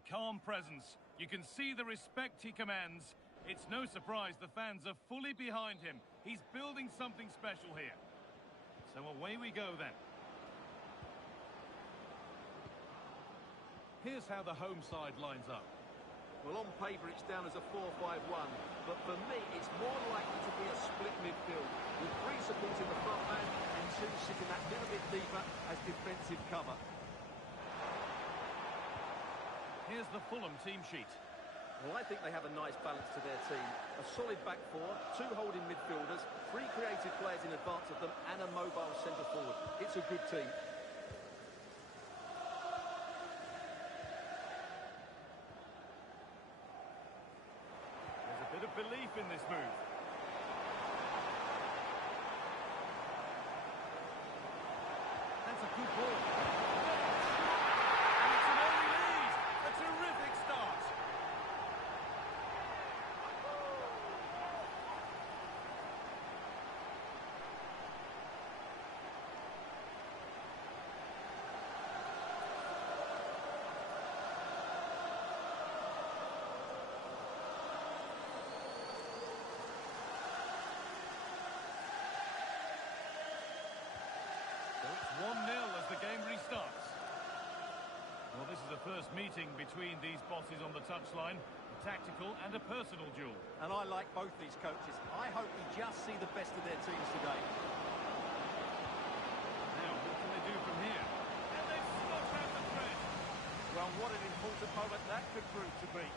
A calm presence. You can see the respect he commands. It's no surprise the fans are fully behind him. He's building something special here. So away we go then. Here's how the home side lines up. Well, on paper it's down as a 4-5-1, but for me it's more likely to be a split midfield, with 3 supporting the front man and 2 sitting that little bit deeper as defensive cover. Here's the Fulham team sheet. Well, I think they have a nice balance to their team. A solid back 4, 2 holding midfielders, 3 creative players in advance of them, and a mobile centre forward. It's a good team. There's a bit of belief in this move. That's a good ball. And it's an early lead. A terrific start. It's 1-0 as the game restarts. Well, this is the first meeting between these bosses on the touchline. A tactical and a personal duel. And I like both these coaches. I hope we just see the best of their teams today. Now, what can they do from here? And they've snuffed out the threat. Well, what an important moment that could prove to be.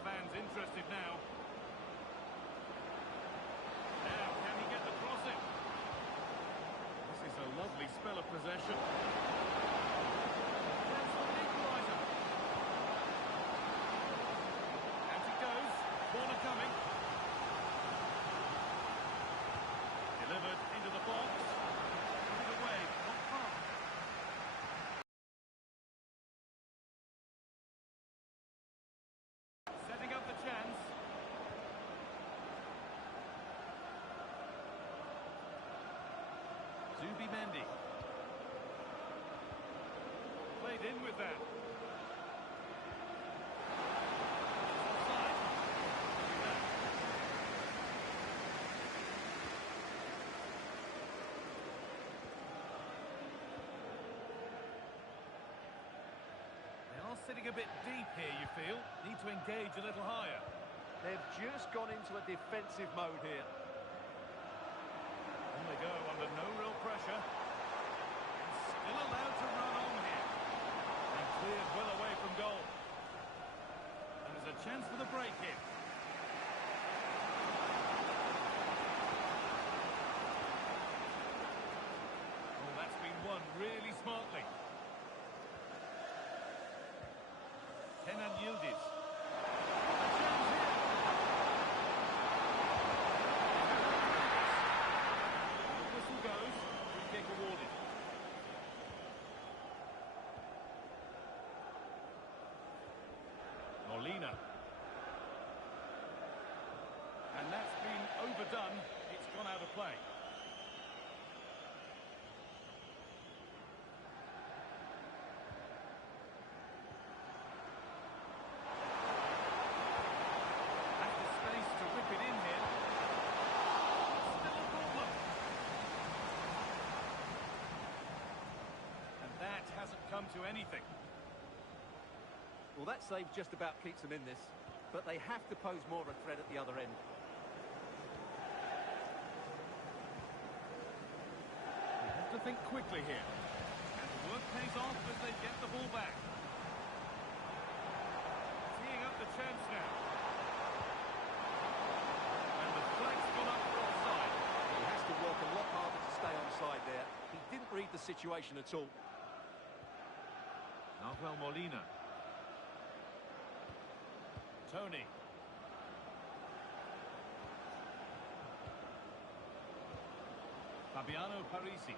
Fans interested now. Now, can he get the crossing? This is a lovely spell of possession. That's the equaliser. And it goes. Corner coming. Delivered into the box. Put it away. Not far. Setting up the chance. Zubimendi. Played in with that. Offside. They are sitting a bit deep here, you feel. Need to engage a little higher. They've just gone into a defensive mode here. On they go under no real pressure. And still allowed to run on here. And cleared well away from goal. And there's a chance for the break here. Oh, that's been won really smartly. Kenan Yildiz. A chance here. The whistle goes. Free kick awarded. Molina. And that's been overdone. It's gone out of play. Has the space to whip it in here. Still a problem. And that hasn't come to anything. Well, that save just about keeps them in this, but they have to pose more of a threat at the other end. You have to think quickly here. And the work pays off as they get the ball back. Teeing up the chance now. And the flag's gone up for offside. He has to work a lot harder to stay onside there. He didn't read the situation at all. Nahuel Molina. Tony. Fabiano Parisi.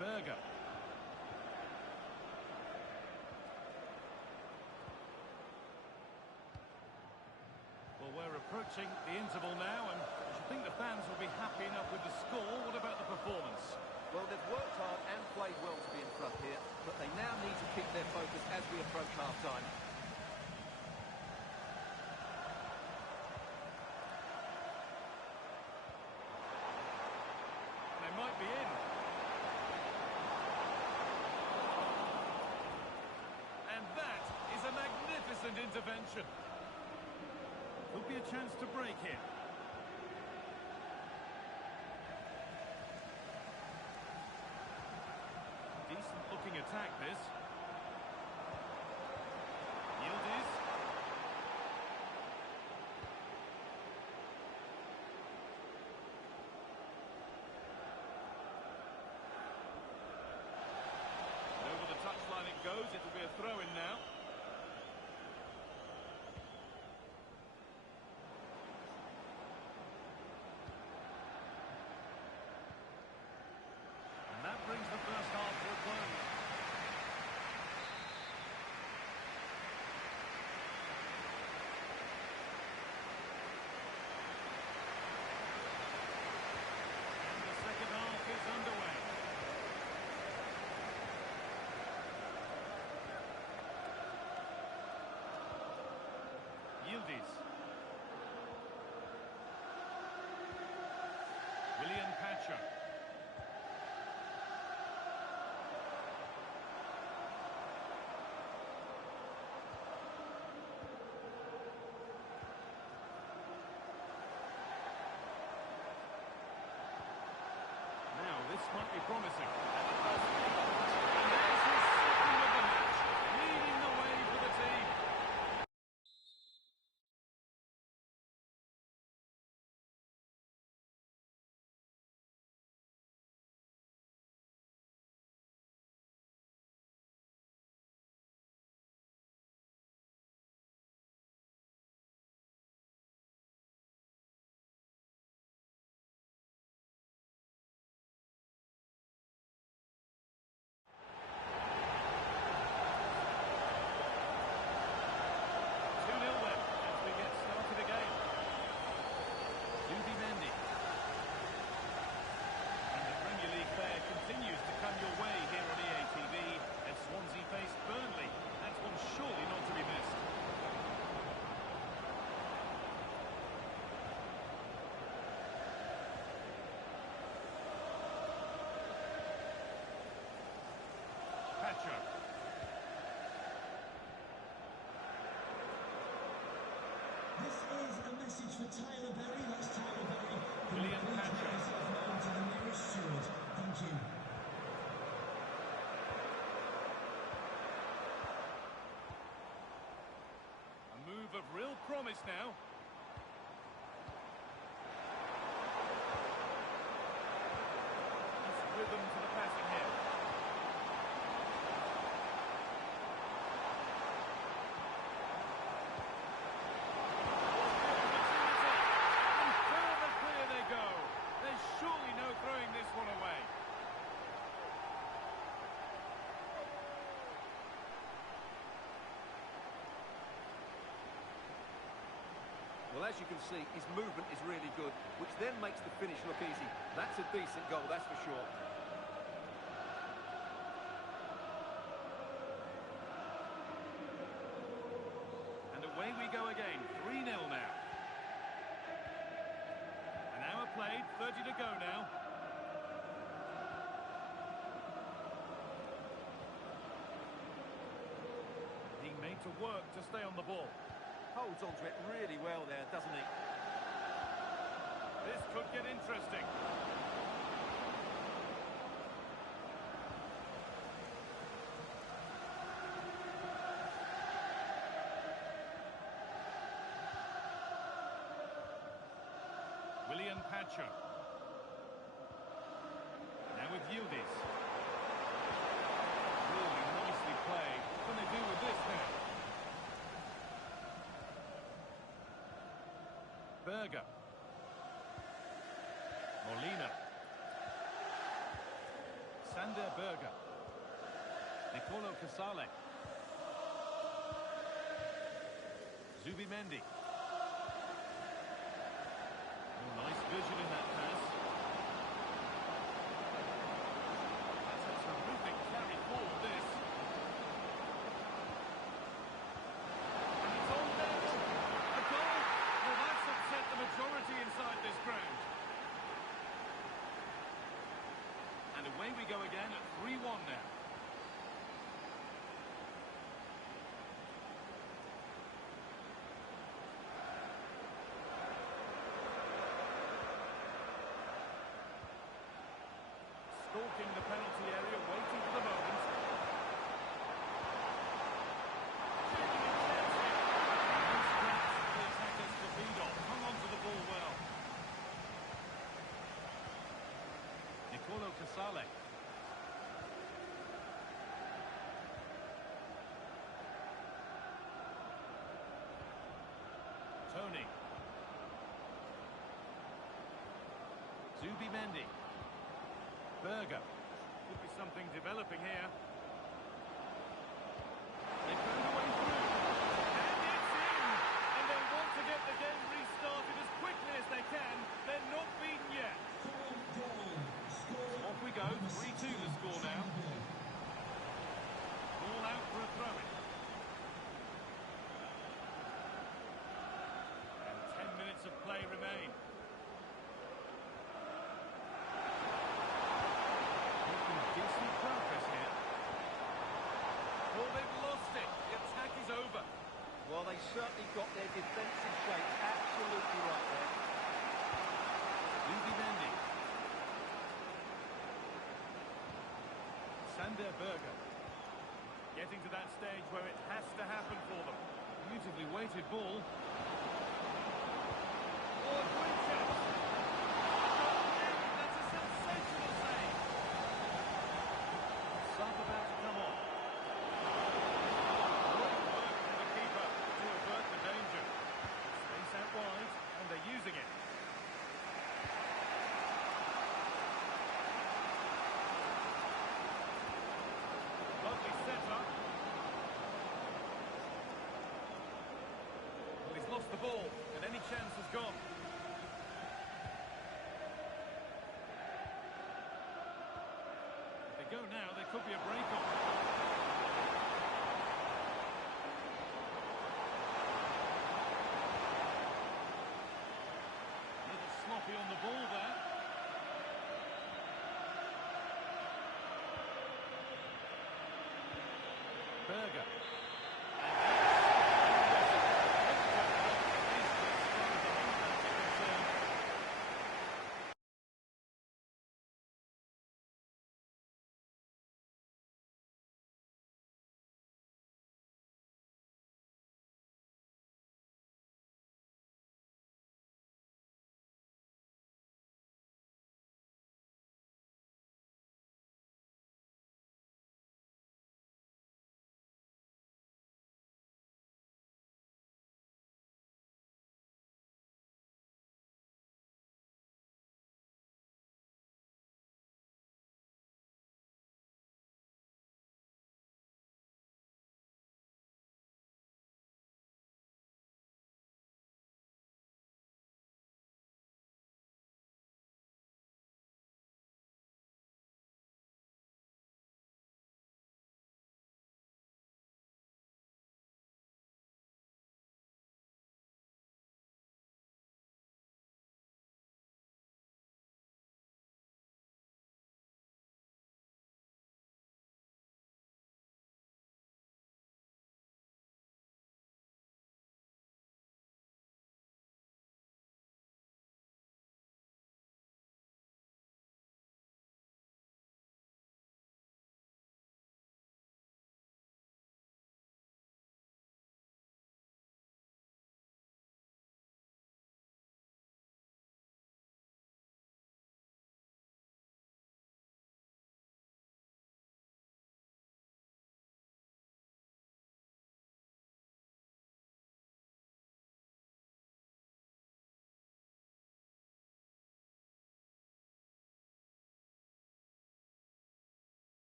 Berger. Well, where a approaching the interval now, and I should think the fans will be happy enough with the score. What about the performance? Well, they've worked hard and played well to be in front here, but they now need to keep their focus as we approach half-time. They might be in. And that is a magnificent intervention. Could be a chance to break here. Decent looking attack, this. Yildiz. And over the touchline it goes. It will be a throw-in now. That brings the first half to a close. And the second half is underway. Yildiz. William Pacha. This might be promising. And there's his second of the match, leading the way for the team. Pacha. This is a message for Tyler Berry. That's Tyler Berry. William Pacha. Please make yourself known to the nearest steward. Thank you. A move of real promise now. Nice rhythm to the passing here. Well, as you can see, his movement is really good, which then makes the finish look easy. That's a decent goal, that's for sure. And away we go again, 3-0 now. An hour played, 30 to go now. Being made to work to stay on the ball. Holds on to it really well there, doesn't he? This could get interesting. William Pacha. Now with Yildiz. Really nicely played. What can they do with this now? Berger. Molina. Sander Berger. Nicolo Casale. Zubimendi. vision in that pass. That's a terrific carry forward, this. And it's on net. A goal! Well, that's upset the majority inside this ground. And away we go again at 3-1 now. Stalking the penalty area, waiting for the moment. Taking a chance here. No strength for the attackers to feed on. Hung on to the ball well. Nicolo Casale. Tony. Zubimendi. Berger. Could be something developing here. They found a way through. And it's in! And they want to get the game restarted as quickly as they can. They're not beaten yet. Off we go. 3-2 the score now. Ball out for a throw-in. And 10 minutes of play remain. Decent progress here. Oh, they've lost it. The attack is over. Well, they certainly got their defensive shape absolutely right there. Zubimendi. Sander Berger. Getting to that stage where it has to happen for them. Beautifully weighted ball. Oh, a great chance. That's a sensational save. Sub about to come on. Great work from the keeper to avert the danger. Space out wide, and they're using it. Lovely setup. Well, he's lost the ball, and any chance has gone. If they go now, there could be a break on. A little sloppy on the ball there. Berger.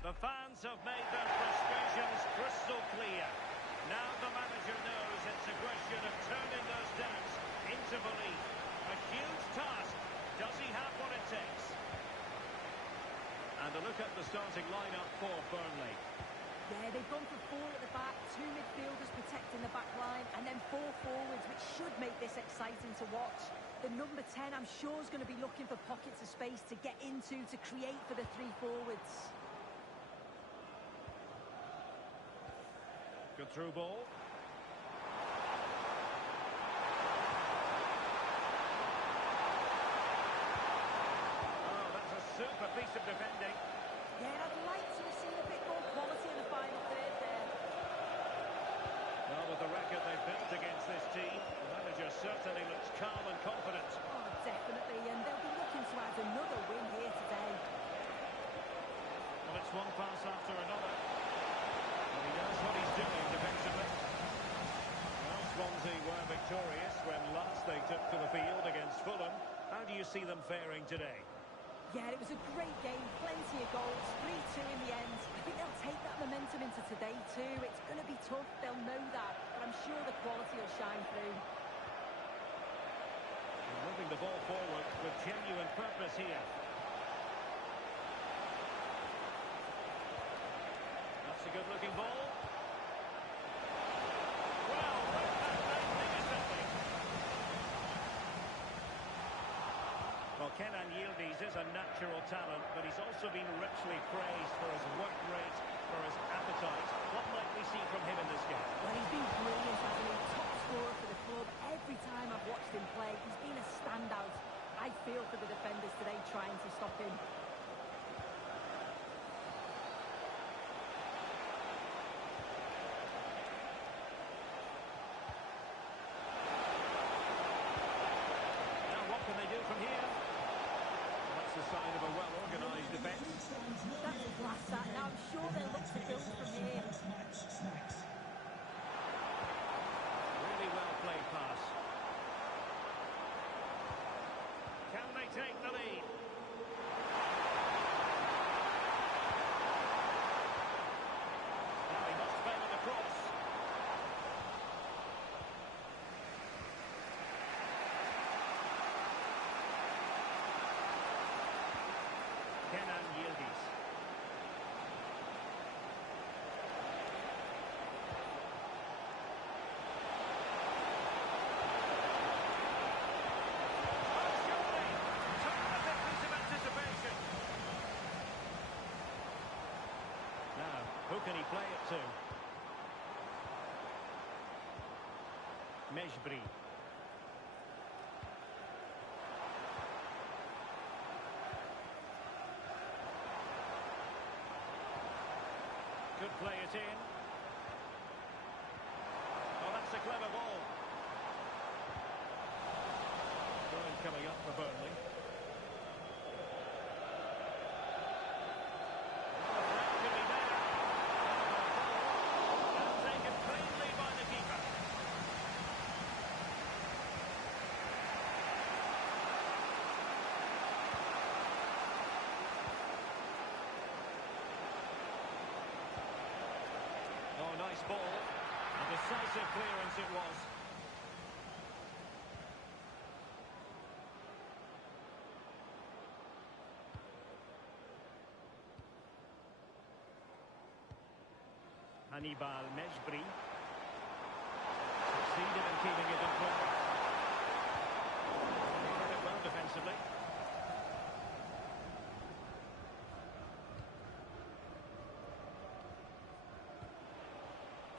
The fans have made their frustrations crystal clear. Now the manager knows it's a question of turning those doubts into belief. A huge task. Does he have what it takes? And a look at the starting lineup for Burnley. Yeah, they've gone for four at the back, two midfielders protecting the back line, and then four forwards, which should make this exciting to watch. The number 10, I'm sure, is going to be looking for pockets of space to get into, to create for the three forwards. Good through ball. Oh, that's a super piece of defending. Yeah, I'd like to have seen a bit more quality in the final third there. Well, with the record they've built against this team, the manager certainly looks calm and confident. Oh, definitely, and they'll be looking to add another win here today. Well, it's one pass after another. And he knows what he's doing defensively. Well, Swansea were victorious when last they took to the field against Fulham. How do you see them faring today? Yeah, it was a great game, plenty of goals, 3-2 in the end. I think they'll take that momentum into today too. It's going to be tough, they'll know that, but I'm sure the quality will shine through. And moving the ball forward with genuine purpose here. That's a good-looking ball. Well, read that magnificently. Well, Kenan Yildiz is a natural talent, but he's also been richly praised for his work rate, for his appetite. What might we see from him in this game? Well, he's been brilliant, hasn't he? Top scorer for the club. Every time I've watched him play, he's been a standout. I feel for the defenders today trying to stop him. Now, what can they do from here? Well, that's a sign of a well-organised defence. That's class, that. Now, I'm sure they'll look to build from here. Really well played pass. Can they take the lead? Now he must favor the cross. Kenan Yildiz. Now, who can he play it to? Mejbri. Could play it in. Oh, that's a clever ball. Throw-in coming up for Burnley. Taken cleanly by the keeper. Oh, nice ball. A decisive clearance it was. Hannibal Mejbri succeeded in keeping it in play. He did it well defensively.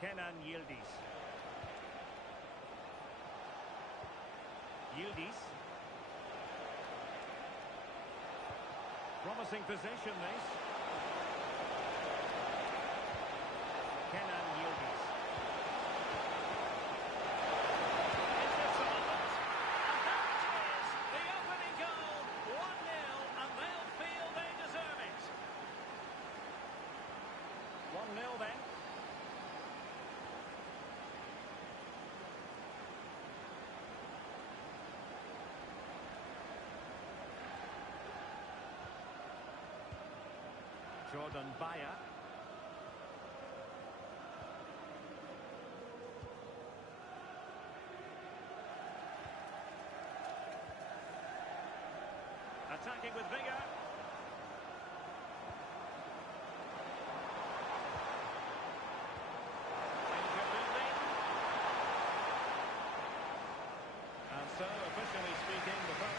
Kenan Yildiz. Yildiz. Promising possession, this. Kenan Yildiz. Intercepted. And that is the opening goal. 1-0, and they'll feel they deserve it. 1-0 then. Jordan Baya. Attacking with vigour. And so, officially speaking, the first...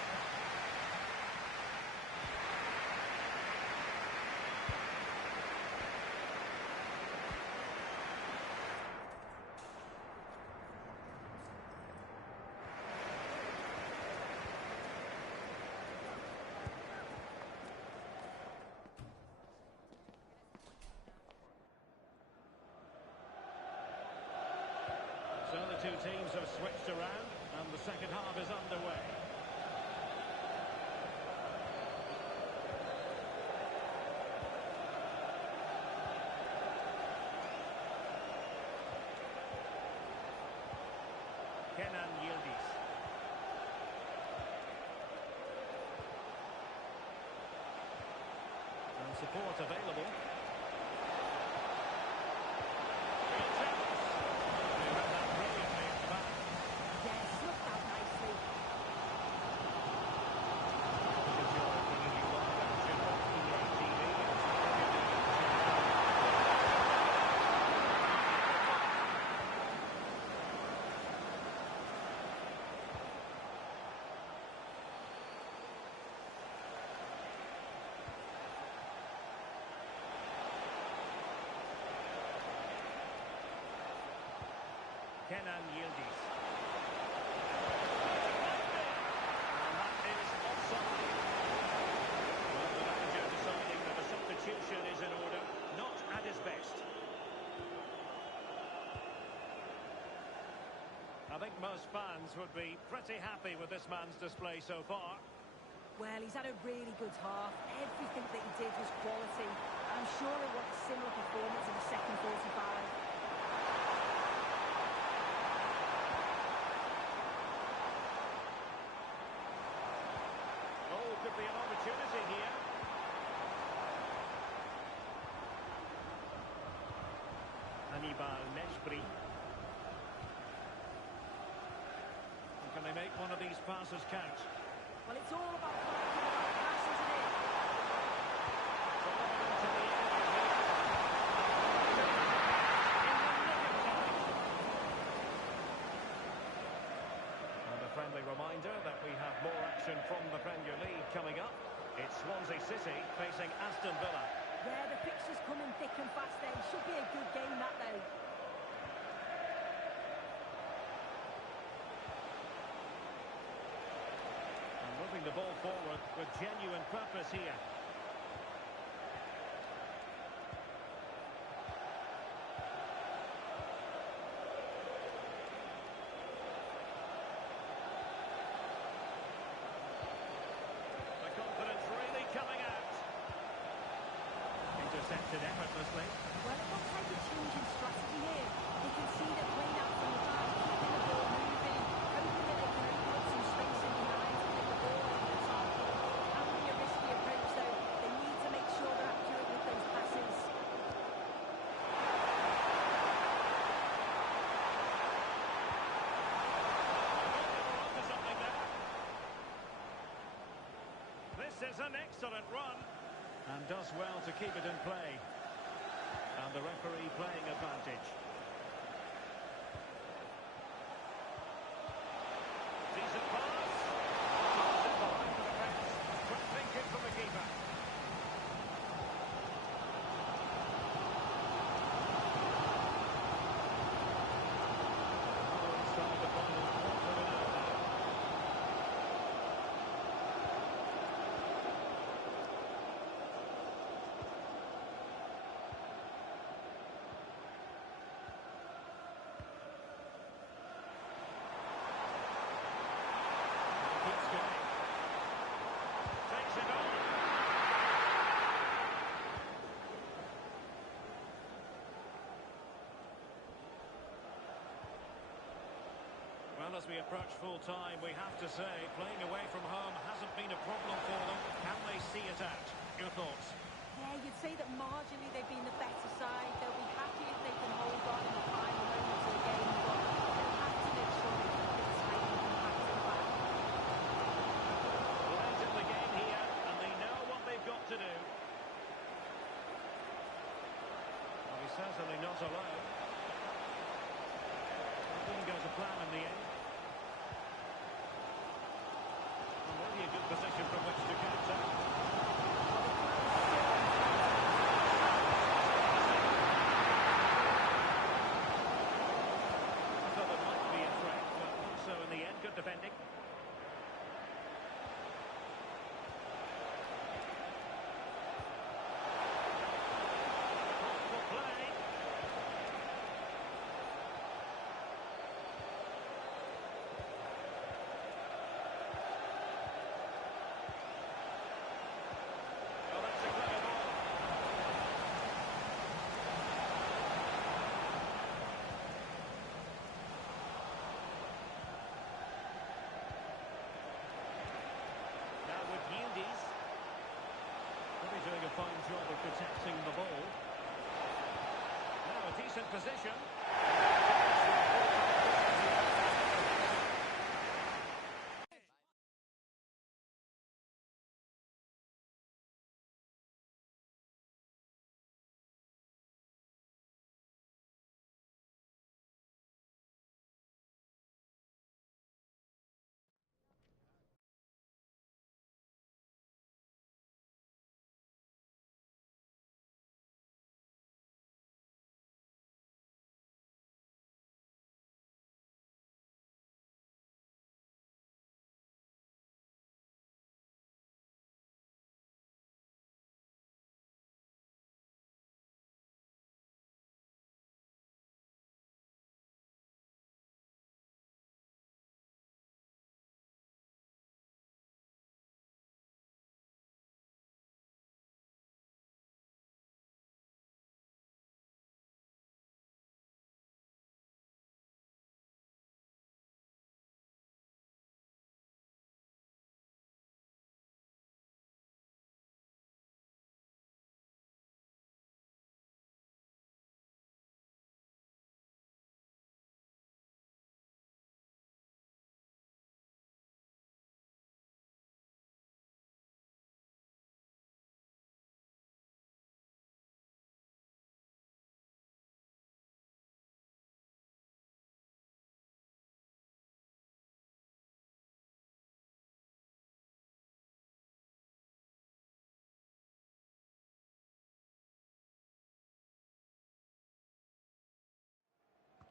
So the two teams have switched around, and the second half is underway. Kenan Yildiz. And support available. Kenan Yildiz. And that is offside. Well, the manager deciding that the substitution is in order, not at his best. I think most fans would be pretty happy with this man's display so far. Well, he's had a really good half. Everything that he did was quality. I'm sure he'll want a similar performance in the second 45. Could be an opportunity here. Hannibal Mejbri. Can they make one of these passes count? Well, it's all about finding the right pass, isn't it? Friendly reminder that we have more action from the Premier League coming up. It's Swansea City facing Aston Villa. Yeah, the fixtures come in thick and fast there. It should be a good game, that, though. And moving the ball forward with genuine purpose here. Intercepted effortlessly. Well, it looks like a change in strategy here. You can see they're playing out from the back, keeping the ball moving, hoping that they can open up some space in behind to get the ball over the top. That would be a risky approach, though. They need to make sure they're accurate with those passes. This is an excellent run. And does well to keep it in play. And the referee playing advantage. Decent pass. Behind the defence. Quick thinking from the keeper. Inside the final quarter of an hour now. Well, as we approach full time, we have to say, playing away from home hasn't been a problem for them. Can they see it out? Your thoughts? Yeah, you'd say that marginally they've been the better side. They'll be happy if they can hold on in the final moments of the game, but they'll have to make sure they keep it tight and compact at the back. Late in the game here, and they know what they've got to do. Well, he's certainly not alone. It didn't go to plan in the end. Well, maybe a good position from which to counter. Good defending. Thoughtful play. Oh, that's a clever ball. Yildiz. Really doing a fine job of protecting the ball. Now a decent position.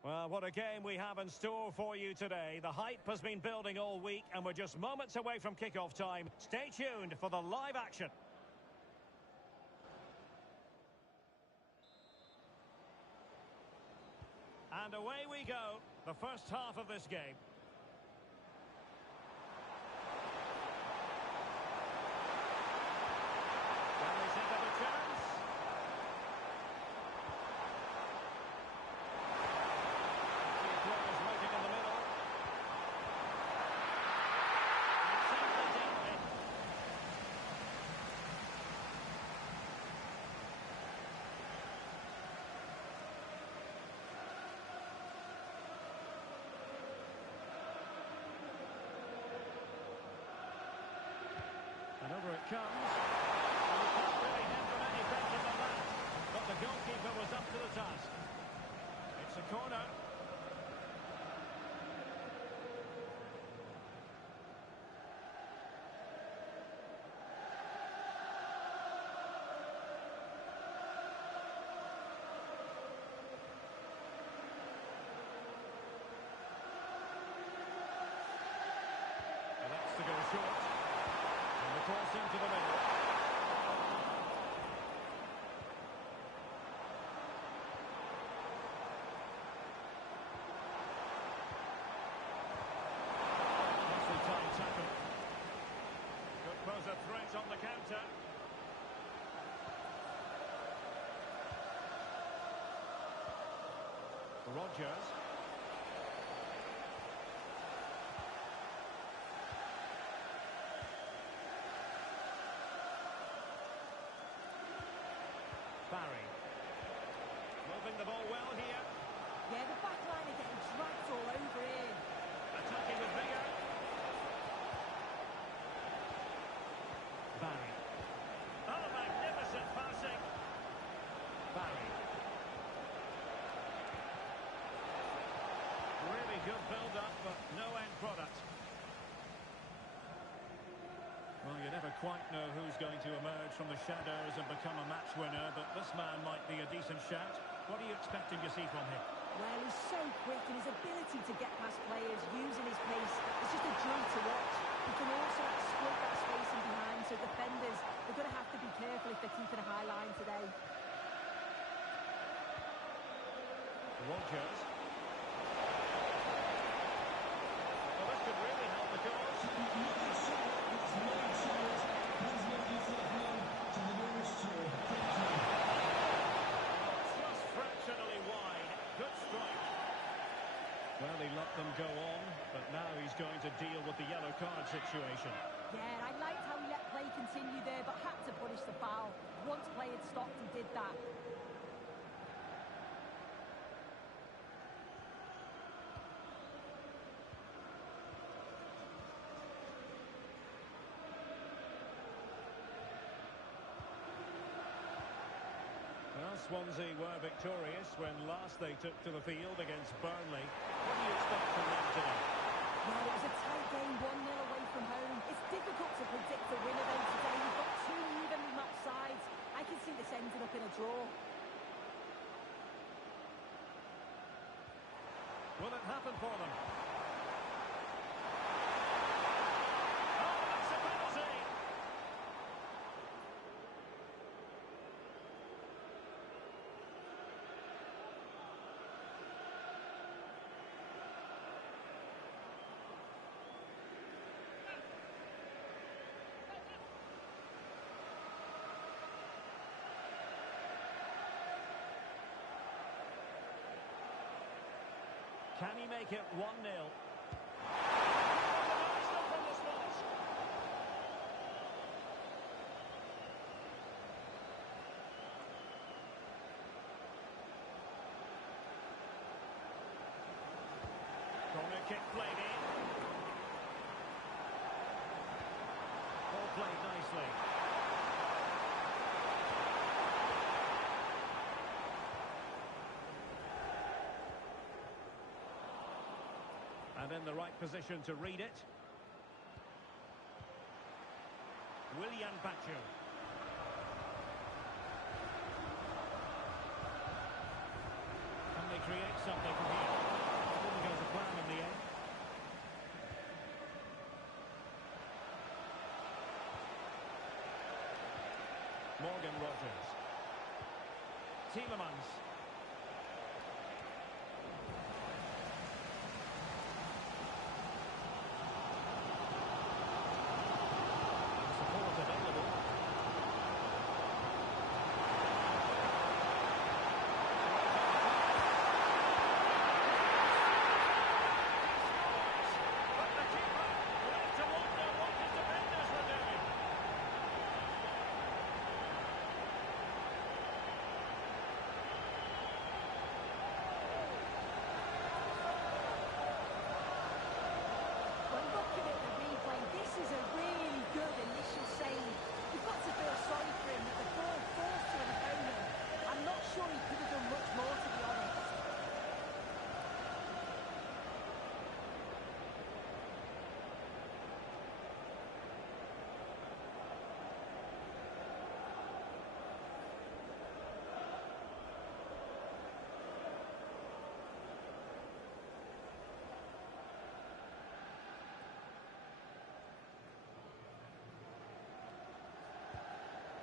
Well, what a game we have in store for you today. The hype has been building all week, and we're just moments away from kickoff time. Stay tuned for the live action. And away we go, the first half of this game. Can they set up a chance? Players waiting in the middle. And safely dealt with. And over it comes. And you can't really hit from any better than that. But the goalkeeper was up to the task. It's a corner. And that's to go short. And the cross into the middle. Nicely timed tackle. Could pose a threat on the counter. Rodgers. well here. Yeah, the back line are getting dragged all over here. Attacking with vigour. Barry. Oh, magnificent passing. Barry. Really good build-up, but no end product. Well, you never quite know who's going to emerge from the shadows and become a match winner, but this man might be a decent shout. What are you expecting to see from him? Well, he's so quick, and his ability to get past players using his pace is just a joy to watch. He can also exploit that space in behind, so defenders are going to have to be careful if they're keeping a high line today. Rogers. Well, this could really help the cause. Just fractionally wide. Good strike. Well, he let them go on, but now he's going to deal with the yellow card situation. Yeah, I liked how he let play continue there, but had to punish the foul. Once play had stopped, he did that. Well, Swansea were victorious when last they took to the field against Burnley. What do you expect from them today? Well, it was a tight game, 1-0 away from home. It's difficult to predict the winner then today. We've got two evenly matched sides. I can see this ending up in a draw. Will it happen for them? Oh, that's a penalty! Can he make it 1-0? From the spot. Corner kick played in. All played nicely. And in the right position to read it. Willian Bacho. Can they create something from here? Didn't go to plan in the end. Morgan Rogers. Tielemans.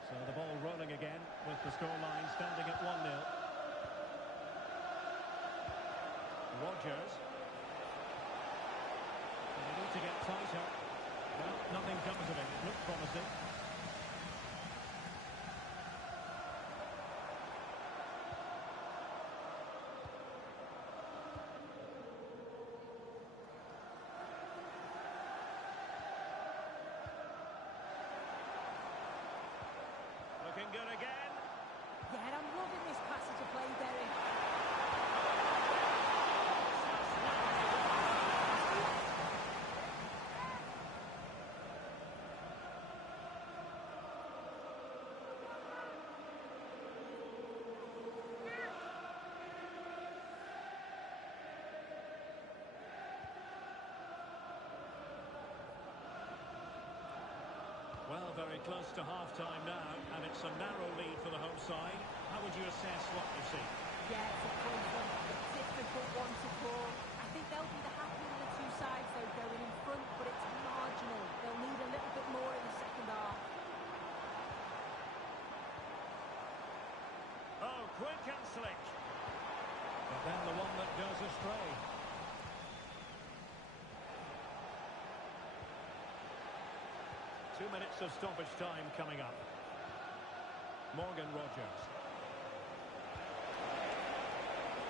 So the ball rolling again with the scoreline standing at 1-0. Rogers. They need to get tighter. Well, nothing comes of it. It looked promising. Looking good again. Yeah, and I'm loving this passage of play, Derek. very close to half-time now, and it's a narrow lead for the home side. How would you assess what you see? Yeah, it's a close one, a difficult one to call. I think they'll be the happier of the two sides, though, going in front, but it's marginal. They'll need a little bit more in the second half. Oh, quick and slick. But then the one that goes astray. Minutes of stoppage time coming up. Morgan Rogers.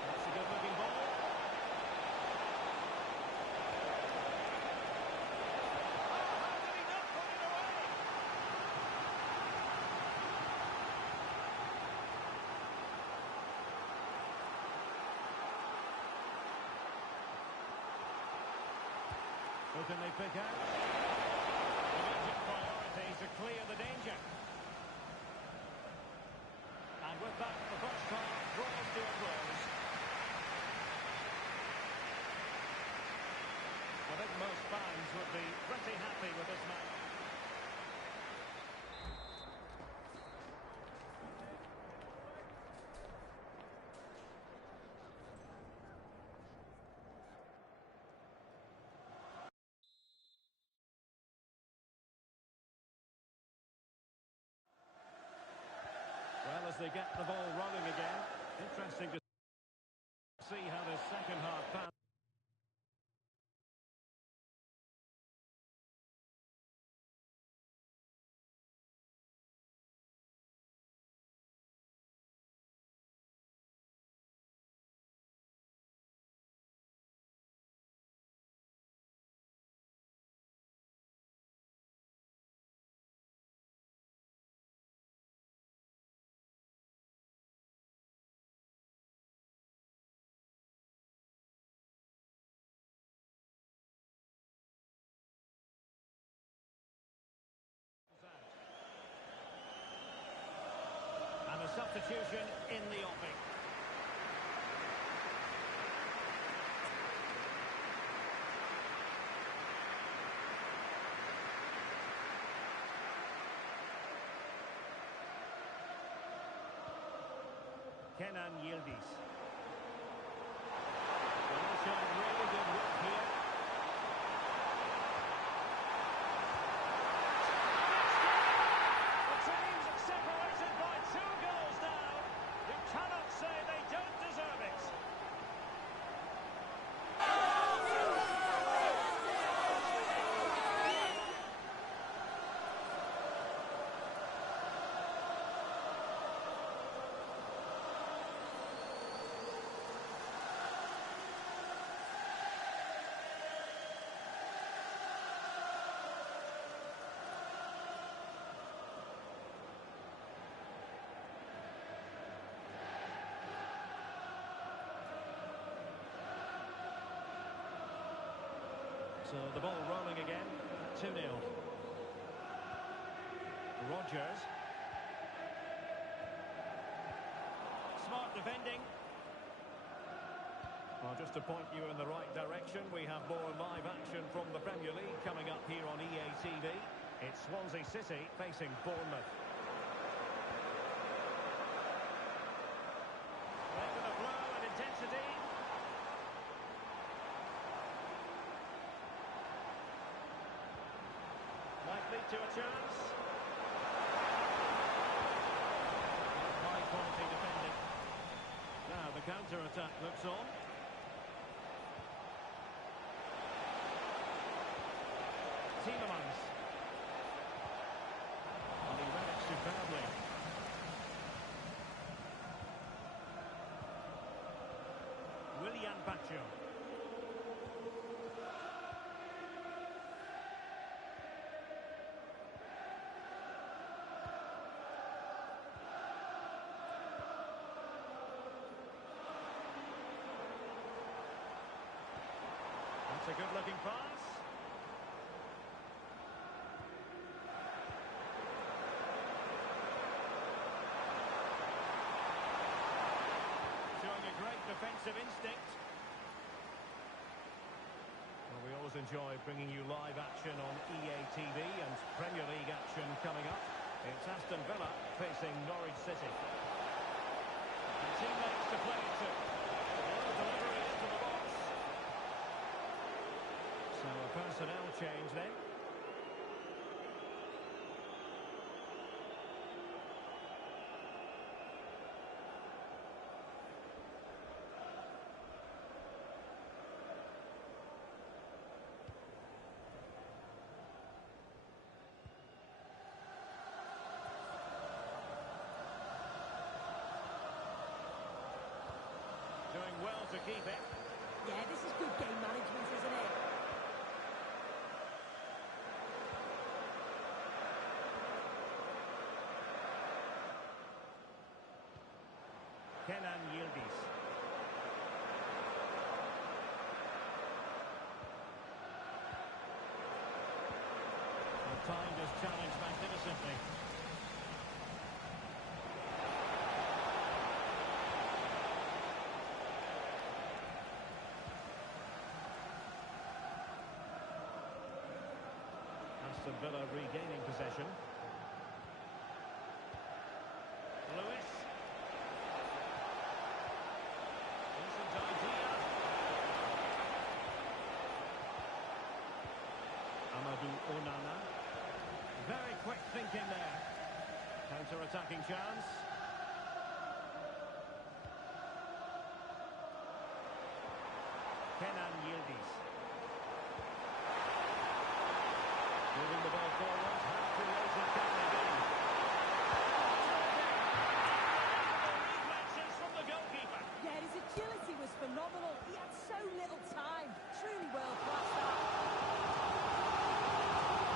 That's a good-looking ball. Oh, how did he not put it away? Who can they pick out? To clear the danger. And with that, the first half draws to a close. I think most fans would be pretty happy with this match. Well, as they get the ball rolling again, interesting to see how this second half pans. And a substitution in the offing. Kenan Yildiz. They're showing really good work here. The teams separated by 2 goals now. You cannot say they don't deserve it. So the ball rolling again at 2-0. Rogers. Smart defending. Well, just to point you in the right direction, we have more live action from the Premier League coming up here on EA TV. It's Swansea City facing Bournemouth. Right with a flow and intensity. Might lead to a chance. High quality defending. Now the counter-attack looks on. Tielemans. And he read it superbly. Willian Baccio. That's a good-looking pass. Showing a great defensive instinct. Well, we always enjoy bringing you live action on EA TV and Premier League action coming change then. Doing well to keep it. Yeah, this is good game management, isn't it? Kenan Yildiz. Timed his challenge magnificently. Aston Villa regaining possession. Lewis. Decent idea. Amadou Onana. Very quick thinking there. Counter-attacking chance. Kenan Yildiz. Moving the ball forward. How creative can they be? Reflexes from the goalkeeper. Yeah, his agility was phenomenal. He had so little time. Truly world-class that.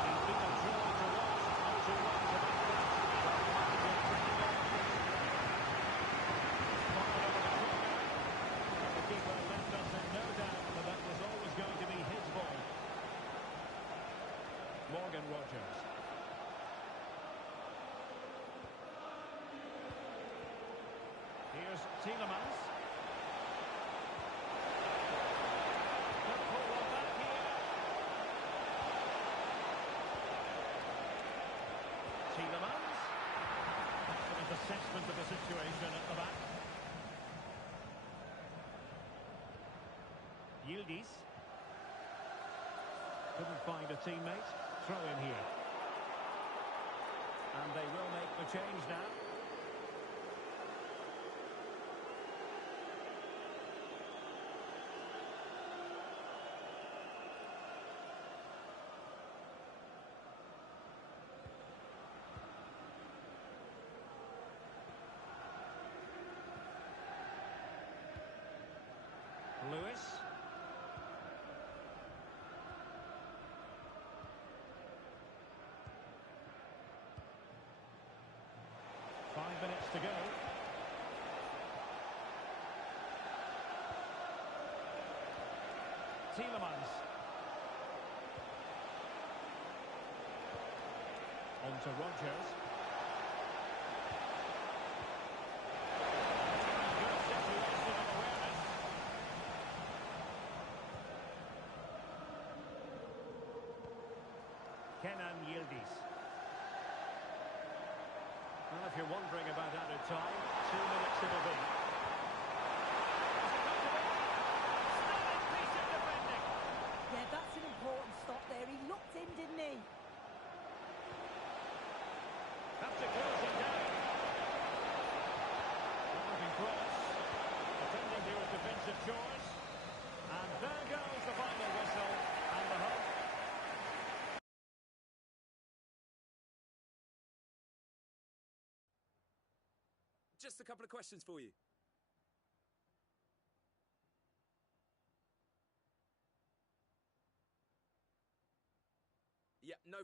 He's been a joy to watch. Not too long to make that. Fired over the corner. And the keeper left us in no doubt that that was always going to be his ball. Morgan Rogers. Here's Tielemans. Could pull one back here. Tielemans. Excellent assessment of the situation at the back. Yildiz. Couldn't find a teammate. Throw in here. And they will make the change now. Lewis. 5 minutes to go. Tielemans. On to Rogers. Good situation and awareness. Kenan Yildiz. Well, if you're wondering about added time, 2 minutes it'll be. Yeah, that's an important stop there. He looked in, didn't he? Have to close him down. Looking cross. Attending to his defensive chores. And there goes the final whistle. And the home. Just a couple of questions for you. Yeah, no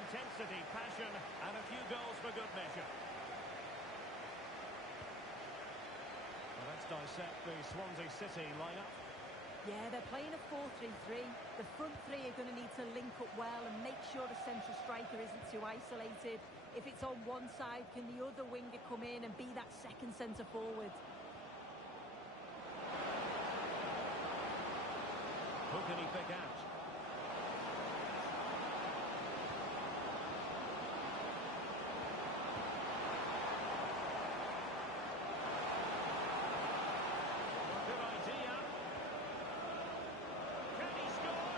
intensity, passion, and a few goals for good measure. Well, let's dissect the Swansea City lineup. Yeah, they're playing a 4-3-3. The front three are going to need to link up well and make sure the central striker isn't too isolated. If it's on one side, can the other winger come in and be that second centre forward? Who can he pick out? Good idea. Can he score?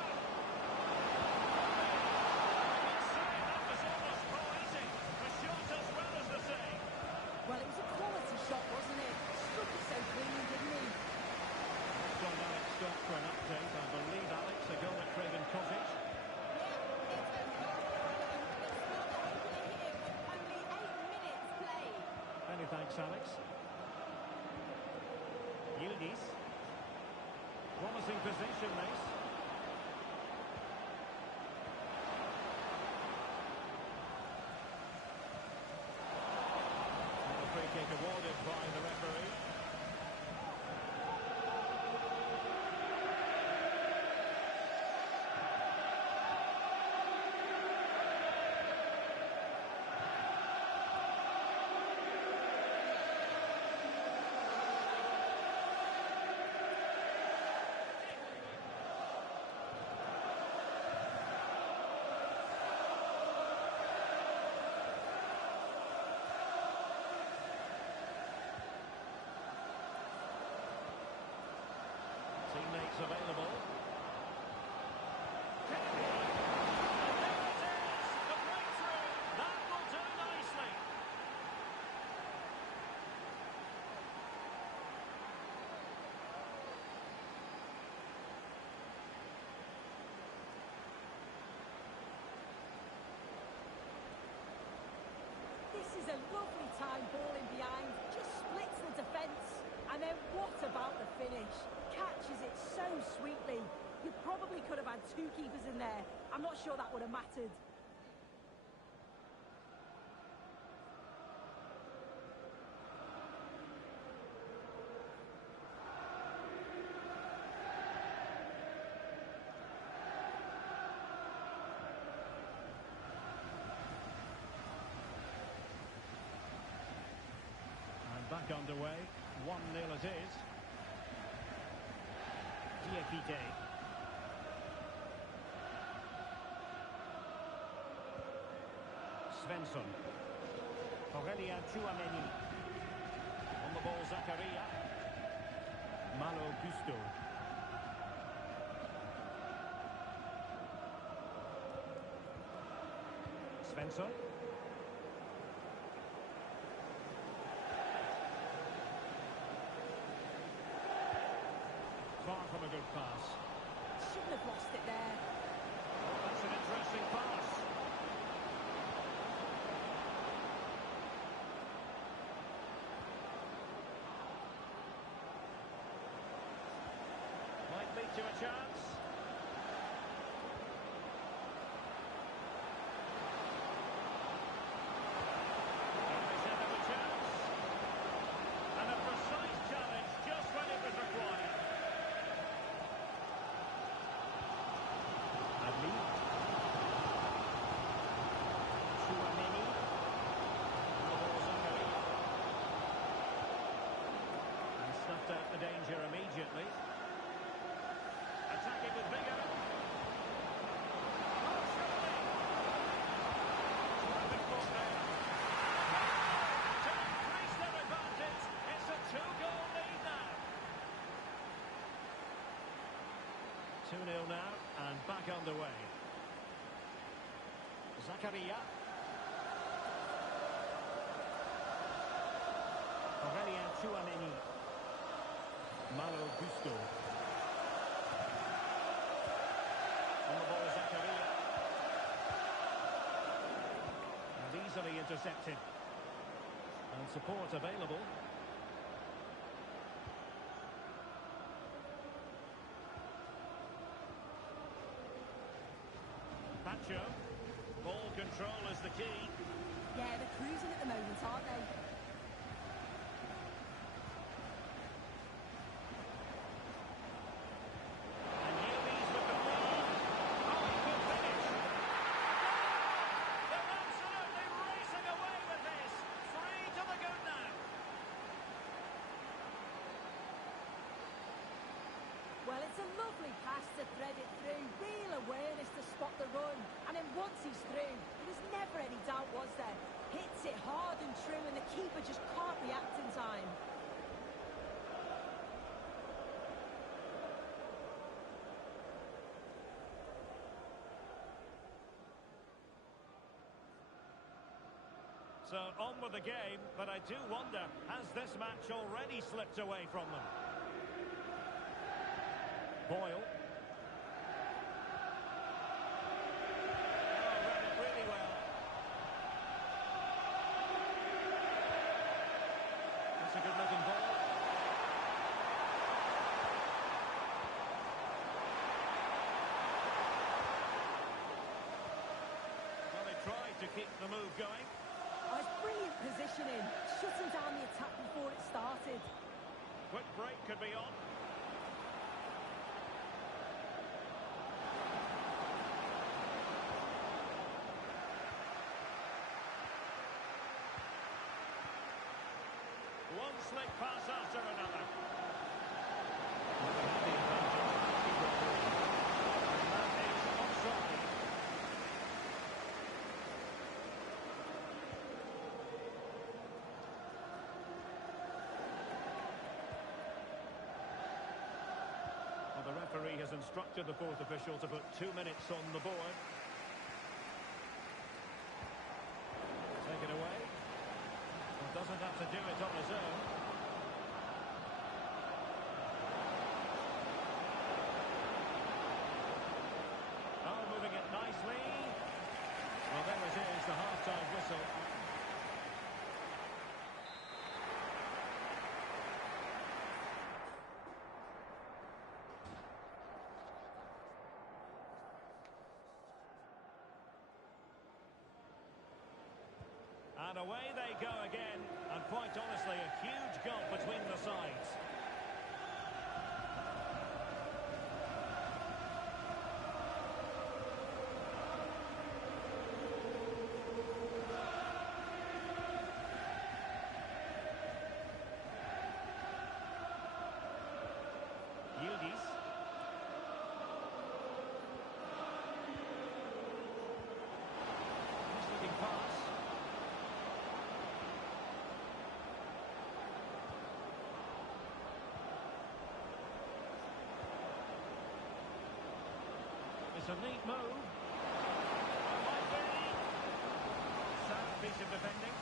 Inside, that was almost poetic. The shot as well as the save. Well, it was a quality shot, wasn't it? Struck it so clean, didn't he? John Alex stopped for an update. I believe, Alex, a goal at Craven Cottage. Many thanks, Alex. Yildiz. Promising position, this. And the free kick awarded by the referee. Teammates available. Kennedy! And there it is! The breakthrough! That will do nicely! This is a lovely time, ball in behind, just splits the defence. And then what about the finish? Catches it so sweetly. You probably could have had two keepers in there. I'm not sure that would have mattered. And back underway. 1-0 it is. Diakite. Svensson. Aurelien Tchouameni. On the ball, Zakaria. Malo Gusto. Svensson. Far from a good pass. Shouldn't have lost it there. Oh, that's an interesting pass. Might lead to a chance. He's had a chance. And a precise challenge just when it was required. Adli. Tchouameni. On the ball, Zakaria. And snuffed out the danger immediately. Attacking with vigour. Oh, surely! Terrific ball there. To increase their advantage, it's a two-goal lead now. 2-0 now, and back underway. Zakaria. Aurelien Tchouameni. Malo Gusto. On the ball, Zakaria. And easily intercepted. And support available. Pacho. Ball control is the key. Yeah, they're cruising at the moment, aren't they? And Newby's with the lead. Oh, good finish. They're absolutely racing away with this. 3 to the good now. Well, it's a lovely pass to thread it through. Real awareness to spot the run. And then once he's through, there was never any doubt, was there? Hits it hard and true, and the keeper just can't react in time. So on with the game, but I do wonder, has this match already slipped away from them? Boyle. Oh, read it really well. That's a good-looking ball. Well, they tried to keep the move going. Oh, it's brilliant positioning. Shutting down the attack before it started. Quick break could be on. One slick pass after another. The advantage. And that is offside. Well, the referee has instructed the fourth official to put 2 minutes on the board. Take it away. Doesn't have to do it on his own. Oh, moving it nicely. Well, there it is, the half-time whistle. And away they go again, and quite honestly, a huge gulf between the sides. Yildiz. Nice looking pass. It's a neat move. Might be. Sound piece of defending.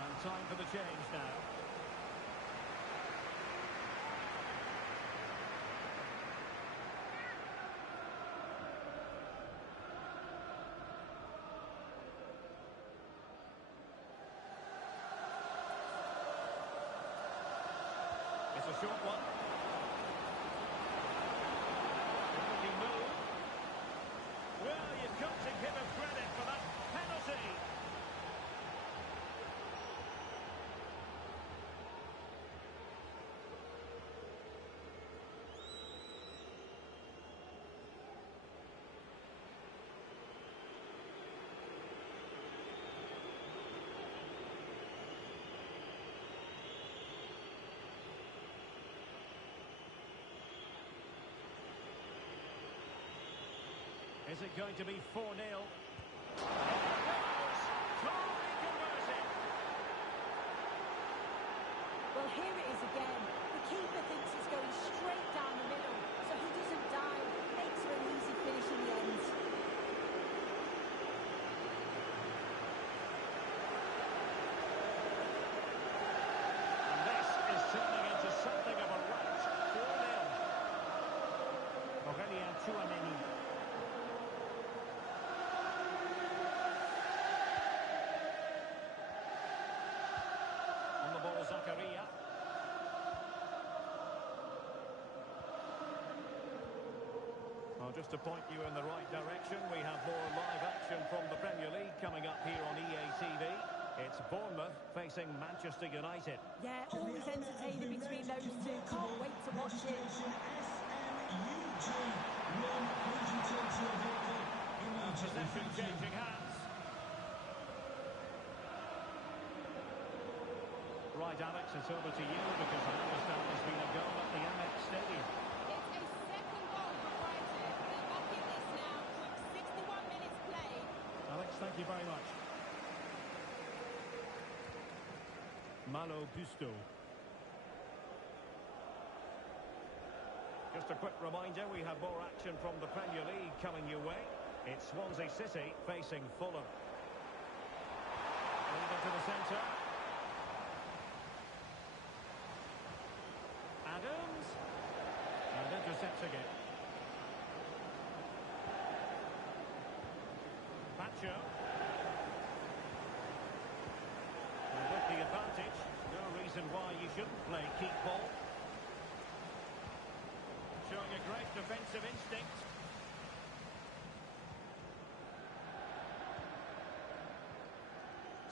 And time for the change now. It's a short one. Good-looking move. Well, you've got to give him credit for that penalty. Is it going to be 4-0? Totally converted. Well, here it is again. The keeper thinks it's going straight down the middle, so he doesn't dive. Makes for an easy finish in the end. And this is turning into something of a rout. 4-0. Aurélien Tchouaméni. On the ball, Zakaria. Well, just to point you in the right direction, we have more live action from the Premier League coming up here on EA TV. It's Bournemouth facing Manchester United. Yeah, always entertaining between those two. Can't wait to watch it. SMUG won. Please return to your vehicle immediately. Possession changing hands. Right, Alex, it's over to you because I understand there's been a goal at the Amex Stadium. It's a second goal for Brighton. They're back in this now with 61 minutes played. Alex, thank you very much. Malo Gusto. Just a quick reminder, we have more action from the Premier League coming your way. It's Swansea City facing Fulham. Over to the centre. Adams. And intercepting it. Pacho. And with the advantage, no reason why you shouldn't play keep ball. Showing a great defensive instinct.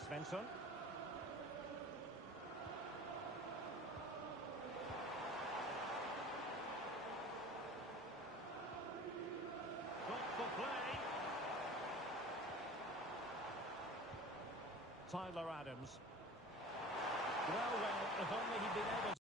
Svensson. Thoughtful play. Tyler Adams. Well, if only he'd been able to...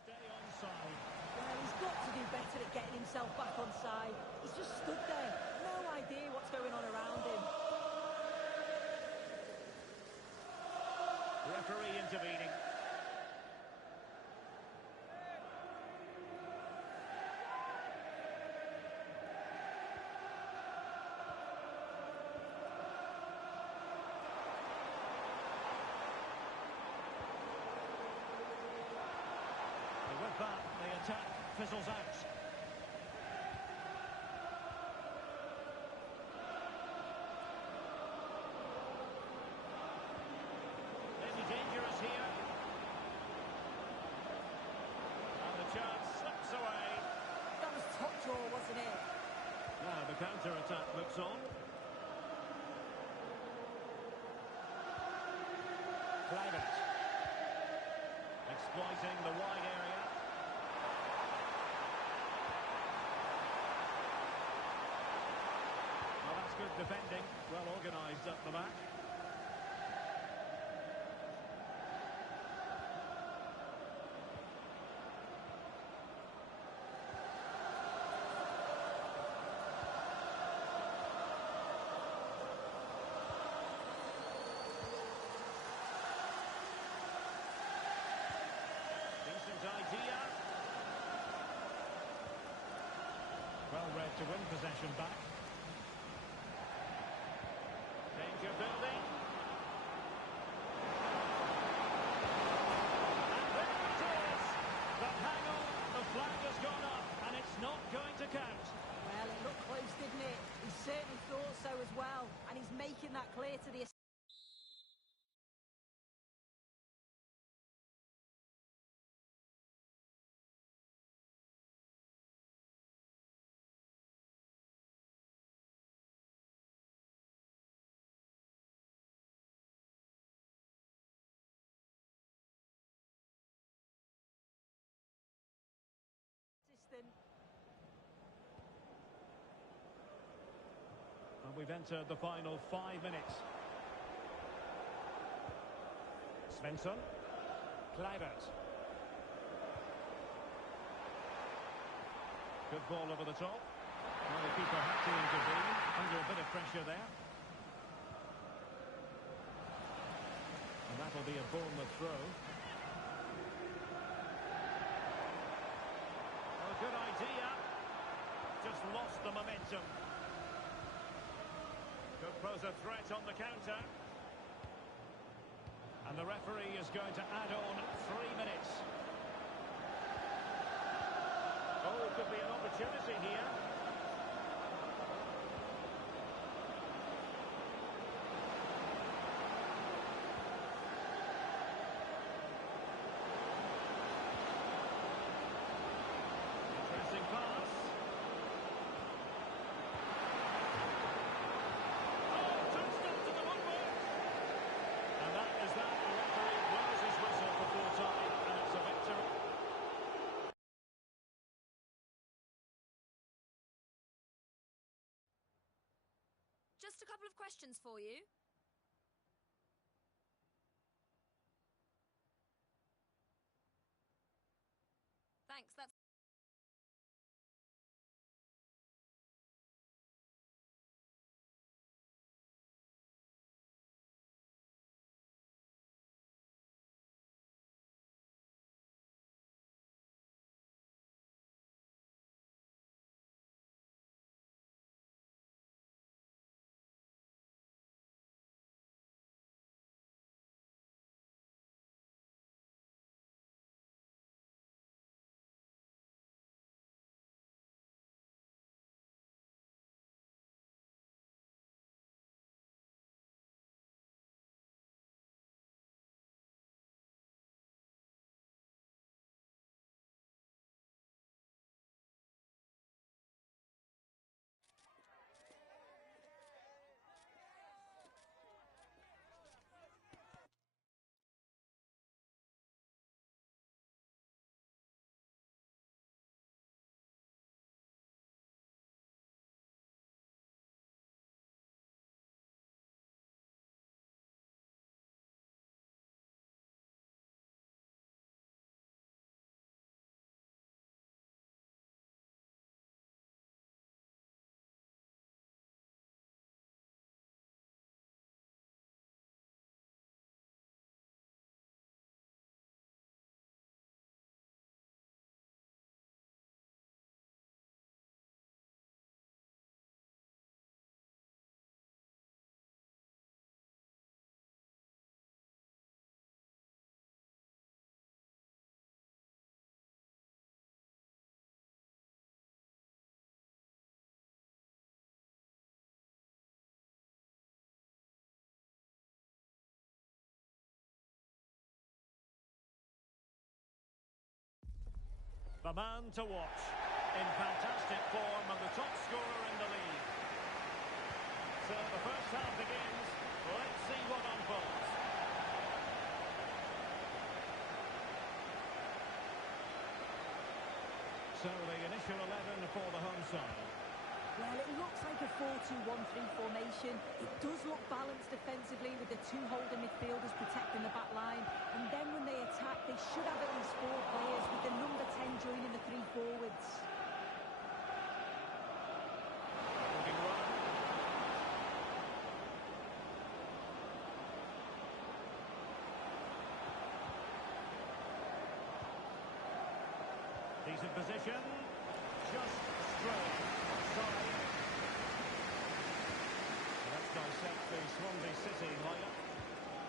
Stay onside. Well, he's got to do better at getting himself back on side. He's just stood there. No idea what's going on around him. Referee intervening. With that, the attack fizzles out. Maybe dangerous here. And the chance slips away. That was top draw, wasn't it? Now the counter-attack looks on. Kluivert. Exploiting the wide area. Well, that's good defending. Well organised up the back. Idea. Well read to win possession back. Danger building. And there it is. But hang on, the flag has gone up and it's not going to count. Well, it looked close, didn't it? He certainly thought so as well. And he's making that clear to the... And we've entered the final 5 minutes. Svensson. Kluivert. Good ball over the top. Well, the keeper had to intervene under a bit of pressure there. And that'll be a Bournemouth throw. Well, good idea. Just lost the momentum. Could pose a threat on the counter. And the referee is going to add on 3 minutes. Oh, it could be an opportunity here. Interesting pass. Oh, touchdown to the woodwork. And that is that. The referee blows his whistle before time, and it's a victory. Just a couple of questions for you. Thanks, that's... The man to watch, in fantastic form and the top scorer in the league. So the first half begins. Let's see what unfolds. So the initial 11 for the home side. Well, it looks like a 4-2-1-3 formation. It does look balanced defensively with the two holding midfielders protecting the back line. And then when they attack, they should have at least 4 players with the number 10 joining the 3 forwards. Looking right. Decent position. Just straight. Sorry. Let's dissect the Swansea City lineup.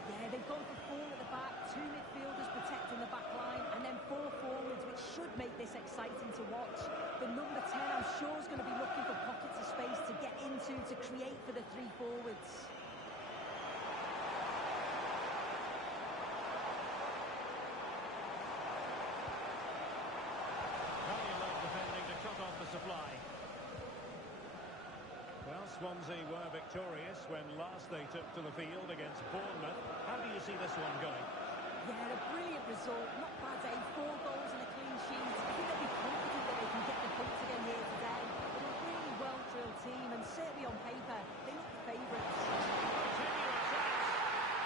Yeah, they've gone for 4 at the back, 2 midfielders protecting the back line, and then 4 forwards, which should make this exciting to watch. The number 10, I'm sure, is going to be looking for pockets of space to get into, to create for the 3 forwards. Very low defending to cut off the supply. Well, Swansea were victorious when last they took to the field against Bournemouth. How do you see this one going? Yeah, a brilliant result. Not bad, 4 goals and a clean sheet. I think they'll be confident that they can get the points again here today. They're a really well-drilled team, and certainly on paper, they look the favourites. Continuous chance,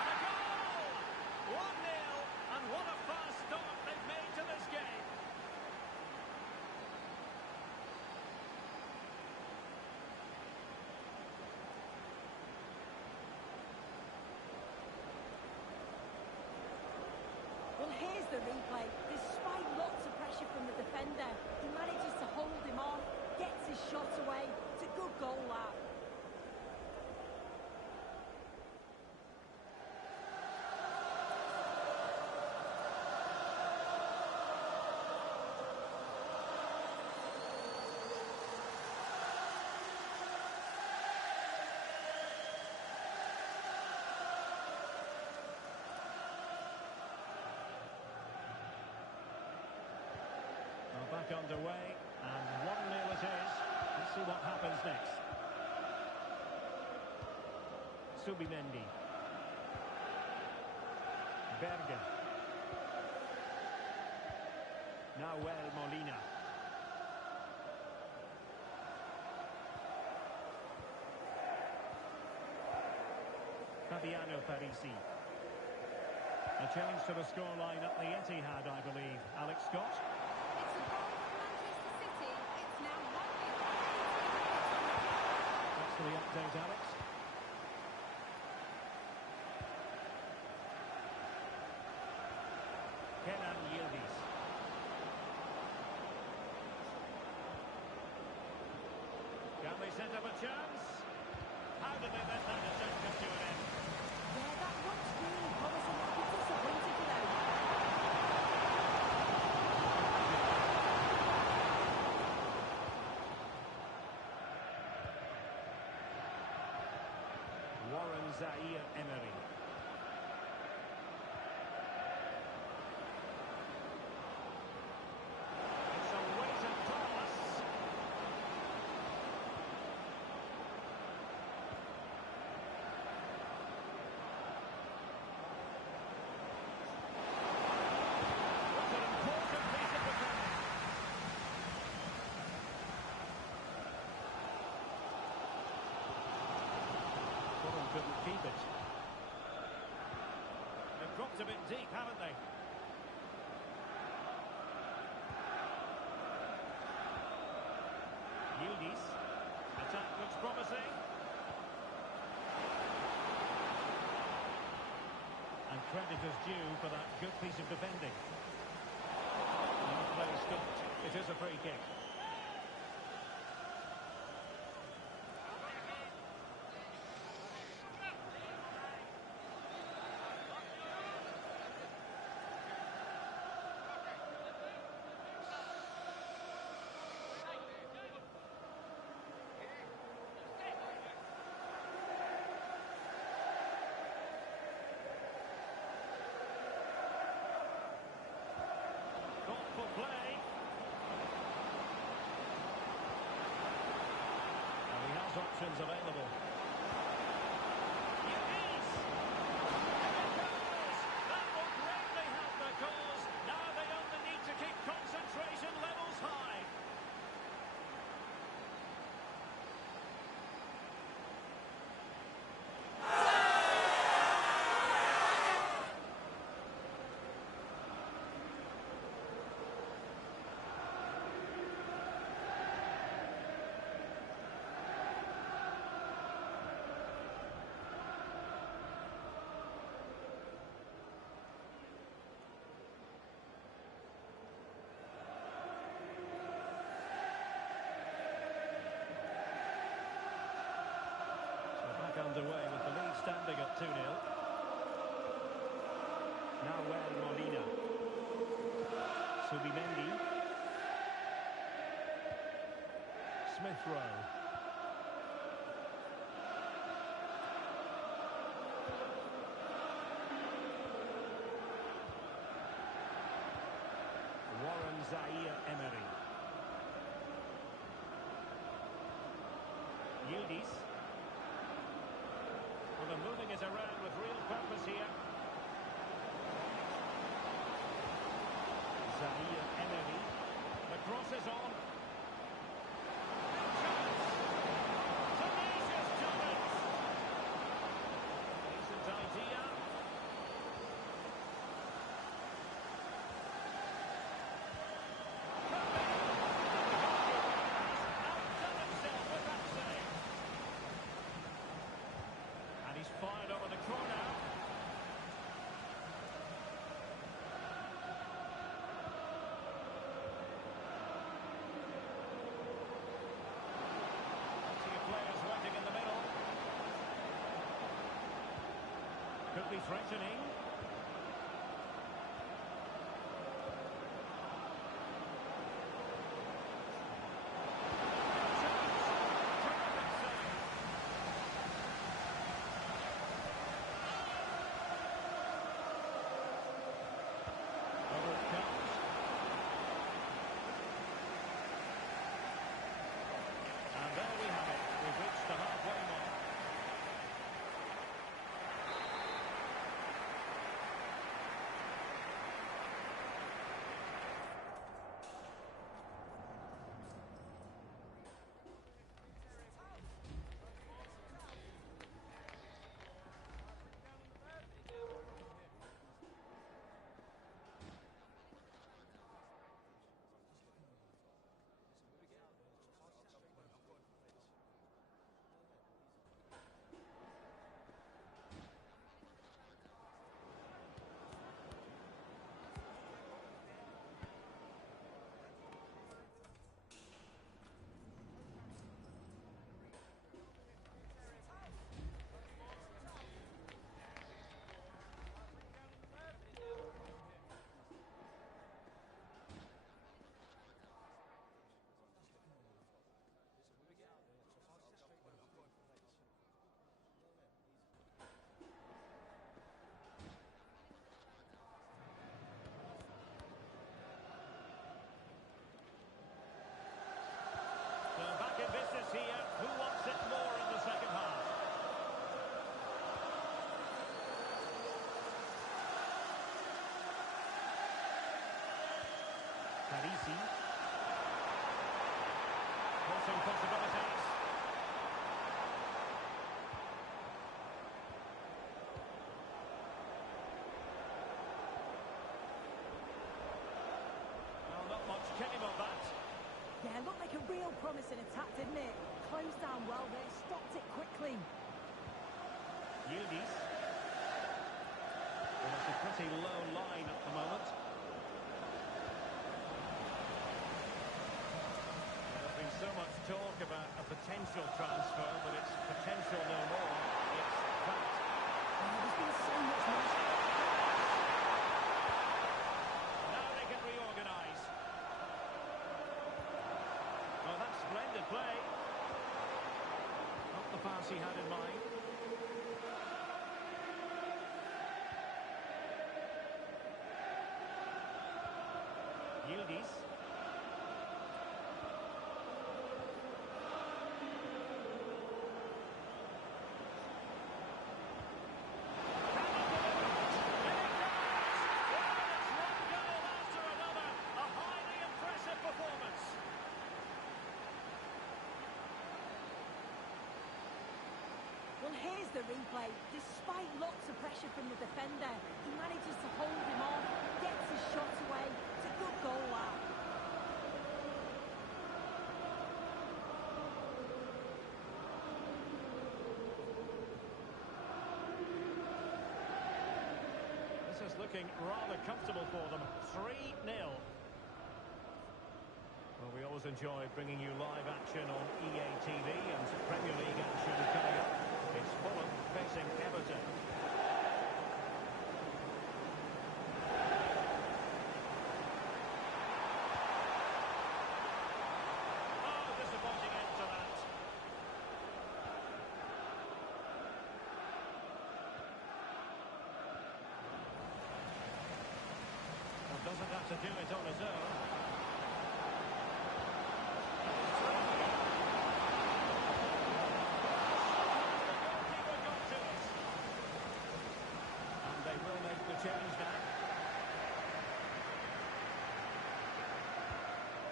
and a goal! 1-0, and what a fast start they've made to this game. back underway, and 1-0 it is. Let's see what happens next. Subimendi. Berger. Nahuel Molina. Fabiano Parisi. A change to the scoreline at the Etihad, I believe. Alex Scott. It's a goal for Manchester City. It's now 1-0. That's the update, Alex. Kenan Yildiz. Can they set up a chance? How did they let that attack come to an end? Yeah, that looks really promising. I'd be disappointed without it. Warren Zaire-Emery. It's a weighted pass. What an important piece of defending. Fulham couldn't keep it. They've dropped a bit deep, haven't they? Yildiz. Attack looks promising. And credit is due for that good piece of defending. No play stopped. It is a free kick. Thoughtful play. And he has options available. Yildiz! Here it goes! That will greatly help the cause. Now they only need to keep concentration levels high. Underway with the lead standing at 2-0. Nahuel Molina. Subimendi. Smith Rowe. Warren Zaire-Emery. Yildiz. Well, they're moving it around with real purpose here. Zaire-Emery. The cross is on. Tenacious challenge. Decent idea. Outdone himself with that save. And he's fired over the corner. Plenty of players waiting in the middle. Could be threatening. Terrific save. Over it comes. here. Who wants it more in the second half? Parisi. Crossing possibilities. Well, not much came of that. Yeah, looked like a real promising attack, didn't it? Closed down well there, stopped it quickly. Yildiz. Well, it's a pretty low line at the moment. There's been so much talk about a potential transfer, but it's potential no more. It's fact. Oh, there's been so much more. Now they can reorganise. Well, that's splendid play. Not the pass he had in mind. Yildiz. Well, here's the replay. Despite lots of pressure from the defender, he manages to hold him off, gets his shot away. It's a good goal, that. This is looking rather comfortable for them. 3-0. Well, we always enjoy bringing you live action on EA TV and Premier League action coming up. It's Fulham facing Everton. Oh, disappointing end to that. Well, doesn't have to do it on his own. Change now.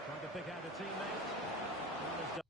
Trying to pick out a teammate. Well, it's done.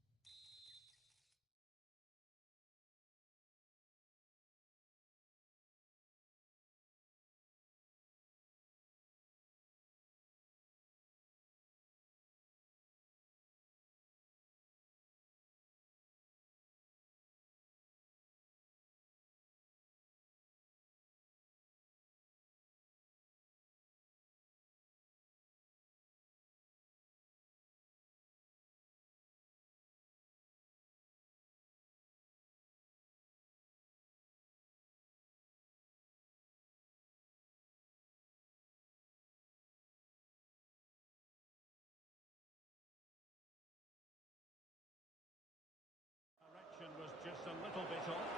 Was just a little bit off.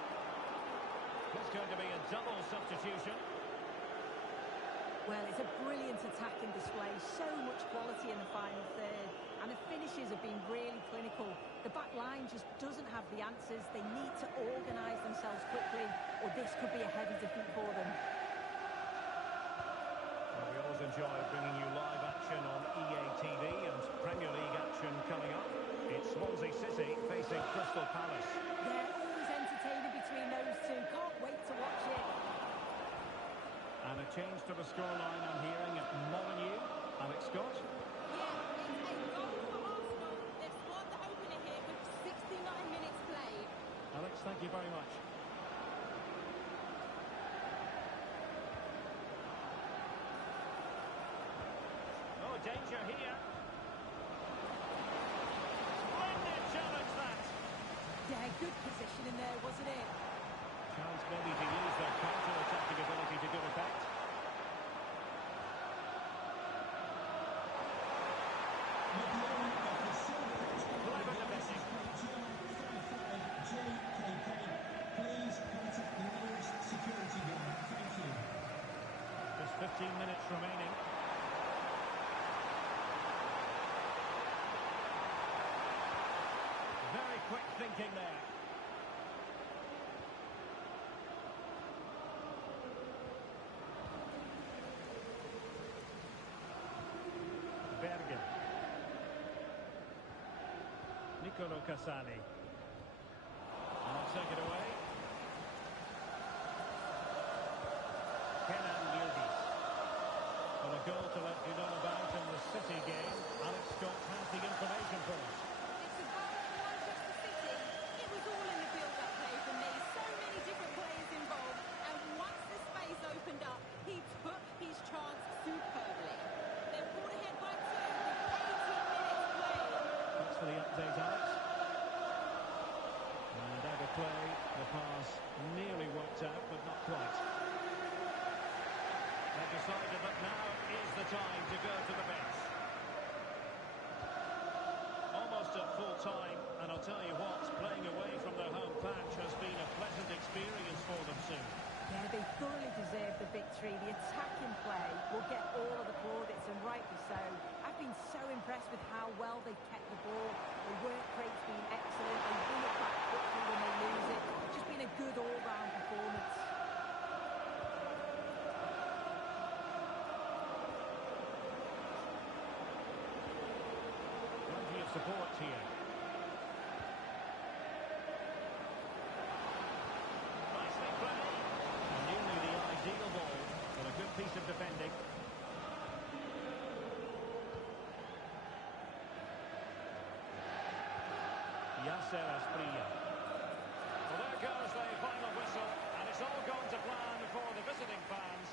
It's going to be a double substitution. Well, it's a brilliant attacking display. So much quality in the final third. And the finishes have been really clinical. The back line just doesn't have the answers. They need to organise themselves quickly, or this could be a heavy defeat for them. Well, we always enjoy bringing you live action on EA TV and Premier League action coming up. It's Swansea City facing Crystal Palace. They're always entertaining between those two. Can't wait to watch it. And a change to the scoreline I'm hearing at Molineux. Alex Scott. Yeah, it's a goal for Arsenal. They've scored the opener here with 69 minutes played. Alex, thank you very much. Oh, danger here. Splendid challenge that. Yeah, good position in there, wasn't it? Chance maybe to use their counter-attacking ability to good effect. Clever defending. Please contact the nearest security guard. Thank you. Just 15 minutes remaining. Very quick thinking there. Bergen. Nicolo Casani. I'll take it away. Kenan Yildiz. Well, a goal to let you know about in the City game. Alex Scott has the information for us. It's a goal for Manchester City. It was all in the build-up play for me. So many different players involved. And once the space opened up, he took his chance superbly. They're brought ahead by 2 with 18 minutes played. Thanks for the update, Alex. And out of play, the pass nearly worked out, but not quite. They've decided that now is the time to go to the bench. Almost at full time, and I'll tell you what, playing away from their home patch has been a pleasant experience for them soon. Yeah, they thoroughly deserve the victory. The attacking play will get all of the plaudits, and rightly so. I've been so impressed with how well they've kept the ball. The work rate's been excellent. They win it back quickly when they lose it. It's just been a good all-round performance. Plenty of support here. Nicely played. And nearly the ideal ball, but a good piece of defending. Yasser Asprilla. Well, there goes the final whistle, and it's all gone to plan for the visiting fans.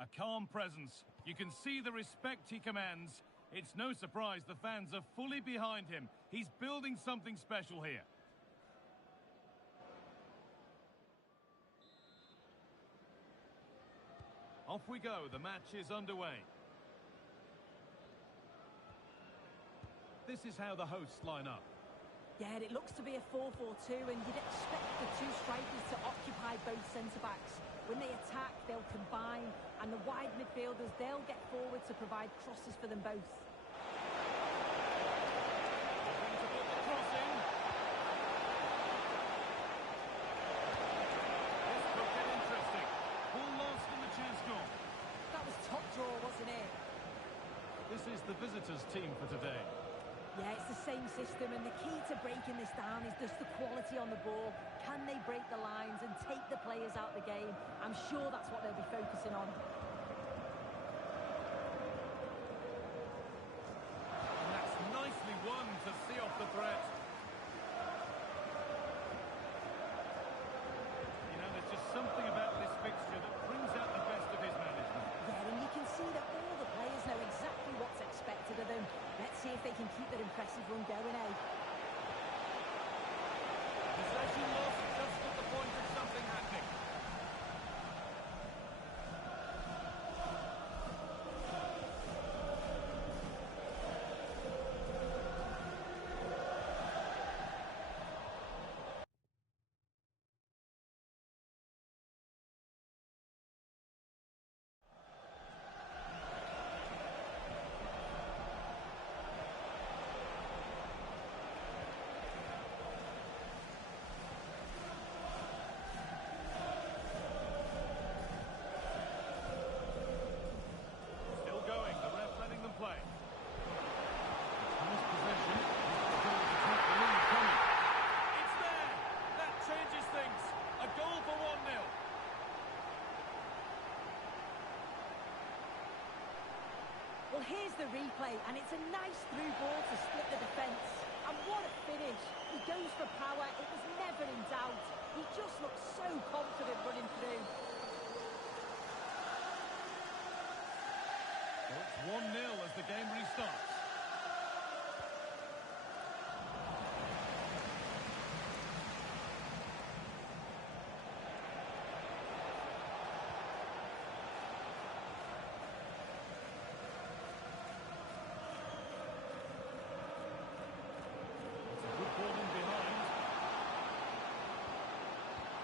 A calm presence. You can see the respect he commands. It's no surprise the fans are fully behind him. He's building something special here. Off we go. The match is underway. This is how the hosts line up. Yeah, it looks to be a 4-4-2, and you'd expect the two strikers to occupy both centre-backs. When they attack, they'll combine, and the wide midfielders, they'll get forward to provide crosses for them both. Looking to put the cross in. This could get interesting. Ball lost and the chance gone. That was top draw, wasn't it? This is the visitors' team for today. Yeah, it's the same system, and the key to breaking this down is just the quality on the ball. Can they break the lines and take the players out the game? I'm sure that's what they'll be focusing on. And that's nicely won to see off the threat. You know, there's just something about this fixture that brings out the best of his management. Yeah, and you can see that all the players know exactly what's expected of them. Let's see if they can keep that impressive run going, eh? Possession lost just at the point of something happening. Still going, the ref letting them play. Thomas possession. He's got the ball to take the lead coming. It's there! That changes things. A goal for 1-0. Well, here's the replay, and it's a nice through ball to split the defence. And what a finish. He goes for power. It was never in doubt. He just looks so confident running through. So it's 1-0 as the game restarts. It's a good ball in behind.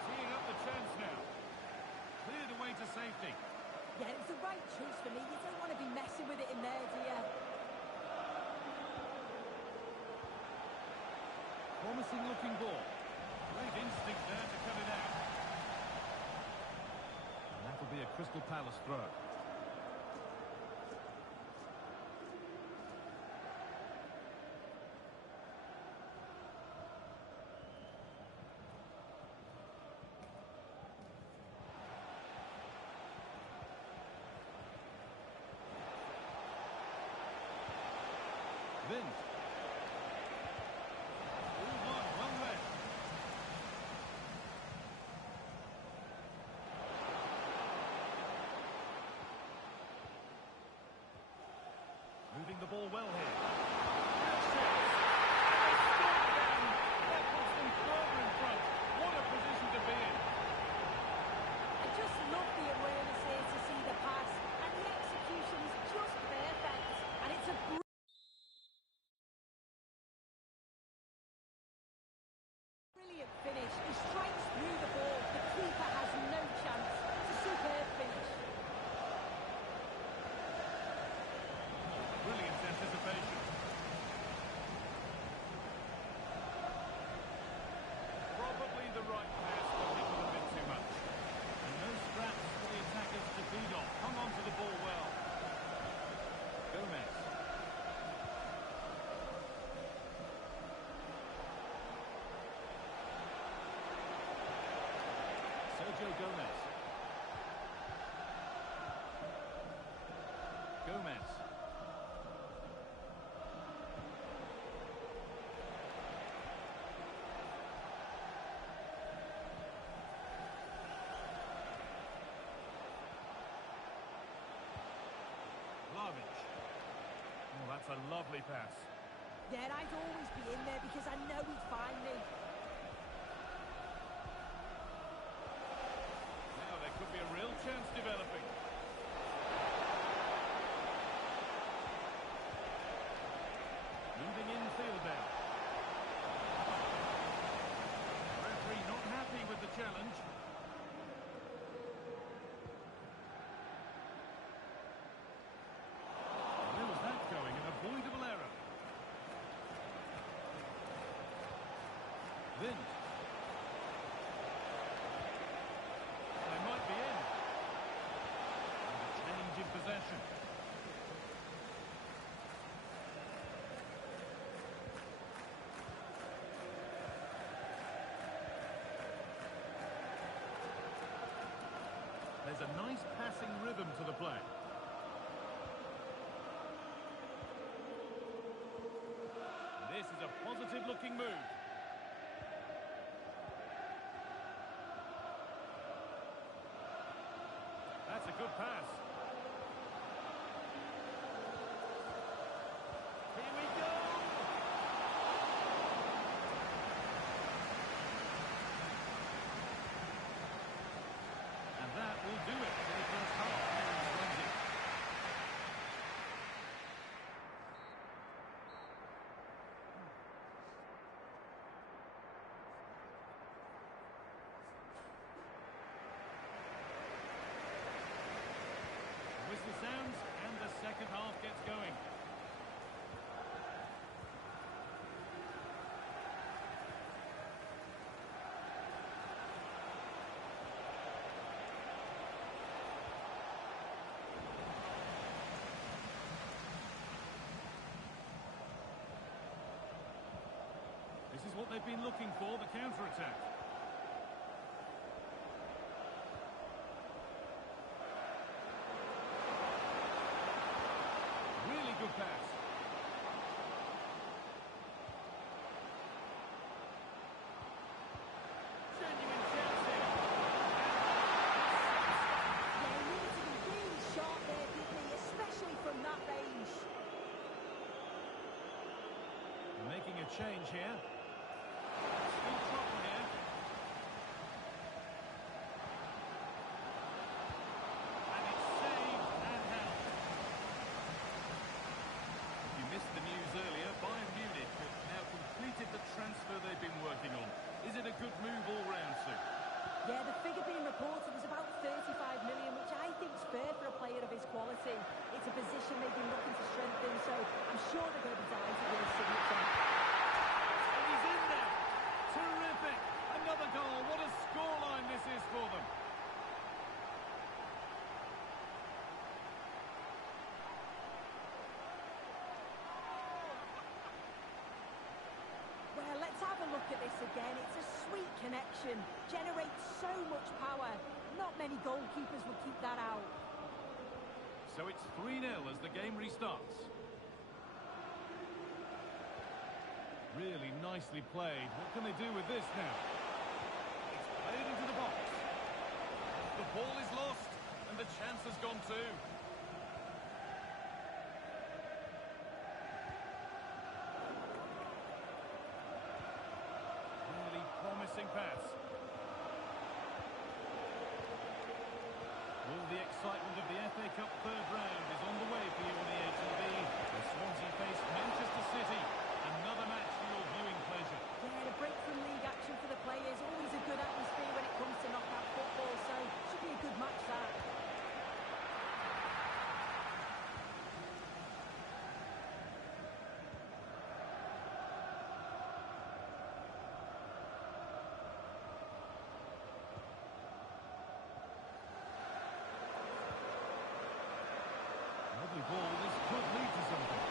Teeing up the chance now. Cleared away to safety. Yeah, it was the right choice for me. You don't want to be messing with it in there, do you? Promising looking ball. Great instinct there to cut it out. And that'll be a Crystal Palace throw. Vint. Move on, well read. Moving the ball well here. Good chance. They scored again. That puts them further in front. What a position to be in. I just love the awareness here to see the pass, and the execution is just perfect. And it's a brilliant finish. He strikes through the ball. The keeper has no chance. It's a superb finish. Brilliant anticipation. That's a lovely pass. Yeah, I'd always be in there because I know he'd find me. Now there could be a real chance developing. Moving infield now. Referee not happy with the challenge. Where was that going? An avoidable error. Lind. They might be in. And a change in possession. There's a nice passing rhythm to the play. This is a positive-looking move. That's a good pass. Here we go! And that will do it for the first half here in Swansea. Whistle sounds and the second half gets going. This is what they've been looking for, the counter-attack. Really good pass. Genuine chance here. Yeah, he needed to be really sharp there, didn't he? Especially from that range. Making a change here. Still trouble here. And it's saved and held. If you missed the news earlier, Bayern Munich have now completed the transfer they've been working on. Is it a good move all round, Sue? Yeah, the figure being reported was about 35 million, which I think is fair for a player of his quality. It's a position they've been looking to strengthen, so I'm sure they're going to be delighted with his signature. And he's in there. Terrific. Another goal. What a scoreline this is for them. Well, let's have a look at this again. It's a sweet connection. Generates so much power. Not many goalkeepers would keep that out. So it's 3-0 as the game restarts. Really nicely played. What can they do with this now? It's played into the box. The ball is lost, and the chance has gone too. Really promising pass. All the excitement of the FA Cup third round is on the way for you on EATV. The Swansea face Manchester City. Another match for your viewing pleasure. Yeah, a break from league action for the players. Always a good atmosphere when it comes to knockout football, so should be a good match that. Lovely ball. This could lead to something.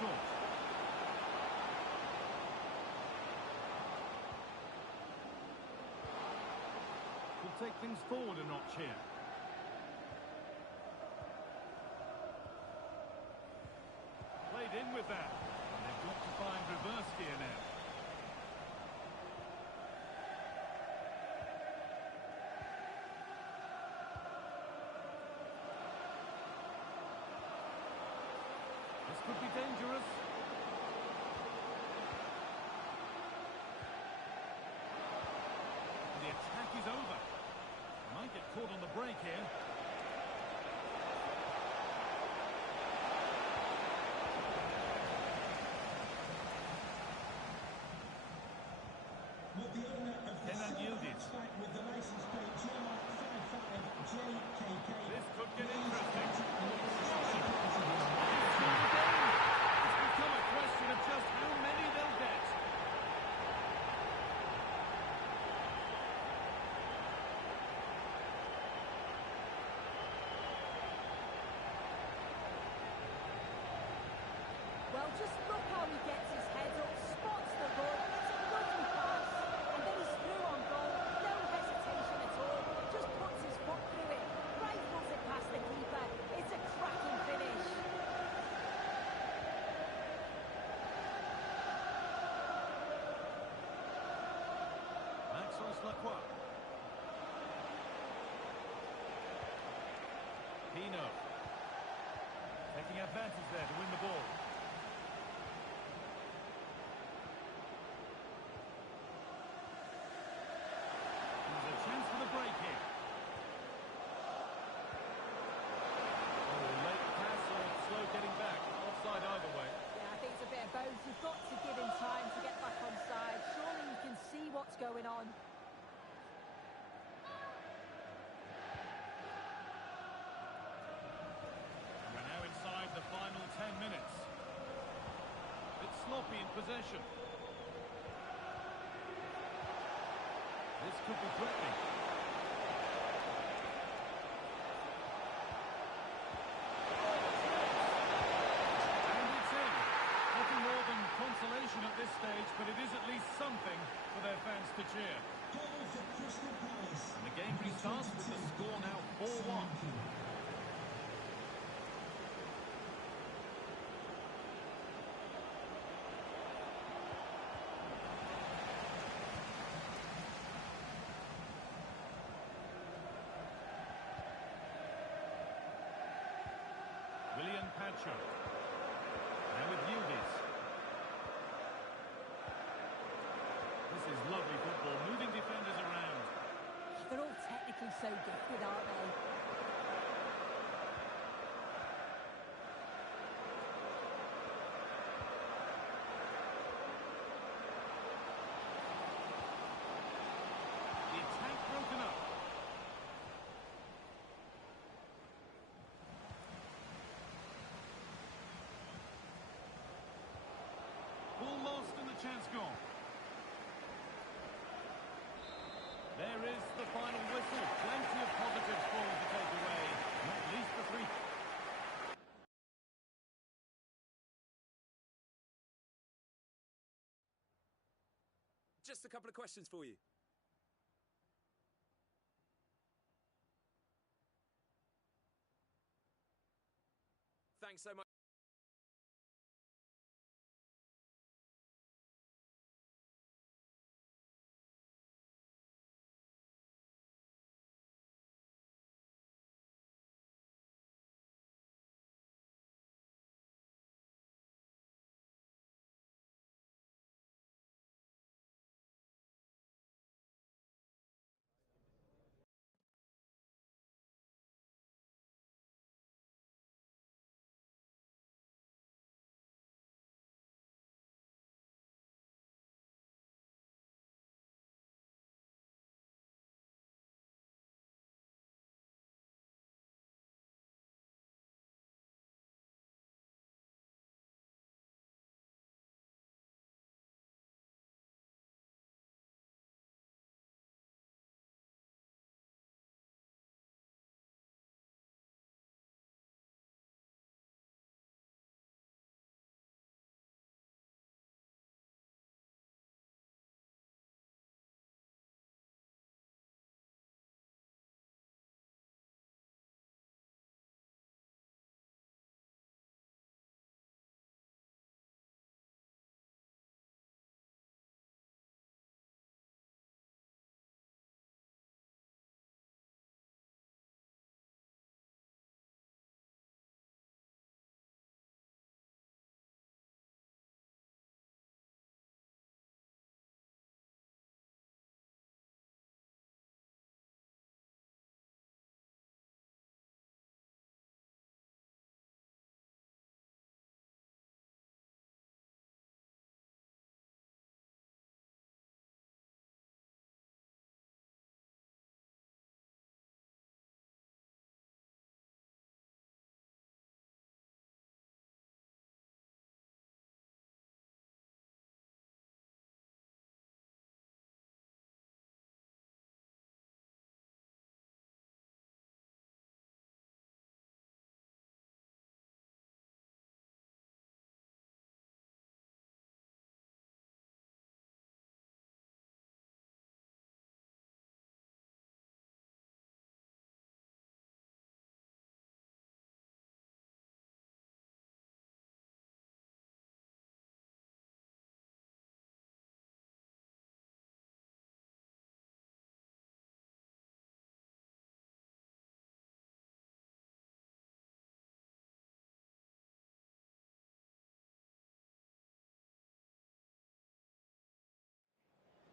short. Could take things forward a notch here. Played in with that. And they've got to find reverse gear now. This could be dangerous. And the attack is over. Might get caught on the break here. With the owner of the Kenan silver Yildiz. hatchback with the license plate GR55JKK. This could get interesting. It's become a question of just how many they'll get. Well, just look how he gets his head up, spots the ball, it's a lovely pass, and then he's through on goal, no hesitation at all, just puts his foot through it, rifles it past the keeper, it's a cracking finish. Maxence Lacroix. Pino. Taking advantage there to win the ball. There's a chance for the break here. Oh, late pass or slow getting back. Offside either way. Yeah, I think it's a bit of both. You've got to give him time to get back on side. Surely you can see what's going on. We're now inside the final 10 minutes. It's sloppy in possession. This could be threatening. And it's in. Nothing more than consolation at this stage, but it is at least something for their fans to cheer. Goal for Crystal Palace. And the game restarts with the score now 4-1. William Pacho. Now with Yildiz. This is lovely football, moving defenders around. They're all technically so gifted, aren't they? The attack broken up. Ball lost and the chance gone. There is the final whistle. Plenty of positives for them to take away. Not least the three. Just a couple of questions for you. Thanks so much.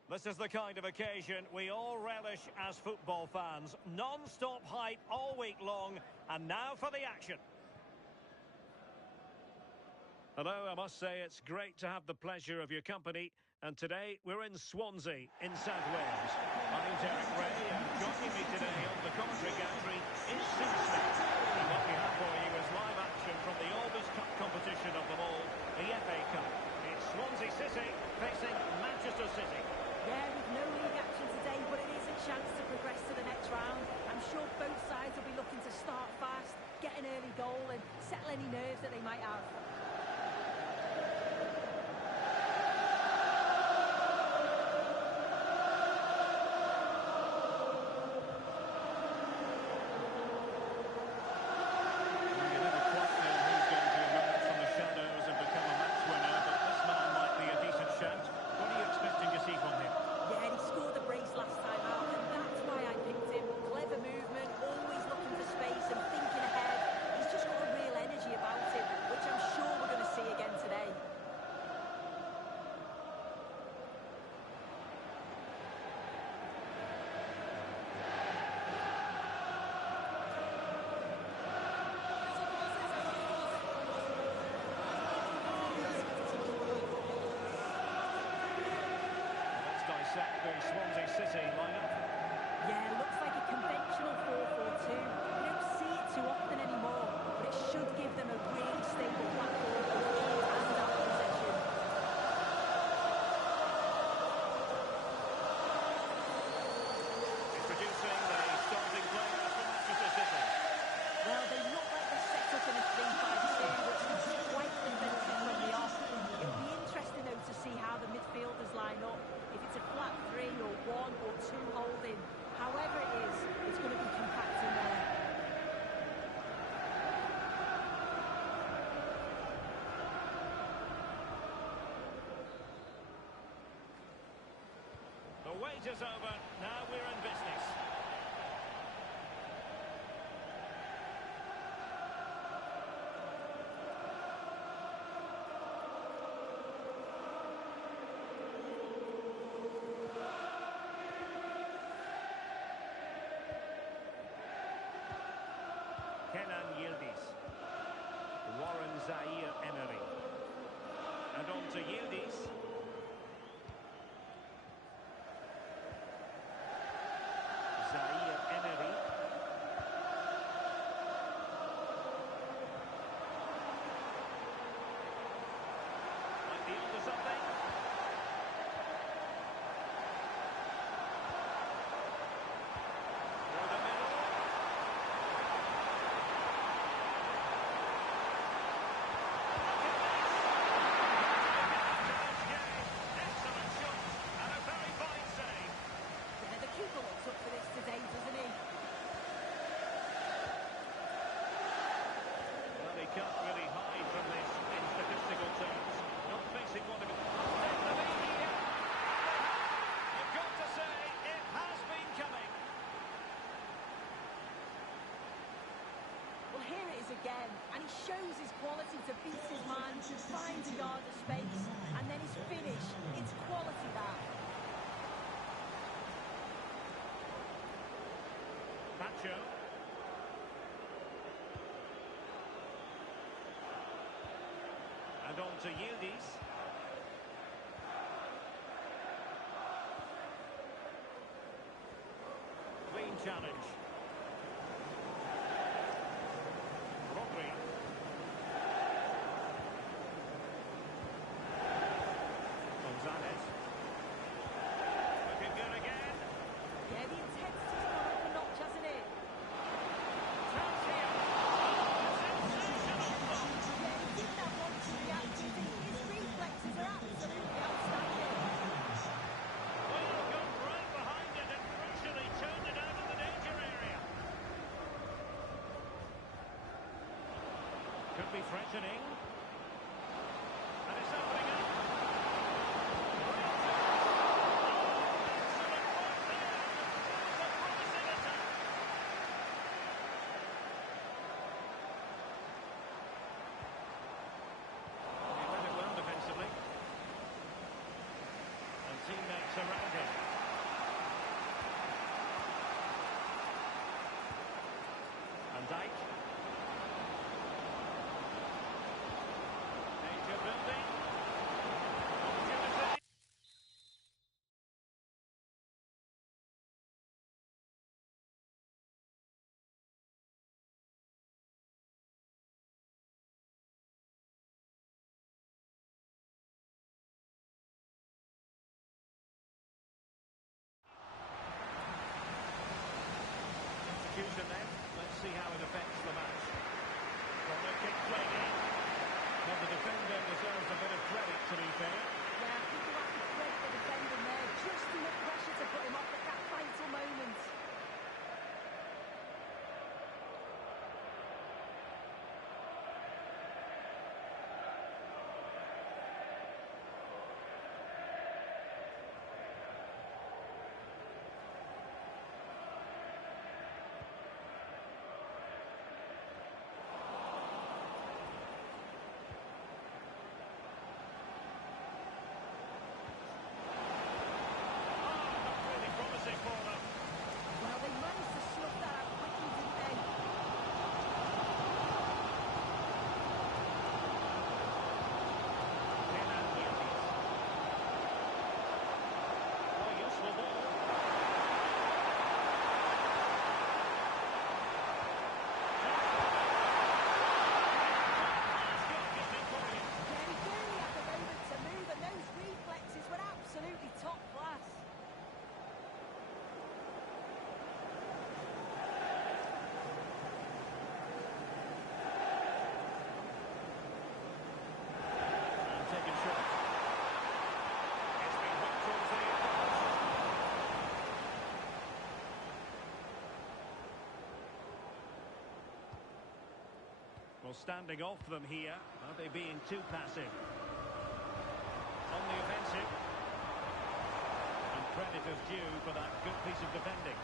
This is the kind of occasion we all relish as football fans. Non-stop hype all week long, and now for the action. Hello, I must say it's great to have the pleasure of your company, and today we're in Swansea in South Wales. I'm Derek Ray, and joining me today on the commentary gantry is Sim Smith. And what we have for you is live action from the oldest cup competition of them all, the FA Cup. It's Swansea City facing Manchester City. Yeah, with no league action today, but it is a chance to progress to the next round. I'm sure both sides will be looking to start fast, get an early goal and settle any nerves that they might have. The Swansea City lineup. Yeah, looks like a conventional 4-4-2. We don't see it too often anymore, but it should give them a really stable platform for in and out of possession. Introducing the starting players for Manchester City. Well, they look like they're set up in a 3-5-2, which is quite defensive from the off. It'll be interesting, though, to see how the midfielders line up. If it's a flat 3 or 1 or 2 holding, however it is, it's going to be compact in there. The wait is over. Now we're in business. Kenan Yildiz. Warren Zaïre-Emery. And on to Yildiz. Zaïre-Emery. Might be onto something. Through the middle. Can't really hide from this in statistical terms. Not facing one of it. You've got to say, it has been coming. Well, here it is again, and he shows his quality to beat his man, find a yard of space, and then his finish. It's quality, that. Pacho. And on to Yildiz. Clean challenge. Rodri. Gonzalez. Looking good again. Yeah, the intensity's gone up a notch, hasn't it? Could be threatening. And it's opening up. Surprising attack. He read it well defensively. And teammates around him. substitution then. Let's see how it affects the match. Corner kick played in. Well, the defender deserves a bit of credit, to be fair. Yeah, I think you have to credit the defender there. Just enough pressure to put him off at that vital moment. Well, they managed to snuff that out quickly, didn't they? Useful ball. Very clearly at the moment to move, and those reflexes were absolutely top class. And taken short. It's been hooked towards the well, standing off them here. Are they being too passive? On the offensive. And credit is due for that good piece of defending.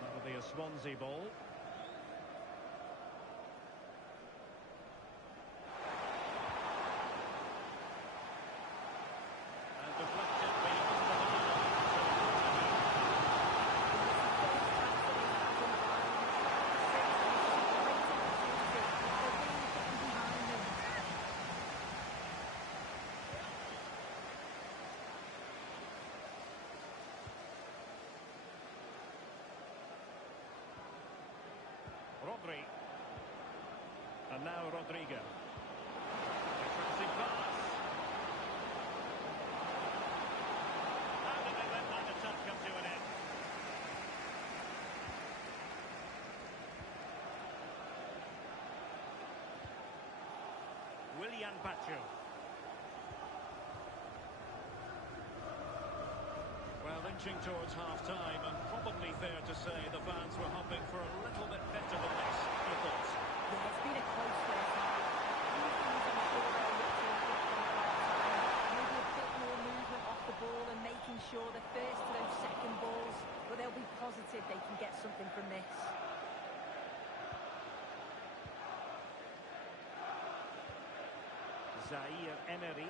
That'll be a Swansea ball. And deflected beyond the line. Rodri. And now Rodrigo. Impressive pass. How did they let that attack come to an end? Willian Pacho. Well, inching towards half-time, and probably fair to say the fans were hoping for a little bit better than this. Your thoughts? Yeah, it's been a close first half. These teams, I'm sure they'll look to improve on half-time. Maybe a bit more movement off the ball and making sure they're first to those second balls, but they'll be positive they can get something from this. Zaire Emery.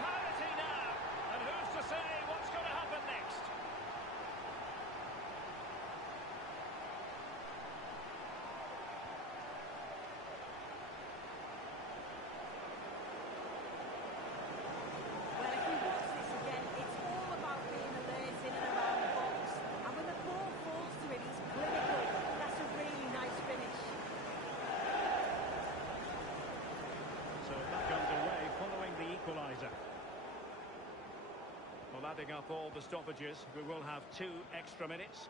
Parity now. And who's to say what's going to happen next? Well, if we watch this again, it's all about being alert in and around the box. And when the ball falls to him, he's clinical. That's a really nice finish. So back underway following the equaliser. Well, adding up all the stoppages, we will have 2 extra minutes.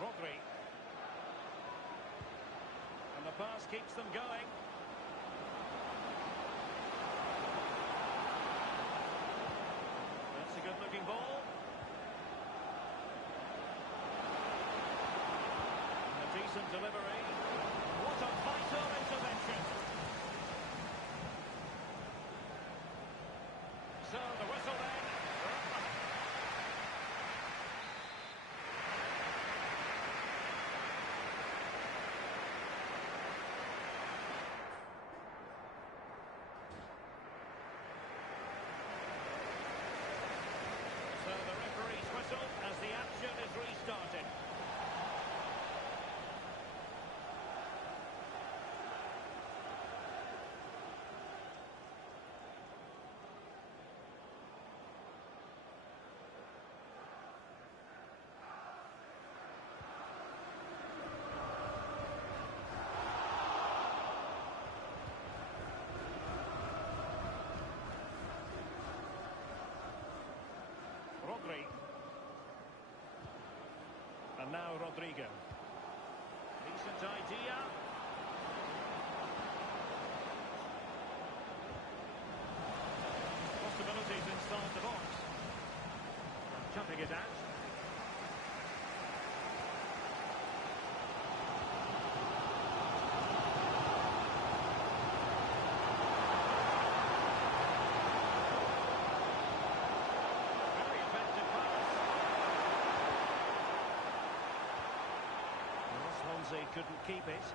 Rodri. And the pass keeps them going. That's a good-looking ball. And a decent delivery. What a vital intervention. So the whistle then. So the referee's whistle as the action is restarted. And now Rodrigo. Decent idea. Possibilities inside the box. Cutting it out. Very effective pass. Well, Swansea couldn't keep it.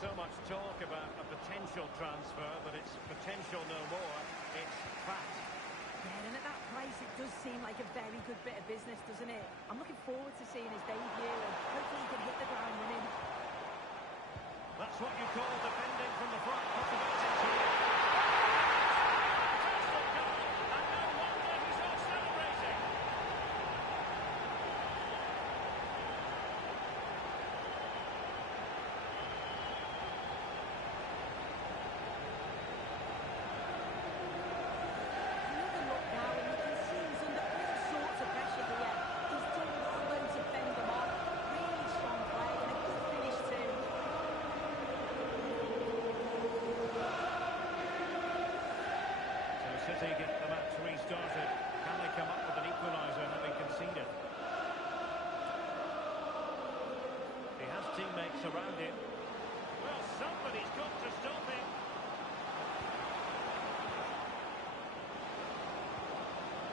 So much talk about a potential transfer, but it's potential no more. It's fact. Yeah, and at that price, it does seem like a very good bit of business, doesn't it? I'm looking forward to seeing his debut, and hopefully he can hit the ground running. That's what you call defending from the front. Possibilities here. Fantastic goal, and no wonder he's not celebrating. Another look now, and you can see he's under all sorts of pressure here. He's done well though to fend them off. Really strong play and a good finish too. So City get the match restarted. Can they come up with an equaliser having conceded? He has teammates around him. Well, somebody's got to stop him.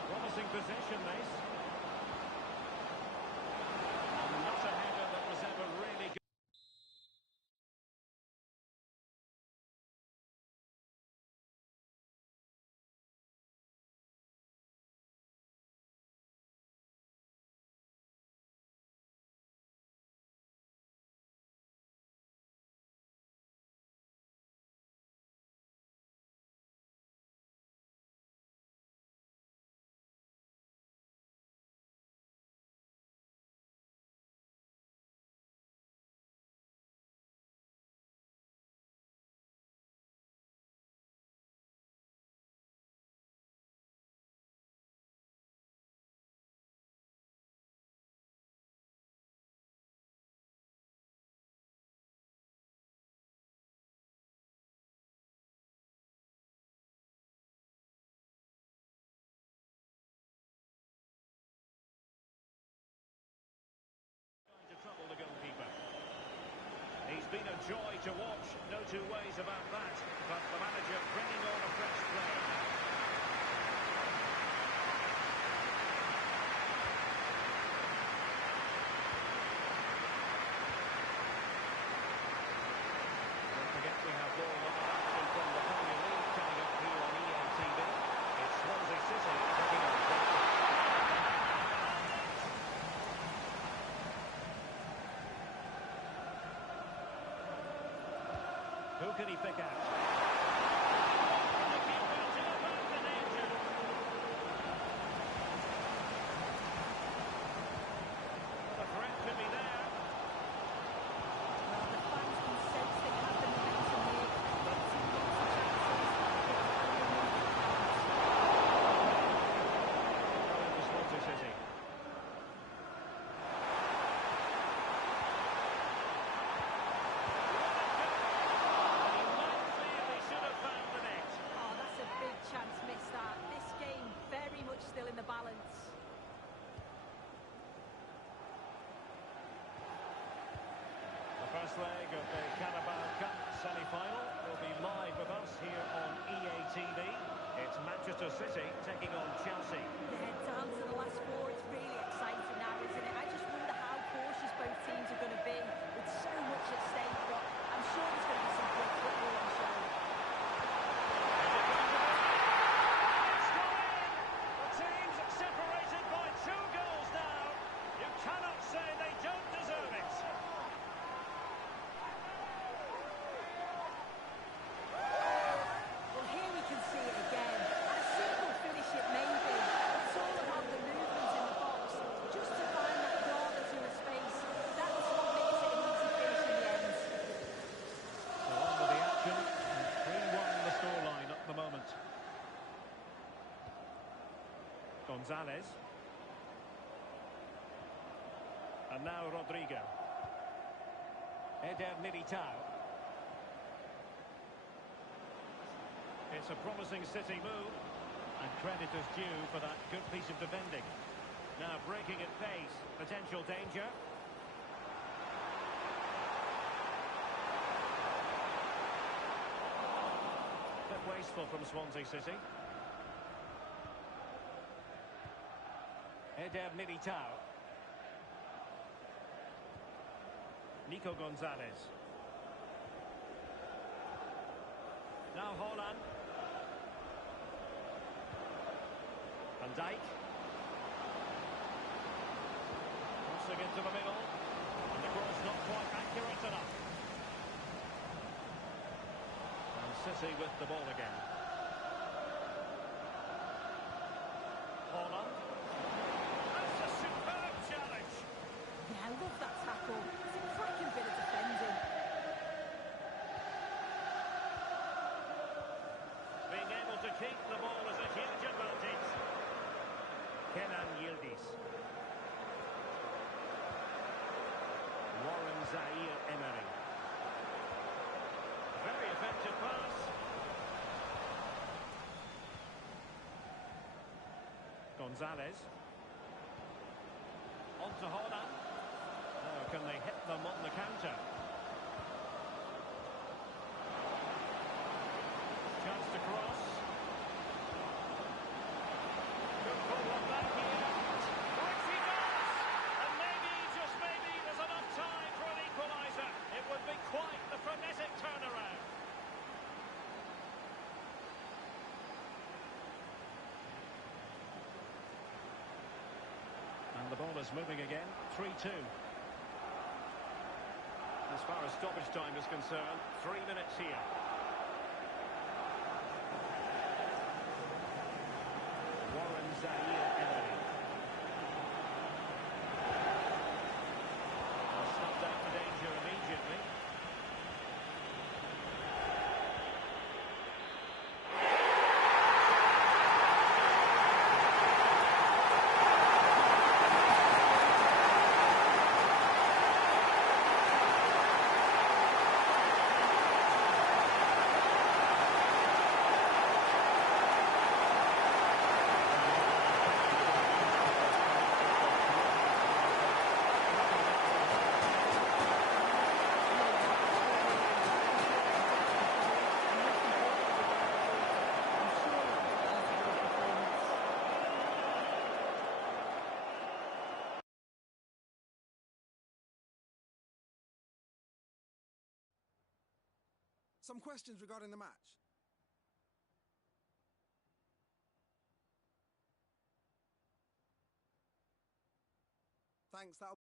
Promising possession, this. And not a header that was ever really good. Trouble the goalkeeper. He's been a joy to watch, no two ways about that. But the manager bringing on a fresh player. Don't forget we have more live action from the Premier League coming up here on EA TV. It's Swansea City taking on Chelsea. Who can he pick out? The keeper to avert the danger. The threat could be there. Well, the fans can sense they have the momentum here. Waiting lots of chances. Going to Swansea City. Oh, that's a big chance missed that. This game very much still in the balance. The first leg of the Carabao Cup semi-final will be live with us here on EA TV. It's Manchester City taking on Chelsea. Yeah, down to the last four. It's really exciting now, isn't it? I just wonder how cautious both teams are going to be with so much at stake, but I'm sure there's going to be some great football on show. It's gone in! The teams separated by 2 goals now. You cannot say they don't deserve it. Well, here we can see it again. And a simple finish it may be. It's all about the movement in the box. Just to find that yard or two of space. That's what makes it an easy finish in the end. So on with the action. Gonzalez. And now Rodrigo. Eder Militao. It's a promising City move, and credit is due for that good piece of defending. Now breaking at pace, potential danger. Bit wasteful from Swansea City. Eder Militao. Nico Gonzalez. Now Haaland. Van Dijk. Crossing into the middle. And the cross not quite accurate enough. And City with the ball again. Haaland. That's a superb challenge. Yeah, I love that tackle. It's a cracking bit of defending. Being able to keep the ball is a huge advantage. Kenan Yildiz. Warren Zaïre-Emery. Very effective pass. Gonzalez. On to Haaland. Oh, can they hit them on the counter? Chance to cross. Good ball on that here. Right he does! And maybe, just maybe, there's enough time for an equaliser. It would be quite the frenetic turnaround. And the ball is moving again. 3-2. As far as stoppage time is concerned, 3 minutes here. Warren Zaïre-Emery. Snuffed out the danger immediately. Some questions regarding the match. Thanks, that'll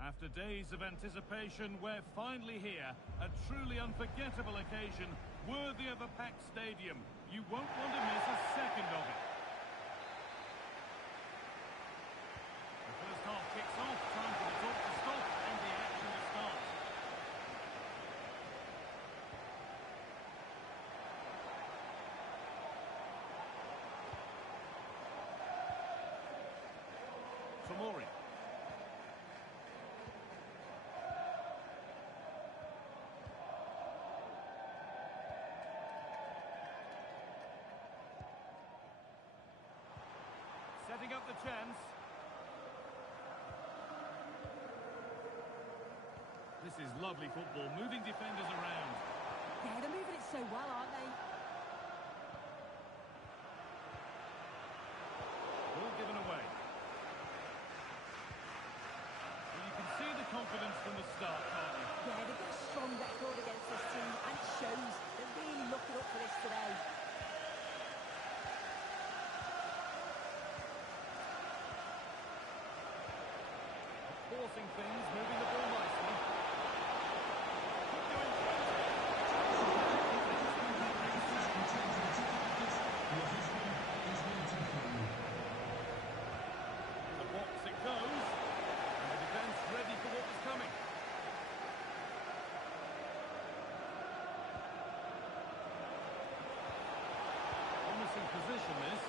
After days of anticipation, we're finally here. A truly unforgettable occasion, worthy of a packed stadium. You won't want to miss a second of it. The first half kicks off. Time for the talk to stop and the action to start. Tomori. Setting up the chance. This is lovely football, moving defenders around. Yeah, they're moving it so well, aren't they? Ball given away. Well, you can see the confidence from the start, can't you? Yeah, they've got a strong record against this team, and it shows. They're really looking up for this today. Forcing things, moving the ball nicely. Could go in front. The box it goes. And the defence ready for what was coming. Promising position, this.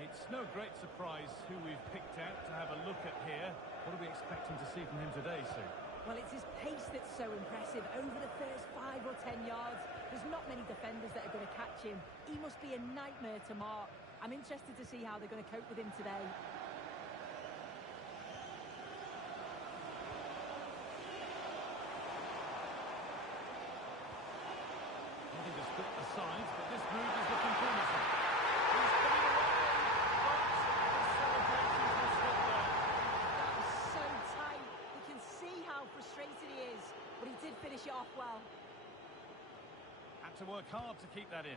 It's no great surprise who we've picked out to have a look at here. What are we expecting to see from him today, Sue? Well, it's his pace that's so impressive. Over the first 5 or 10 yards, there's not many defenders that are going to catch him. He must be a nightmare to mark. I'm interested to see how they're going to cope with him today. Looking to split the sides, but this move is looking promising. He's put it away, but the celebrations will stop there. That was so tight. You can see how frustrated he is, but he did finish it off well. Had to work hard to keep that in.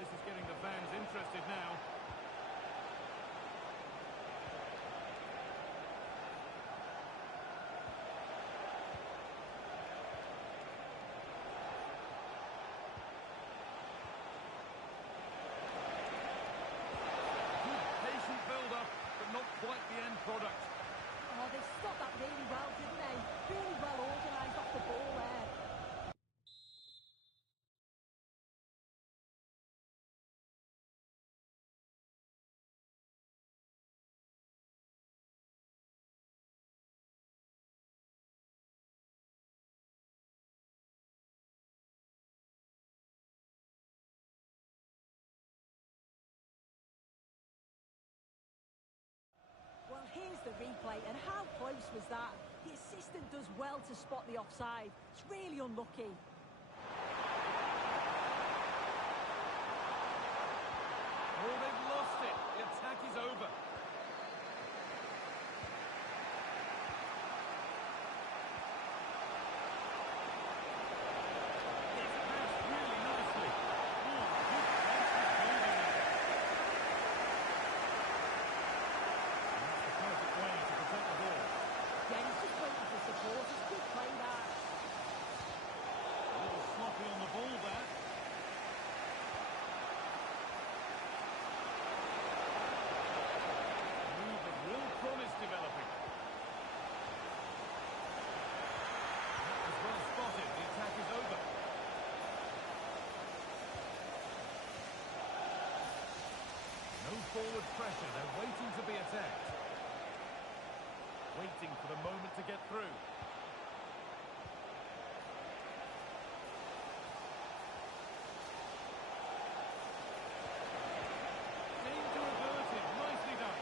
This is getting the fans interested now. Good patient build-up, but not quite the end product. Oh, they stopped that really well, didn't they? Really well organised off the ball there. Well, here's the replay, and how close was that? The assistant does well to spot the offside. It's really unlucky. Oh, they've lost it. The attack is over. It's passed really nicely. Oh, good defensive building there. And that's the perfect way to protect the ball. Yeah, he's just waiting for support. It's good play that. A little sloppy on the ball there. Move of real promise developing. That was well spotted. The attack is over. No forward pressure. They're waiting to be attacked. Waiting for the moment to get through. Danger averted. Nicely done.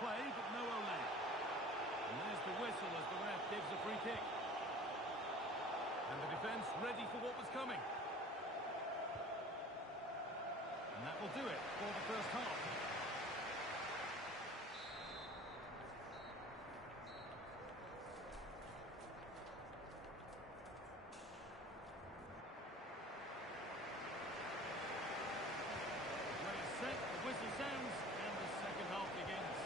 play, but no Olé. And there's the whistle as the ref gives a free kick. And the defence ready for what was coming. And that will do it for the first half. Set, the whistle sounds, and the second half begins.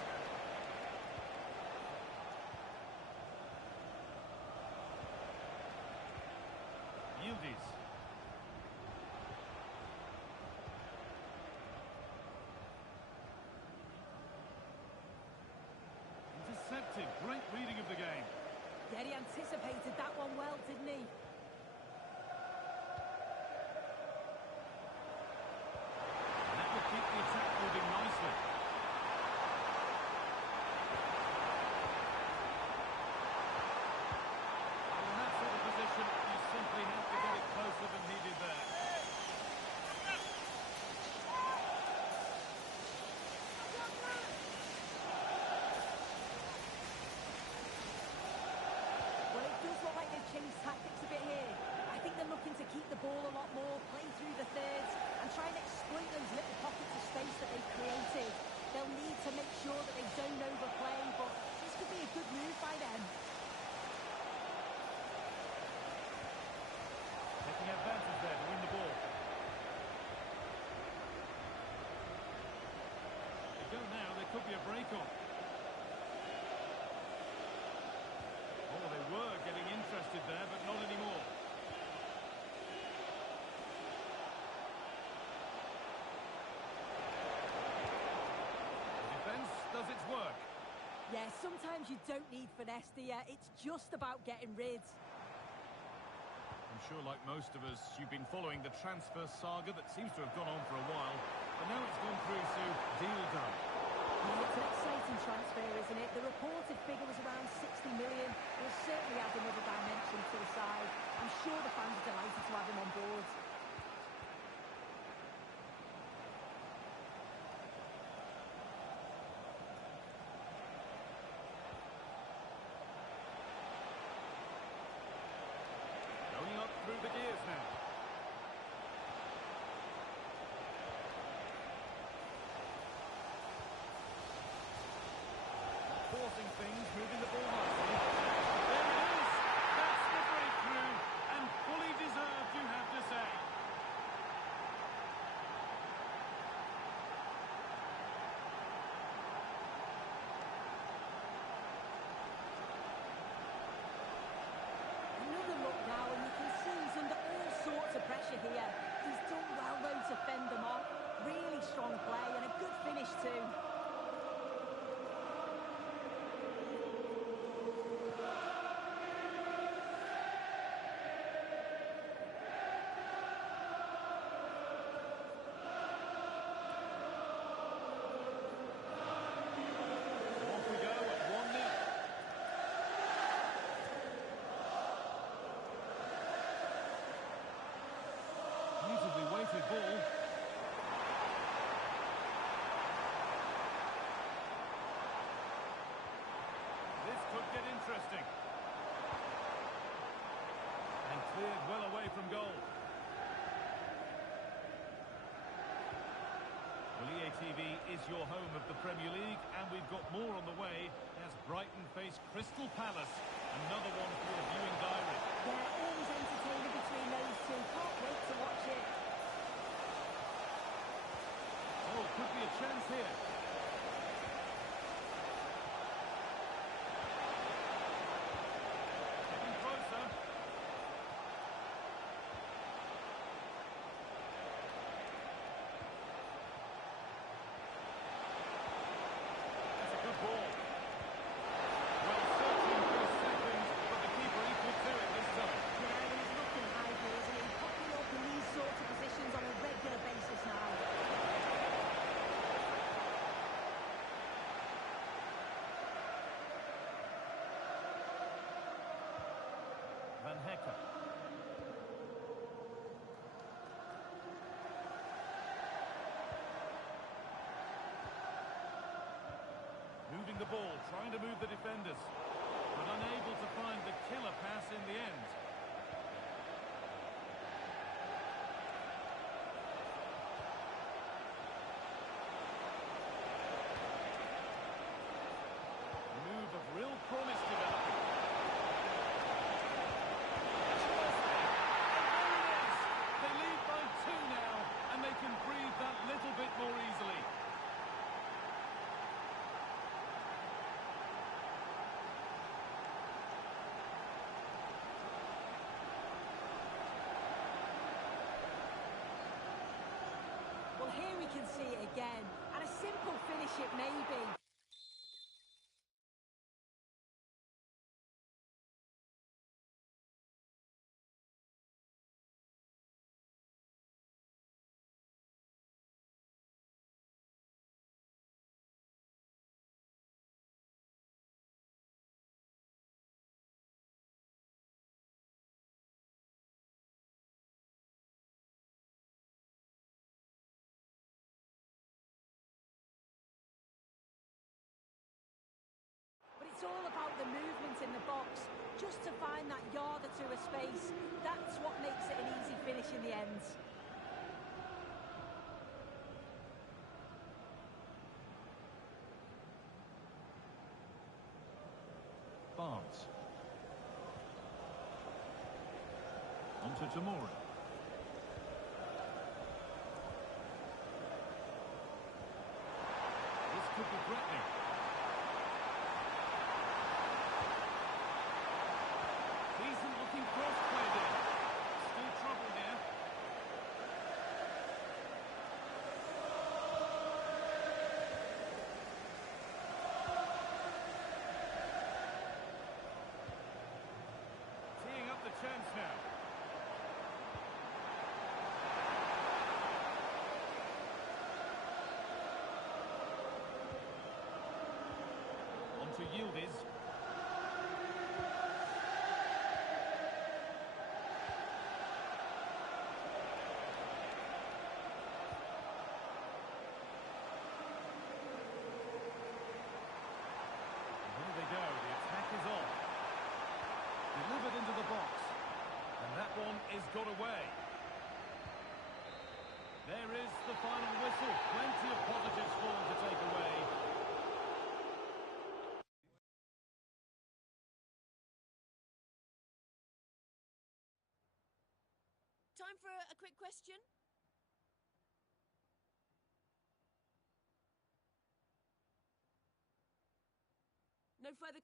Yildiz. Intercepted, great reading of the game. Yeah, he anticipated that one well, didn't he? That will keep the attack moving nicely. Well, in that sort of position, you simply have to get it closer than he did there. Well, it does look like they've changed tactics a bit here. I think they're looking to keep the ball a lot more, play through the thirds, and try and exploit those little pockets of space that they've created. They'll need to make sure that they don't overplay, but this could be a good move by them. Taking advantage there to win the ball. They go now, there could be a break on. Oh, they were getting interested there, but not anymore. The defence does its work. Yeah, sometimes you don't need finesse, do you? It's just about getting rid. I'm sure, like most of us, you've been following the transfer saga that seems to have gone on for a while, but now it's gone through to deal done. Well, it's an exciting transfer, isn't it? The reported figure was around 60 million. Will certainly add another dimension to the side. I'm sure the fans are delighted to have him on board. Going up through the gears now. Forcing things, moving the ball nicely. There it is! That's the breakthrough, and fully deserved, you have to say. Another look now, and you can see he's under all sorts of pressure here. He's done well, though, to fend them off. Really strong play, and a good finish, too. Off we go at 1-0. Beautifully weighted ball. This could get interesting. And cleared well away from goal. Well, EA TV is your home of the Premier League, and we've got more on the way as Brighton face Crystal Palace. Another one for your viewing diary. Yeah, always entertaining between those two. Can't wait to watch it. Oh, could be a chance here. Getting closer. That's a good ball. Well, searching for a second, but the keeper equal to it this time. Yeah, he's looking high here, isn't he? Popping up in these sorts of positions on a regular basis now. ball, trying to move the defenders, but unable to find the killer pass in the end. Move of real promise developing. They lead by 2 now, and they can breathe that little bit more easily. Well, here we can see it again, and a simple finish it may be. But it's all about the movement in the box, just to find that yard or two of space. That's what makes it an easy finish in the end. Barnes. On to Tomori. This could be threatening. Decent looking cross played in. Still trouble here. Teeing up the chance now. On to Yildiz. There they go, the attack is on. Delivered into the box. And that one is got away. There is the final whistle. Plenty of positives for them to take away. Time for a quick question? No further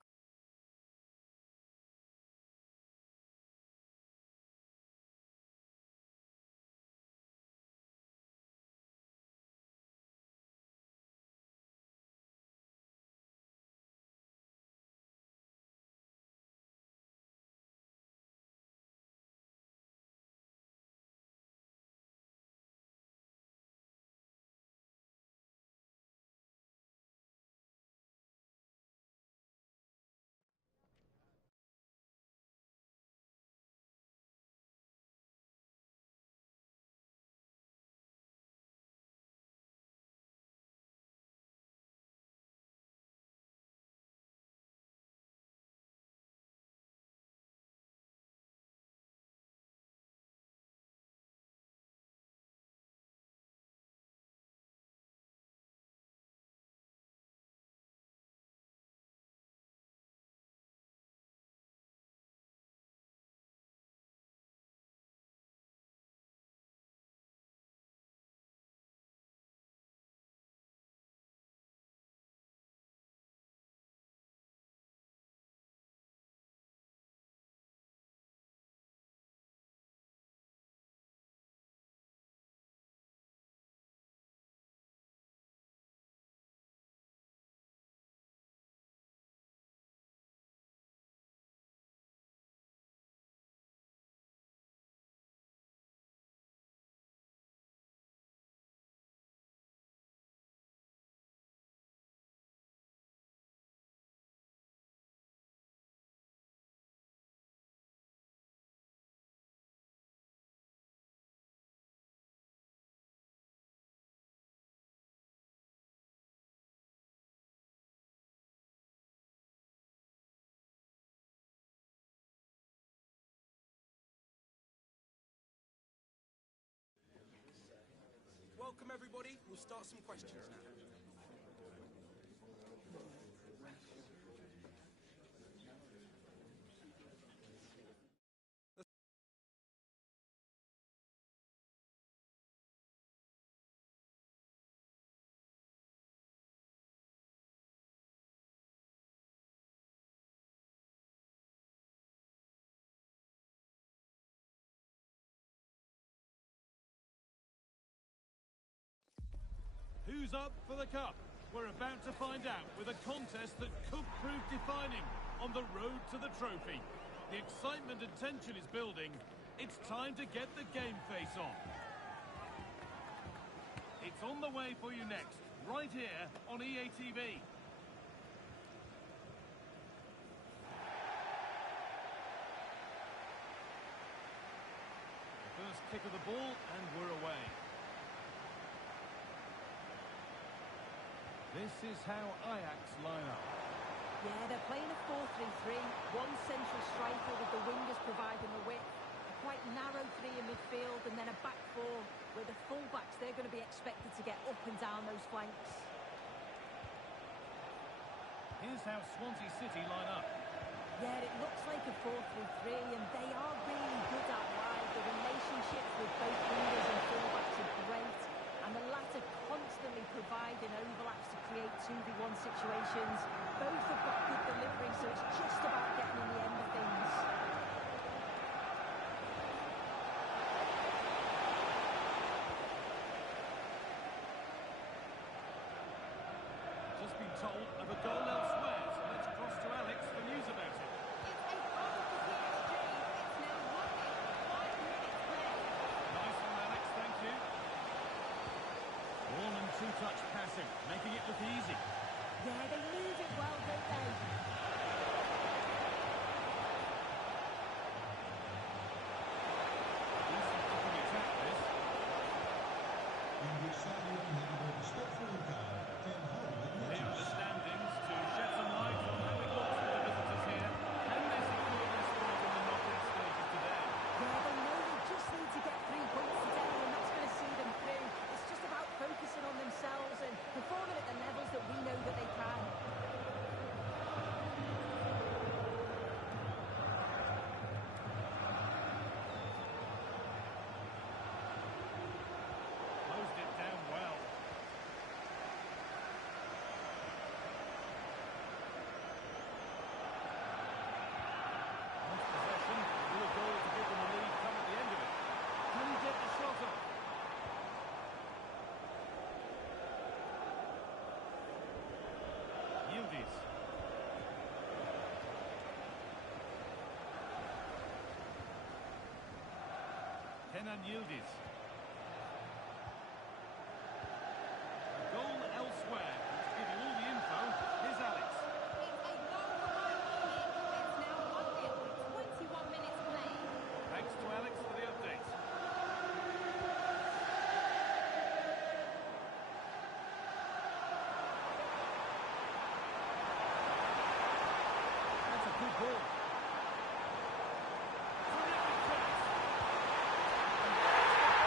everybody, we'll start some questions now. Who's up for the cup? We're about to find out with a contest that could prove defining on the road to the trophy. The excitement and tension is building. It's time to get the game face on. It's on the way for you next, right here on EA TV. The first kick of the ball and we're away. This is how Ajax line up. Yeah, they're playing a 4-3-3. One central striker with the wingers providing the width. A quite narrow three in midfield and then a back four where the full-backs, they're going to be expected to get up and down those flanks. Here's how Swansea City line up. Yeah, it looks like a 4-3-3 and they are really good out wide. The relationships with both wingers and full-backs are great. And the latter constantly providing overlaps to create 2v1 situations. Both have got good delivery, so it's just about getting in the end of things. Just been told of a goal elsewhere, so let's cross to Alex for news about it. It's a goal for PSG. It's now 1-0, 5 minutes play. Nice one, Alex, thank you. Ball and two-touch passing, making it look easy. Yeah, they move it well, don't they? Decent looking attack, this. In which Sadio headed a step forward goal, then hold it. Here are the standings to shed some light on how it looks for the visitors here. Can they secure their spot in the knockout stages today? Yeah, they know they just need to get 3 points today and that's going to see them through. It's just about focusing on themselves and performing at the levels that we know that they can. Closed it down well. Once possession, will a goal to give them a lead come at the end of it. Can he get the shot off? Yildiz. Kenan Yildiz. A goal elsewhere. To give you all the info, here's Alex. It's a goal for Bayern Munich. It's now 1-0, 21 minutes play. Thanks to Alex for the update. That's a good ball. Terrific cross. And that's the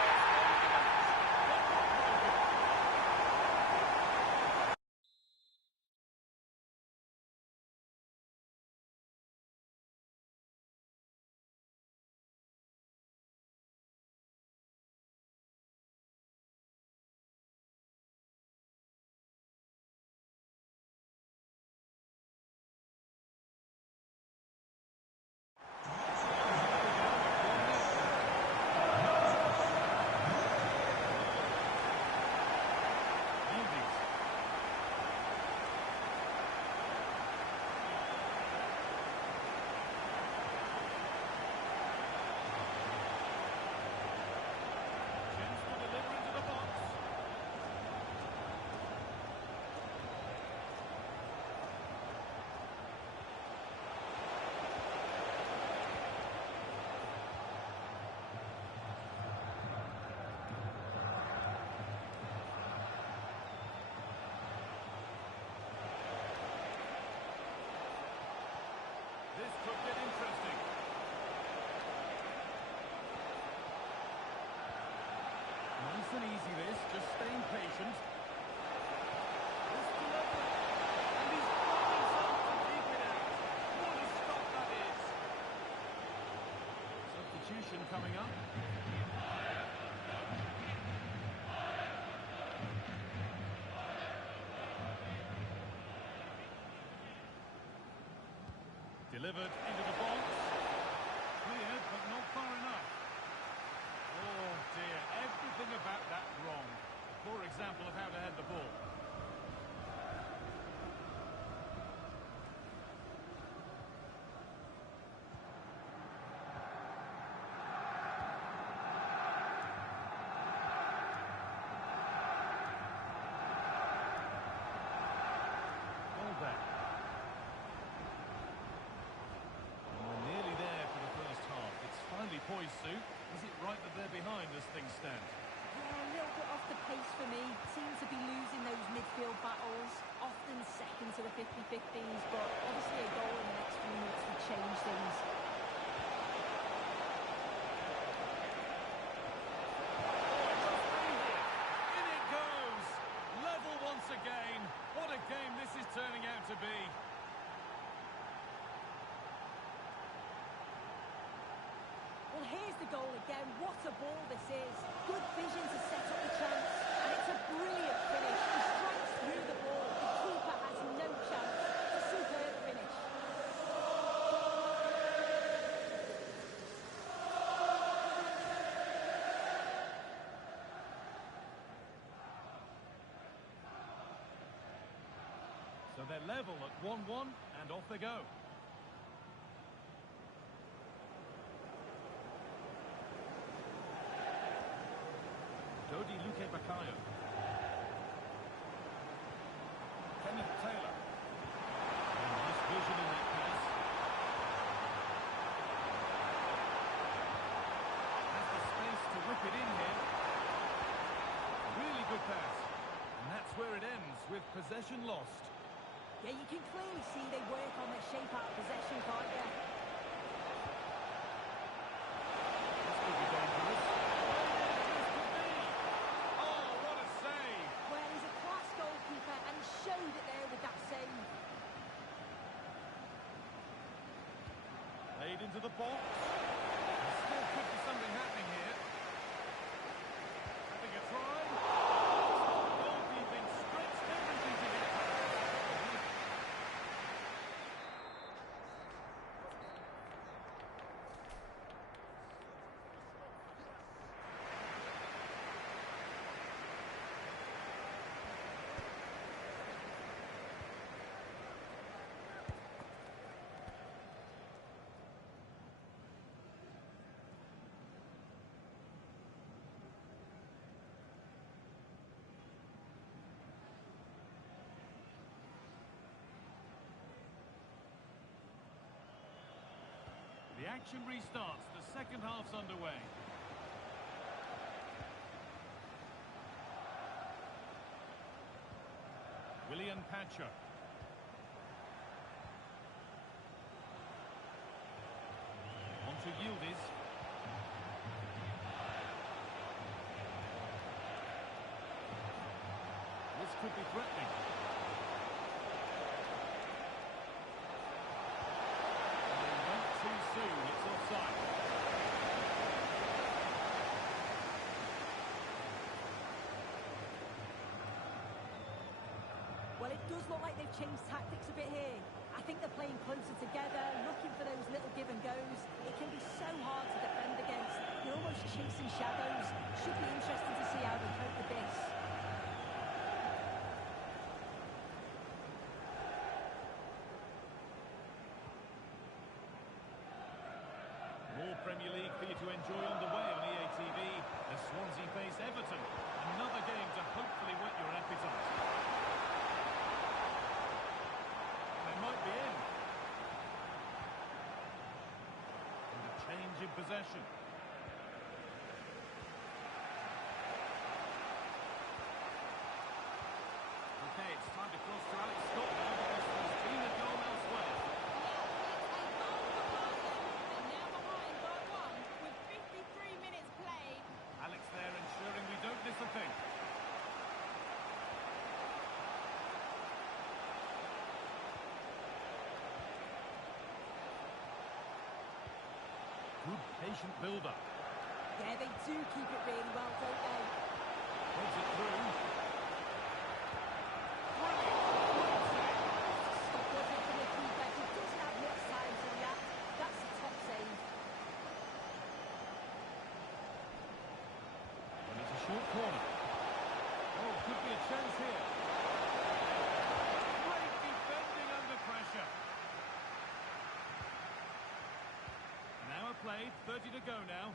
substitution coming up. Delivered into the box. Cleared, but not far enough. Oh dear, everything about that wrong. Poor example of how to head the ball. Hold that. We're nearly there for the first half. It's finally poised, Sue. Is it right that they're behind as things stand? Yeah, a little bit off the pace for me. Seem to be losing those midfield battles. Often second to the 50-50s, but obviously a goal in the next few minutes would change things. In it goes! Level once again. What a game this is turning out to be. Well, here's the goal again. What a ball this is. Good vision to set up the chance. And it's a brilliant finish. He strikes through the ball. The keeper has no chance. It's a superb finish. So they're level at 1-1, and off they go. Dodi Luke Bakayo. Kenneth Taylor. And nice vision in that pass. Has the space to whip it in here. Really good pass. And that's where it ends, with possession lost. Yeah, you can clearly see they work on their shape out of possession, can't you? This could be dangerous. Oh, what a save! Well, he's a class goalkeeper and he showed it there with that save. Played into the box. There still could be something happening here. Having a try. Goalkeeping stretched everything to get past. The action restarts. The second half's underway. Willian Pacho. On to Yildiz. This could be threatening. Too soon, it's offside. Well, it does look like they've changed tactics a bit here. I think they're playing closer together, looking for those little give and goes. It can be so hard to defend against. You're almost chasing shadows. Should be interesting to see how they cope with this. More Premier League for you to enjoy on the way on EA TV as Swansea face Everton. Another game to hopefully whet your appetite. They might be in. And a change in possession. Okay, it's time to cross to Alex Scott now because there's been a goal elsewhere. Alex there ensuring we don't miss a thing. Good patient build-up. Yeah, they do keep it really well, don't they? Heads it through. Stop wasn't from the keeper. He doesn't have much time to react. That's a top save. And it's a short corner. Oh, could be a chance here. Great defending under pressure. An hour played, 30 to go now.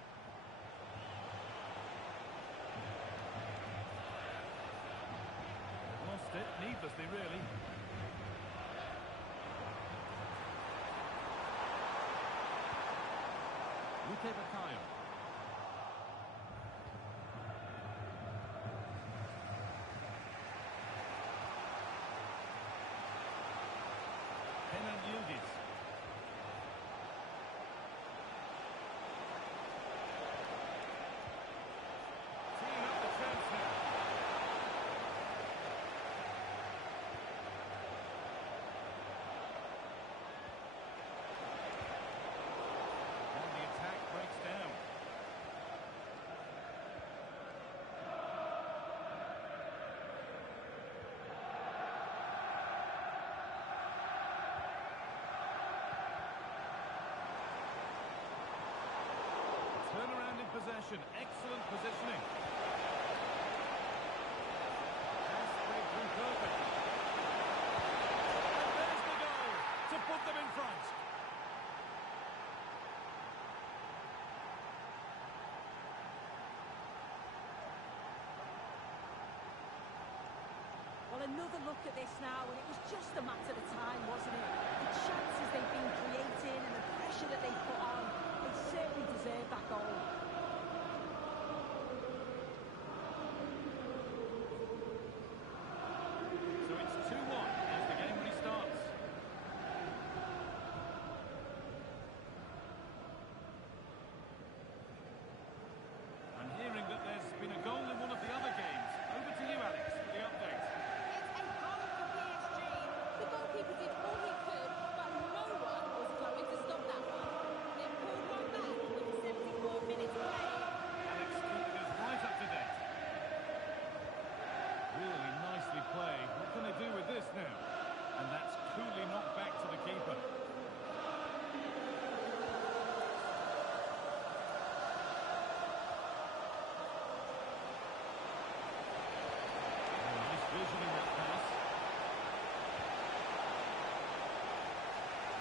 Lost it, needlessly really. Luque Baccaio. Kenan Yildiz. Teeing up the chance now. And the attack breaks down. Turnaround in possession. Excellent positioning. Pass played through perfectly. And there's the goal to put them in front. Well, another look at this now, and it was just a matter of time, wasn't it? The chances they've been creating and the pressure that they put on, they certainly deserve that goal. So it's 2-1 as the game restarts. I'm hearing that there's been a goal in one of the other games. Over to you, Alex, for the update. It's a goal for PSG. The goalkeeper did all he could, but no one was going to stop that one. They pulled one back with 74 minutes played. Alex keeping us right up to date. Really nicely played. What can they do with this now? And that's coolly knocked back to the keeper. Oh, nice vision in that pass.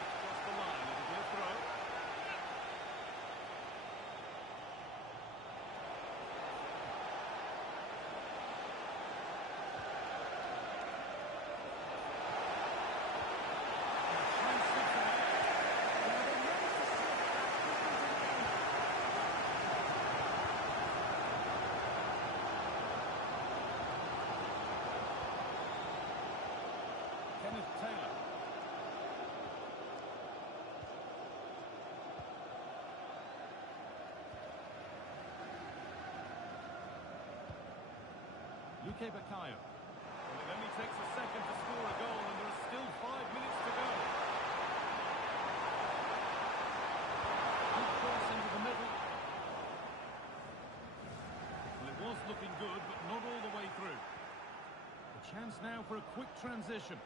Across the line, it'll be a throw. Chance slips away. Well, they managed to slip that quickly, didn't they? Kenneth Taylor. Luque Baccaio. Well, it only takes a second to score a goal, and there are still 5 minutes to go. Good cross into the middle. Well, it was looking good, but not all the way through. A chance now for a quick transition.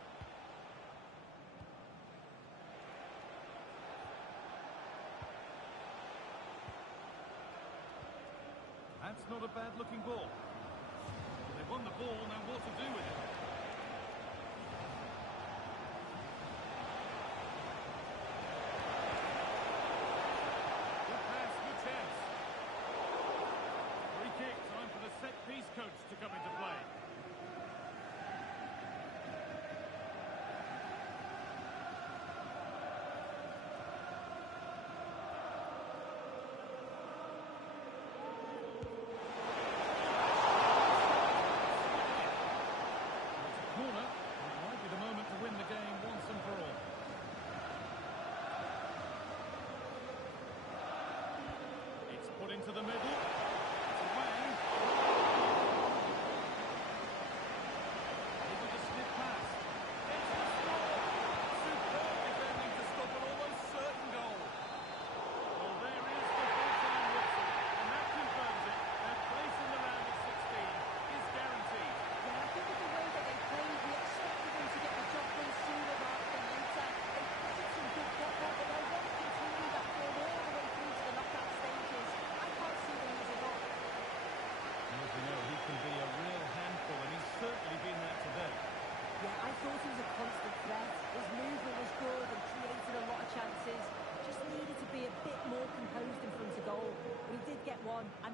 That's not a bad-looking ball. Well, they won the ball, now what to do with it? Good pass, good chance. Free kick, time for the set-piece coach to come into play.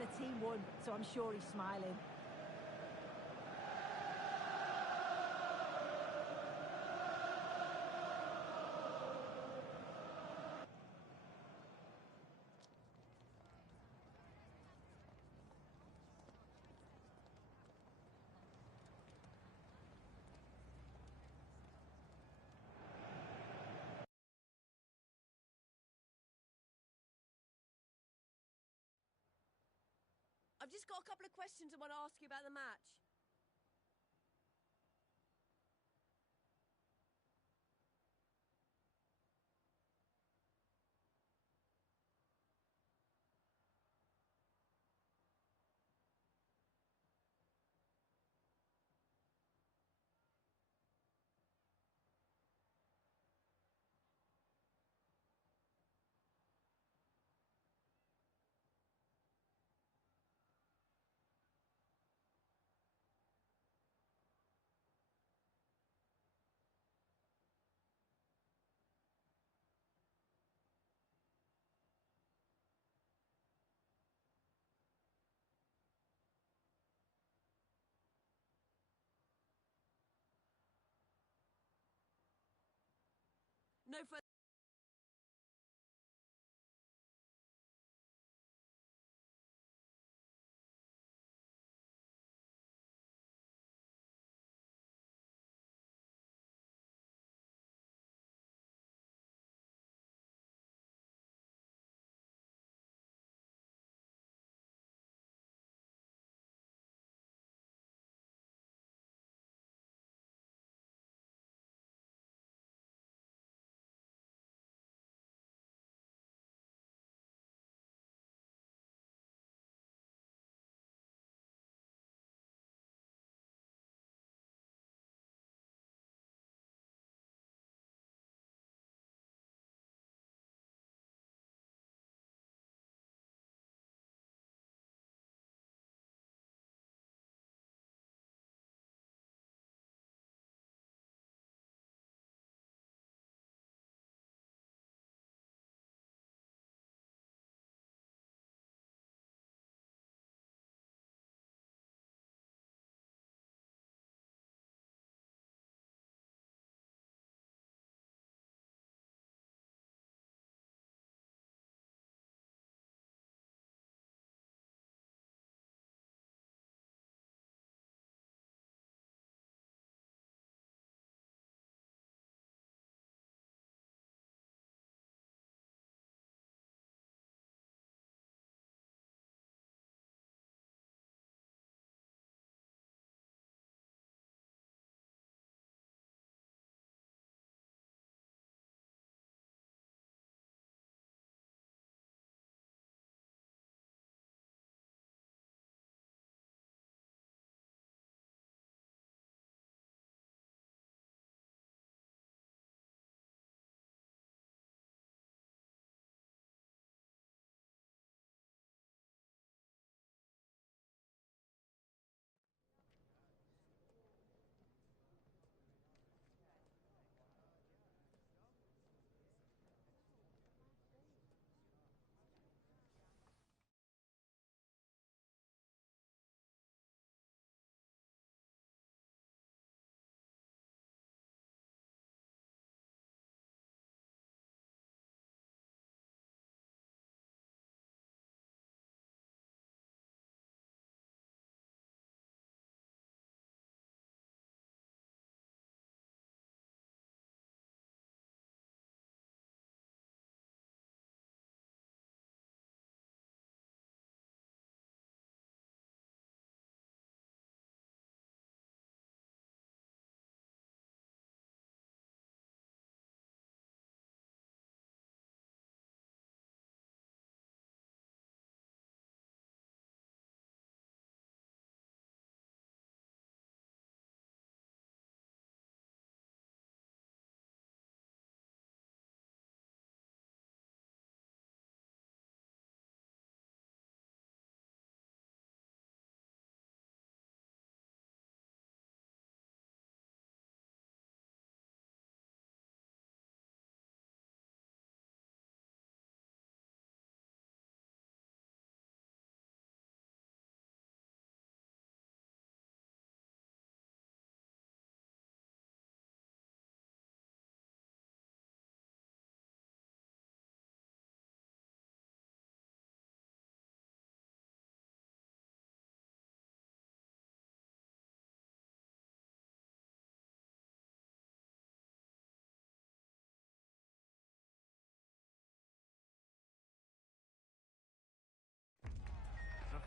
their team won, so I'm sure he's smiling. I've just got a couple of questions I want to ask you about the match.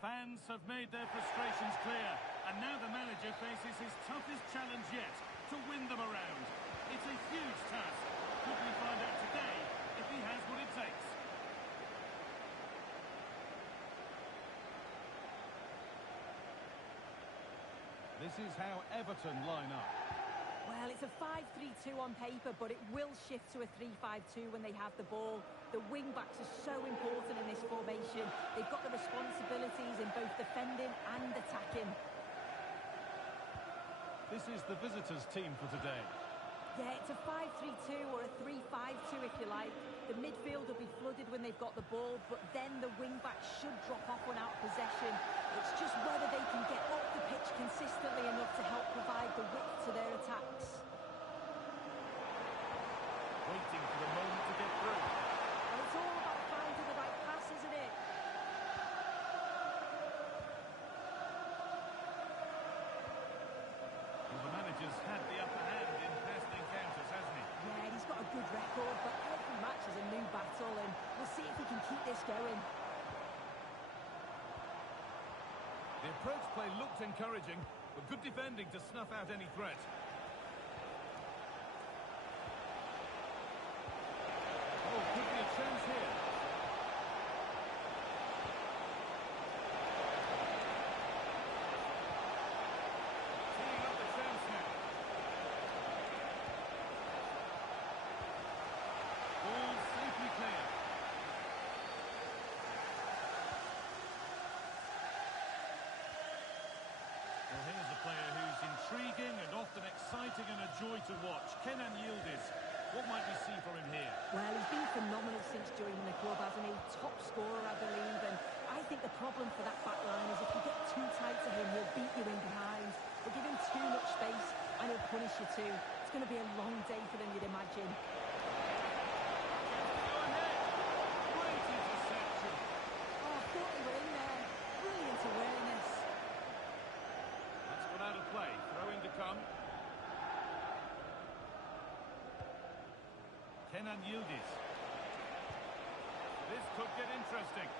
Fans have made their frustrations clear, and now the manager faces his toughest challenge yet, to win them around. It's a huge task. Could we find out today if he has what it takes? This is how Everton line up. Well, it's a 5-3-2 on paper, but it will shift to a 3-5-2 when they have the ball. The wing-backs are so important in this formation. They've got the responsibilities in both defending and attacking. This is the visitors' team for today. Yeah, it's a 5-3-2 or a 3-5-2 if you like. The midfield will be flooded when they've got the ball, but then the wing-backs should drop off when out of possession. It's just whether they can get up the pitch consistently enough to help provide the width to their attacks. Waiting for the moment to get through. Well, it's all about finding the right pass, isn't it? Well, the manager's had the upper hand in past encounters, hasn't he? Yeah, he's got a good record, but every match is a new battle, and we'll see if he can keep this going. The approach play looked encouraging, but good defending to snuff out any threat. Oh, could be a chance here. Teeing up the chance now. Ball safely clear. Well, here's a player who's intriguing and often exciting and a joy to watch. Kenan Yildiz. What might we see from him here? Well, he's been phenomenal since joining the club, hasn't he? Top scorer, I believe, and I think the problem for that back line is if you get too tight to him, he'll beat you in behind. Or give him too much space, and he'll punish you too. It's going to be a long day for them, you'd imagine. Go ahead. Great interception. Oh, I thought they were in there. Brilliant awareness. That's gone out of play. Throw in to come. Kenan Yildiz. This could get interesting.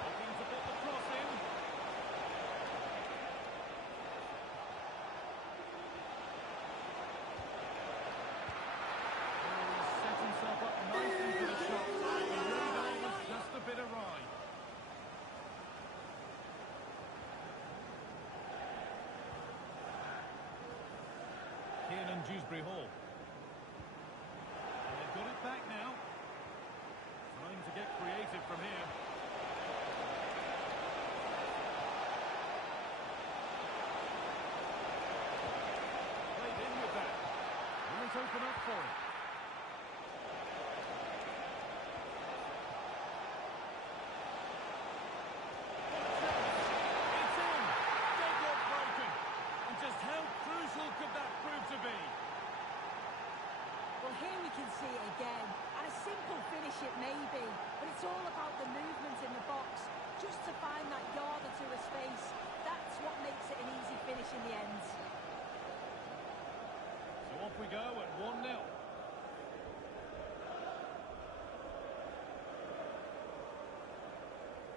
Looking to put the cross in. Oh, he's set himself up nicely for the shot. The radar was just a bit awry. Kiernan Dewsbury Hall. And they've got it back now. Trying to get creative from here. Played in with that. Will it open up for him? It's in! Deadlock broken! And just how crucial could that prove to be? Well, here we can see it again. And a simple finish it may be, but it's all about the movement in the box. Just to find that yard or two of space. That's what makes it an easy finish in the end. So off we go at 1-0.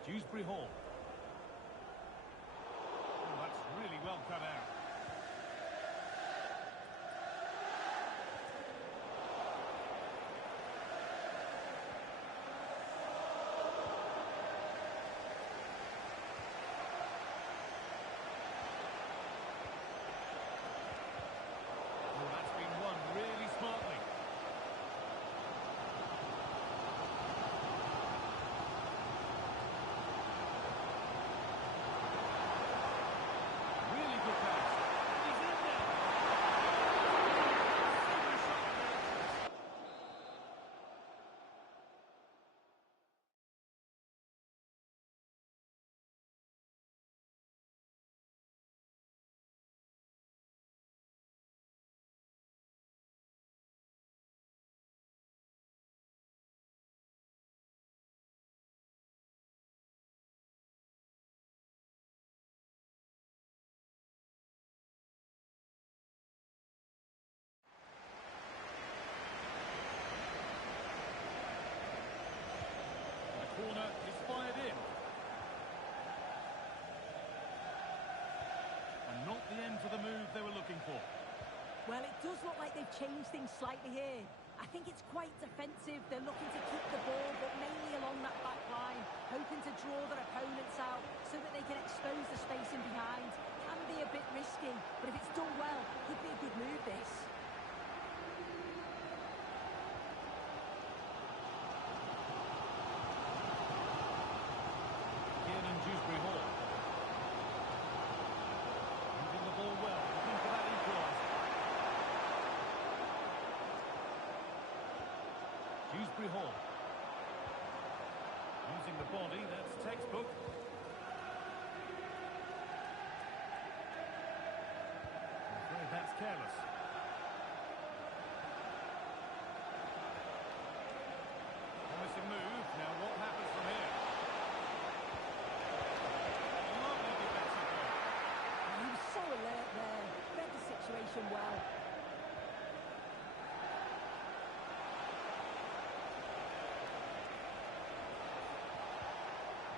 Dewsbury Hall. Oh, that's really well cut out. Oh, that's been won really smartly. Well, it does look like they've changed things slightly here. I think it's quite defensive. They're looking to keep the ball, but mainly along that back line, hoping to draw their opponents out so that they can expose the space in behind. Can be a bit risky, but if it's done well, could be a good move, this. Kiernan Dewsbury Hall. Moving the ball well, looking for that equaliser. Dewsbury Hall. Using the body, that's textbook. I'm afraid that's careless. Promising move. Now what happens from here? Lovely defensive work. He was so alert there. Read the situation well.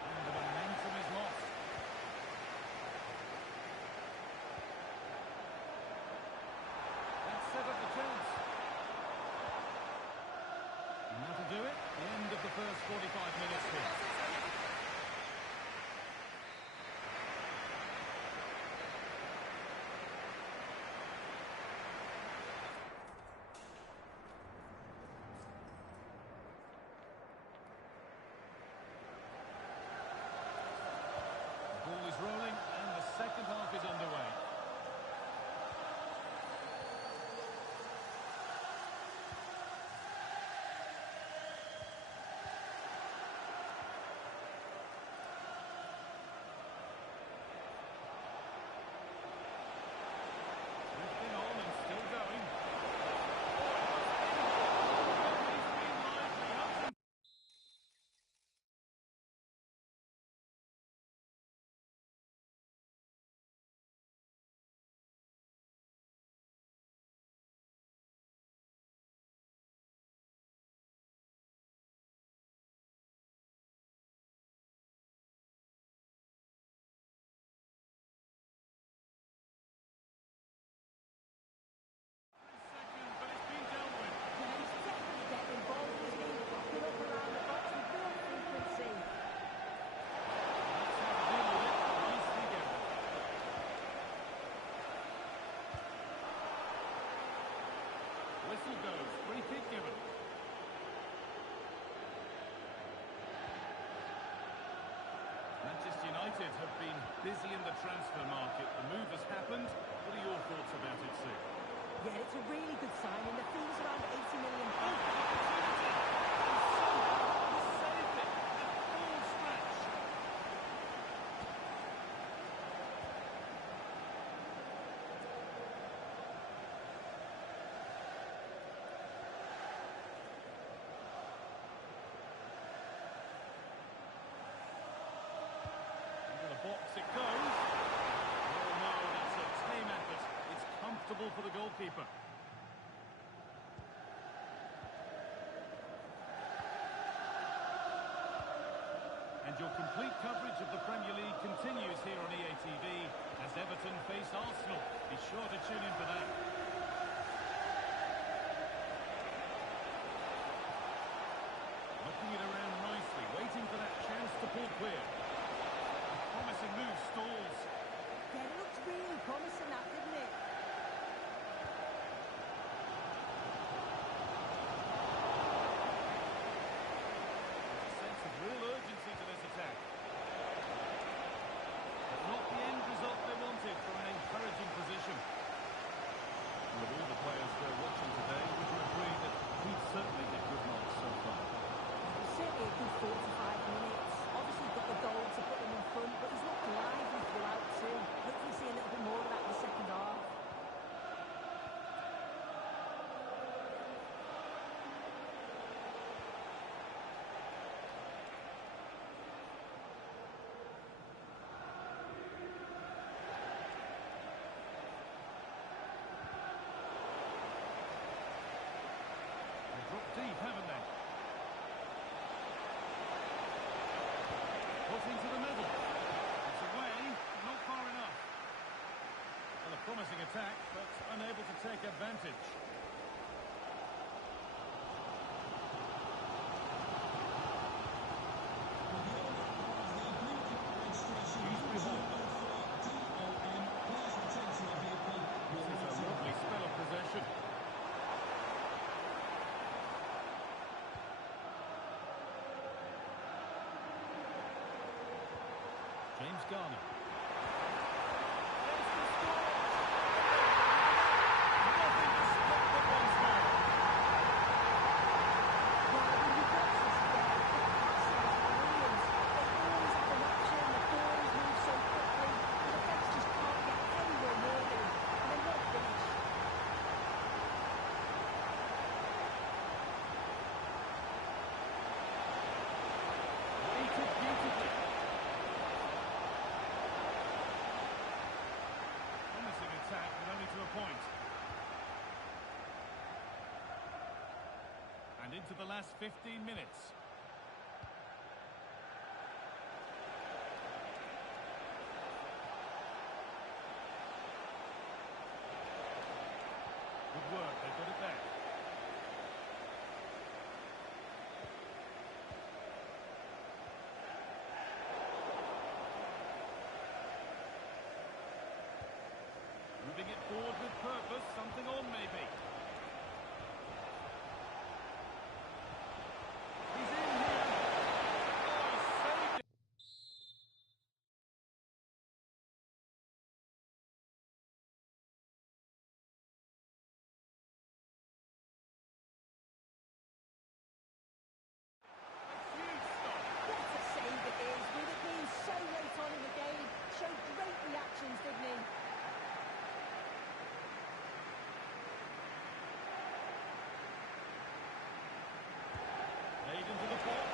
And the momentum is lost. That set up the chance. And that'll do it. The end of the first 45 minutes here. The ball is rolling and the second half is underway. Drifting on and still going. He's been lively, Hudson. Second, but it's been dealt with. Yeah, he's definitely getting involved. He's been popping up around the box with real frequency. That's how to deal with it. Nicely done. Whistle goes. Free kick given. Manchester United have been busy in the transfer market. The move has happened. What are your thoughts about it, Sue? Yeah, it's a really good signing. The fee's around 80 million Oh, pounds. opportunity! He saved it at full stretch. Into the box it goes. Oh no, that's a tame effort. It's comfortable for the goalkeeper. And your complete coverage of the Premier League continues here on EA TV as Everton face Arsenal. Be sure to tune in for that. Knocking it around nicely, waiting for that chance to pull clear. A promising move stalls. Yeah, it looks really promising, that, didn't it? There's a sense of real urgency to this attack. But not the end result they wanted from an encouraging position. And with all the players we're watching today, would you agree that he'd certainly hit good marks so far? Certainly a good 45 minutes. Obviously got the goal to put them in front, but he's looked lively throughout. Promising attack, but unable to take advantage. James Garner. There's the score! Nothing to stop them once more. Well, when you've got this again, the passing is brilliant. They always have an option, the ball is moved so quickly, the defence just can't get anywhere near them. And then what a finish. Weighted beautifully. Promising attack, but only to a point. And into the last 15 minutes. Good work, they got it back. Moving it forward with purpose, something on maybe. He's in here. Oh, he saved it. A huge stop. What a save it is, with it being so late on in the game. Showed great reactions, didn't he? Played into the box.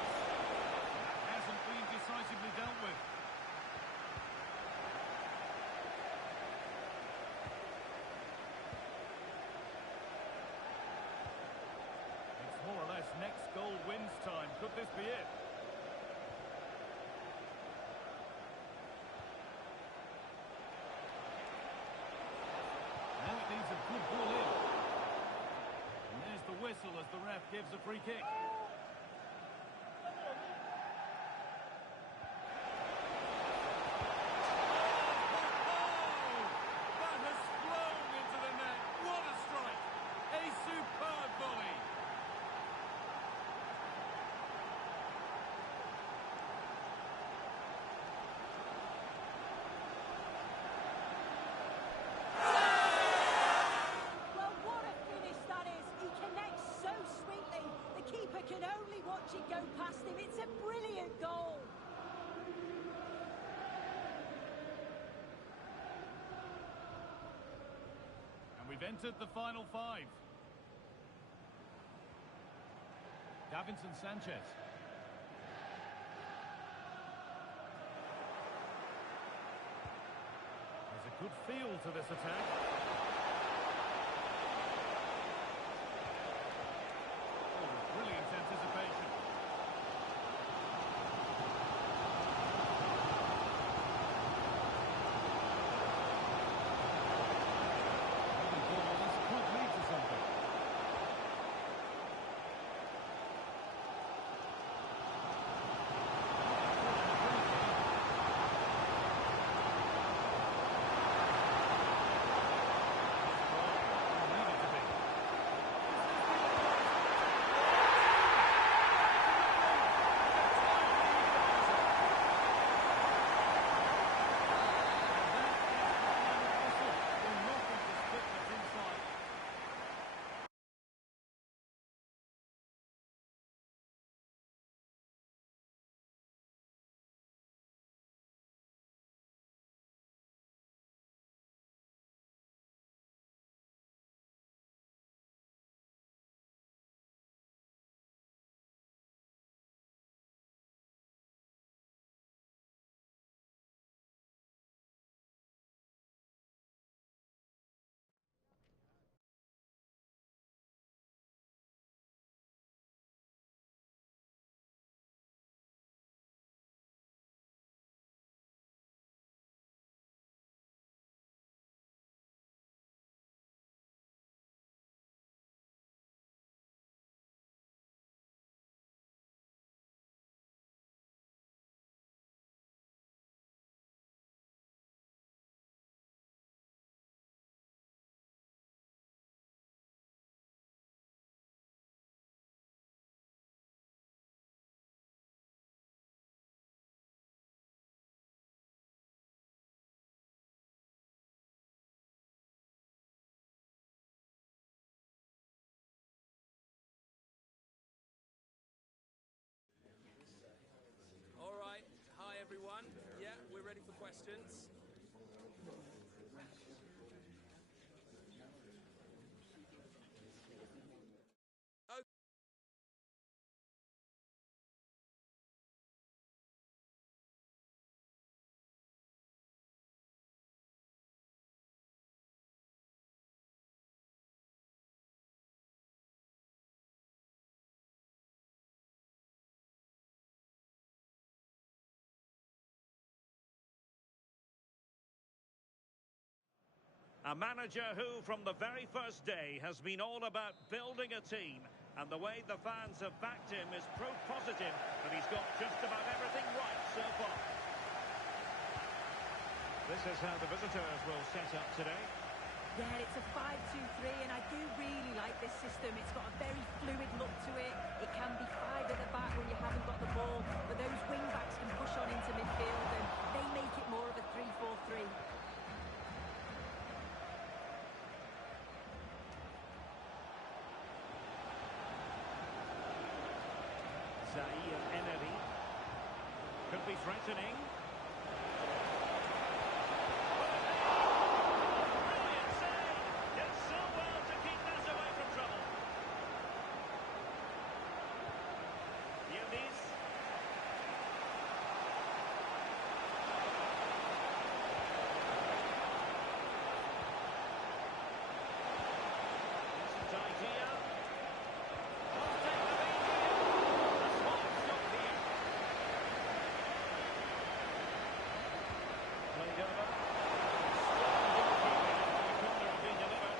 That hasn't been decisively dealt with. It's more or less next goal wins time. Could this be it? Now it needs a good ball in. And there's the whistle as the ref gives a free kick. That has flown into the net. What a strike! A superb volley. Well, what a finish that is. He connects so sweetly. The keeper can only watch it go past him. It's a brilliant goal. And we've entered the final five. Davinson Sanchez. There's a good feel to this attack. Oh, brilliant anticipation. Moving forward, this could lead to something. questions. A manager who, from the very first day, has been all about building a team. And the way the fans have backed him is proof positive that he's got just about everything right so far. This is how the visitors will set up today. Yeah, it's a 5-2-3, and I do really like this system. It's got a very fluid look to it. It can be five at the back when you haven't got the ball, but those wing-backs can push on into midfield, and they make it more of a 3-4-3. Zaire Emery could be threatening. Brilliant save! Did so well to keep that away from trouble. Yildiz. Decent idea. Must take the lead here. A small stop here. Played over. Strong goalkeeping after the corner had been delivered.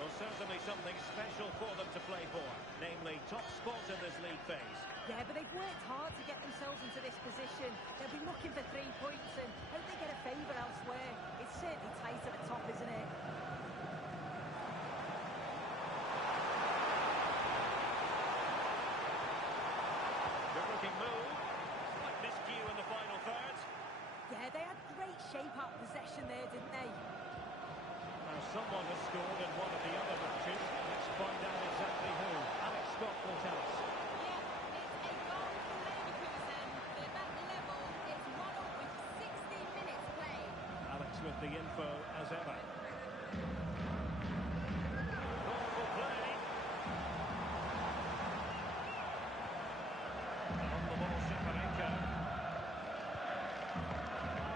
Well, certainly something special for them to play for, namely top spot in this league phase. Yeah, but they've worked hard to get themselves into this position. They'll be looking for 3 points and hope they get a favour elsewhere. It's certainly tight at the top, isn't it? Good-looking move. Slight miscue in the final third. Yeah, they had great shape-up possession there, didn't they? Now, someone has scored in one of the other matches. Let's find out exactly who. Alex Scott will tell us. Yeah, it's a goal for Leverkusen. They're back level. It's 1-0 with 60 minutes played. Alex with the info as ever. Thoughtful play. On the ball, Shaparenko.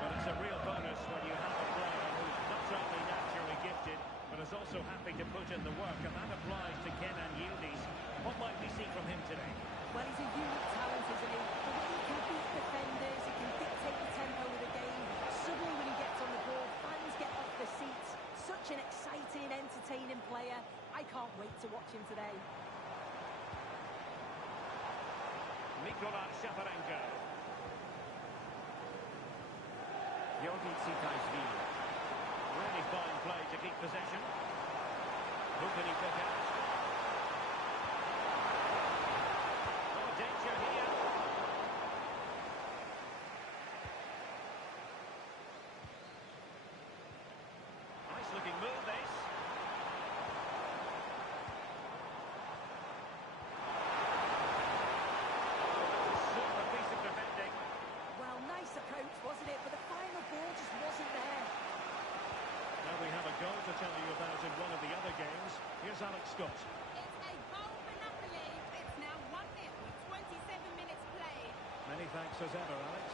But it's a real bonus when you have a player who's not only naturally gifted, but is also happy to put in the work, and that applies to Kenan Yildiz. What might we see from him today? Well, he's a unique talent, isn't he? The way he can beat defenders, he can dictate the tempo of the game. Suddenly when he gets on the ball, fans get off the seats. Such an exciting, entertaining player. I can't wait to watch him today. Mikola Shaparenko. Georgi Tsitaishvili. Really fine play to keep possession. Who can he pick out? Oh, danger here. Nice looking move, this. Super piece of defending. Well, nice approach, wasn't it? But the final ball just wasn't there. Now we have a goal to tell you about in one of the other games. Here's Alex Scott. It's a goal for Napoli. It's now 1-0 with 27 minutes played. Many thanks as ever, Alex.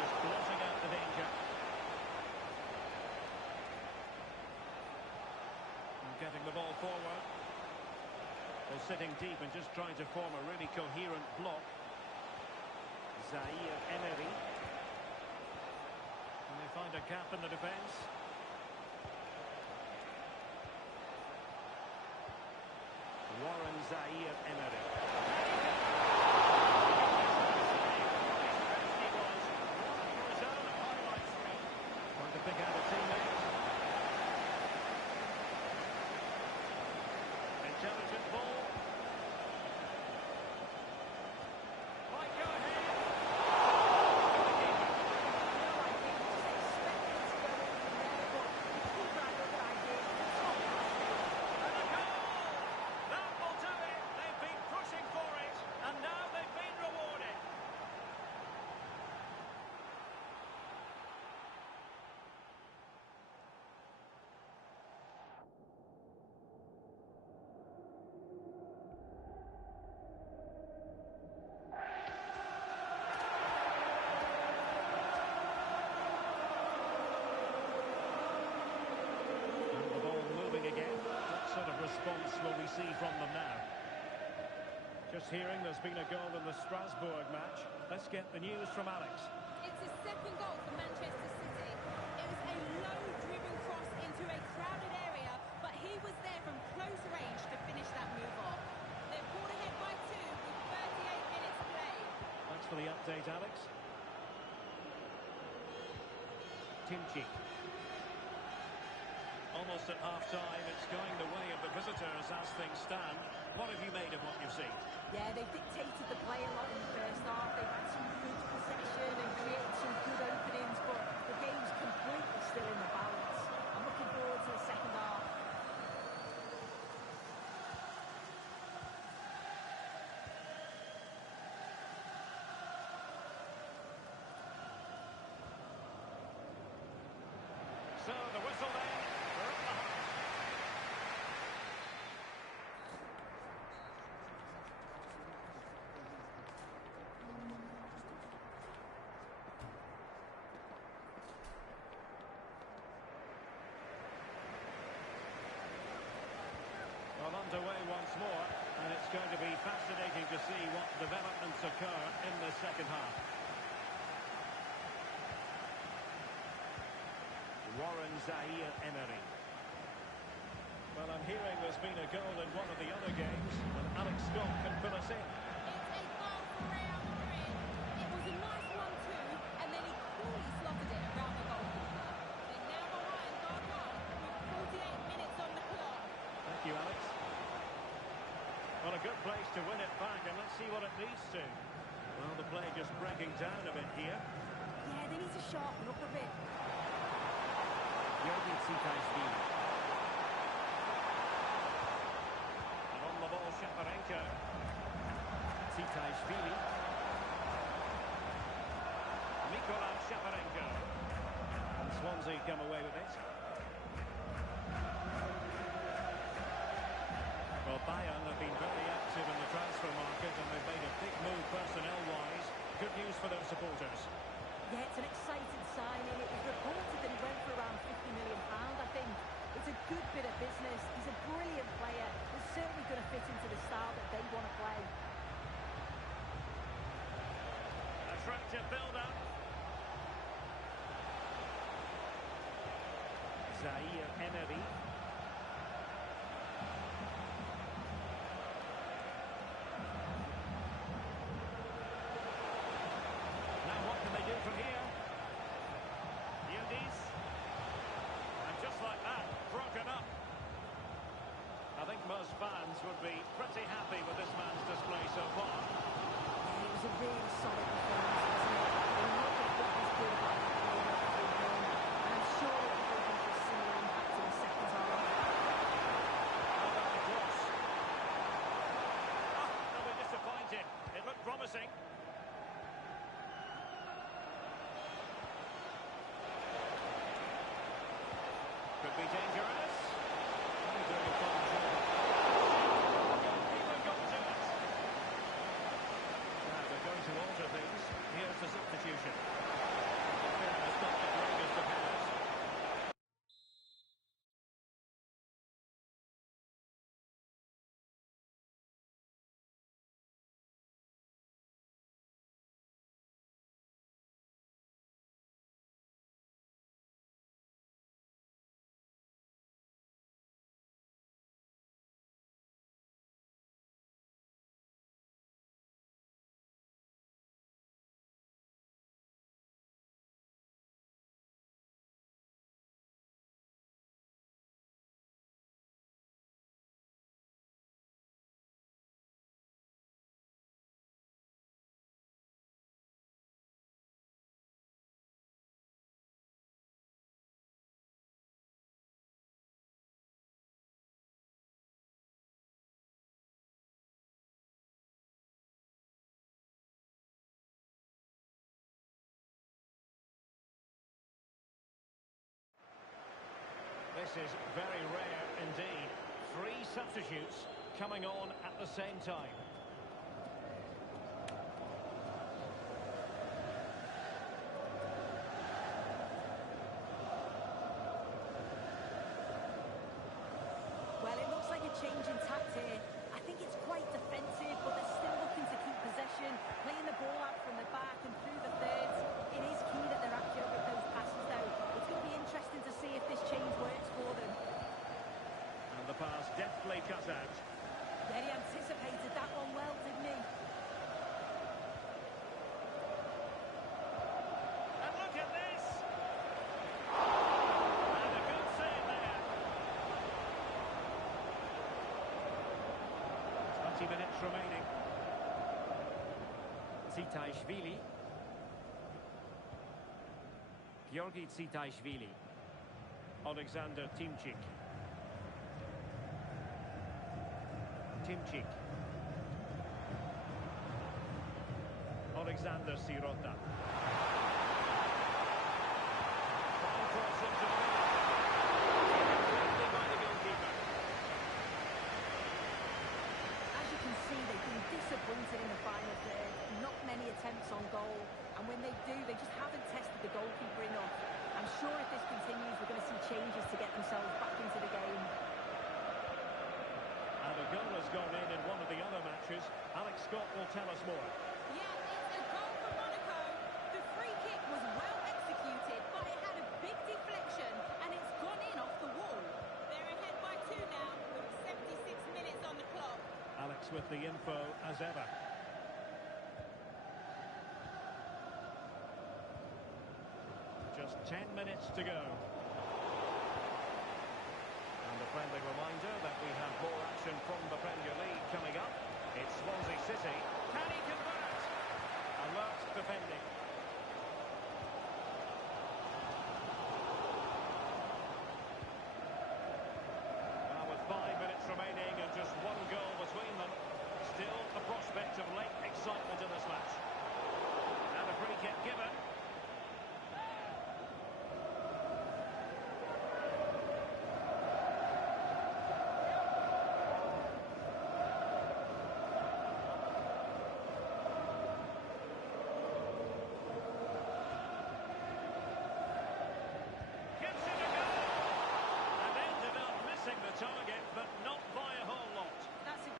Just blotting out the danger. And getting the ball forward. Well, sitting deep and just trying to form a really coherent block. Zaire Emery. Can they find a gap in the defence? Warren Zaire Emery. Trying to pick out a teammate. Intelligent ball. Might go ahead. And a goal! That will do it. see from them now. Just hearing there's been a goal in the Strasbourg match. Let's get the news from Alex. It's a second goal for Manchester City. It was a low-driven cross into a crowded area, but he was there from close range to finish that move off. They're pulled ahead by 2 with 38 minutes played. Thanks for the update, Alex. Timchi. Almost at half-time, it's going the way of the visitors as things stand. What have you made of what you've seen? Yeah, they've dictated the play a lot in the first half. They've had some good possession and created some good openings, but the game's completely still in the balance. I'm looking forward to the second half. So the whistle then. We're up the half. Well, underway once more, and it's going to be fascinating to see what developments occur in the second half. Warren Zaïre-Emery. Well, I'm hearing there's been a goal in one of the other games, and Alex Scott can fill us in. It's a goal for Real Madrid. It was a nice 1-2, and then he coolly slotted it around the goalkeeper. They're now behind goal 1 with 48 minutes on the clock. Thank you, Alex. Well, a good place to win it back, and let's see what it leads to. Well, the play just breaking down a bit here. Yeah, they need to sharpen up a bit. Georgi Tsitaishvili. And on the ball, Shaparenko. Tsitaishvili. Mikola Shaparenko. And Swansea come away with it. Well, Bayern have been very active in the transfer market, and they've made a big move personnel-wise. Good news for their supporters. Yeah, it's an exciting signing. It was reported that he went for around £50 million, I think. It's a good bit of business. He's a brilliant player. He's certainly going to fit into the style that they want to play. Attractive build-up. Zaïre-Emery. Now what can they do from here? Yildiz. And just like that, broken up. I think most fans would be pretty happy with this man's display so far. Yeah, it was a really solid performance, wasn't it? They look at what was good about the play and I'm sure it will go for a similar impact in the second half. How about the cross? Oh, they'll be disappointed. It looked promising. Could be dangerous. He's doing a fine job. Keeper got to it. Now they're going to alter things. Here's the substitution. In fairness, not the greatest of headers. This is very rare indeed. 3 substitutes coming on at the same time. Well, it looks like a change in tact here. out. Yeah, he anticipated that one well, didn't he? And look at this! And a good save there. 20 minutes remaining. Tsitaishvili. Georgi Tsitaishvili. Alexander Timchik. Alexander Sirota. Fine cross into the middle. Completely by the goalkeeper. As you can see, they've been disappointed in the final third. Not many attempts on goal. And when they do, they just haven't tested the goalkeeper enough. I'm sure if this continues, we're going to see changes to get themselves back into the game. And a goal has gone in one of the other matches. Alex Scott will tell us more. Yeah, it's a goal for Monaco. The free kick was well executed, but it had a big deflection, and it's gone in off the wall. They're ahead by 2 now, with 76 minutes on the clock. Alex with the info as ever. Just 10 minutes to go. And a friendly reminder that we have more action from the Premier League coming up. It's Swansea City. Can he convert? Alert defending. Now with 5 minutes remaining and just one goal between them, still a prospect of late excitement in this match. And a free kick given. Target, but not by a whole lot. That's a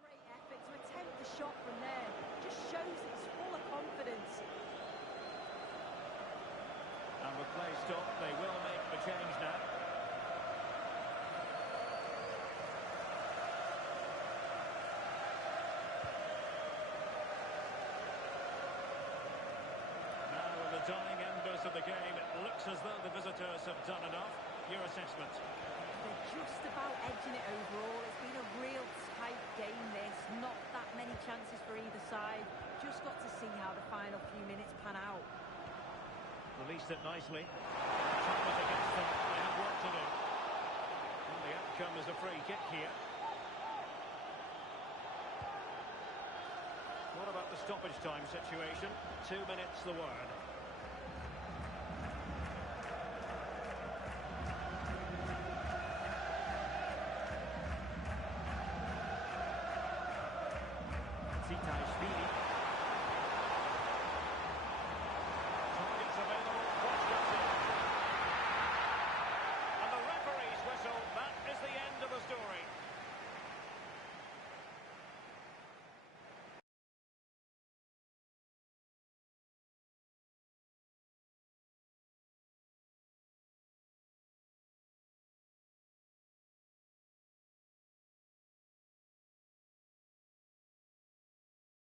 great effort to attempt the shot from there. Just shows that he's full of confidence. And with play stopped, they will make the change now. Dying embers of the game, it looks as though the visitors have done enough. Your assessment? They're just about edging it overall. It's been a real tight game, this. Not that many chances for either side. Just got to see how the final few minutes pan out. Released it nicely. Time is against them. They have work to do. And the outcome is a free kick here. What about the stoppage time situation? 2 minutes the word.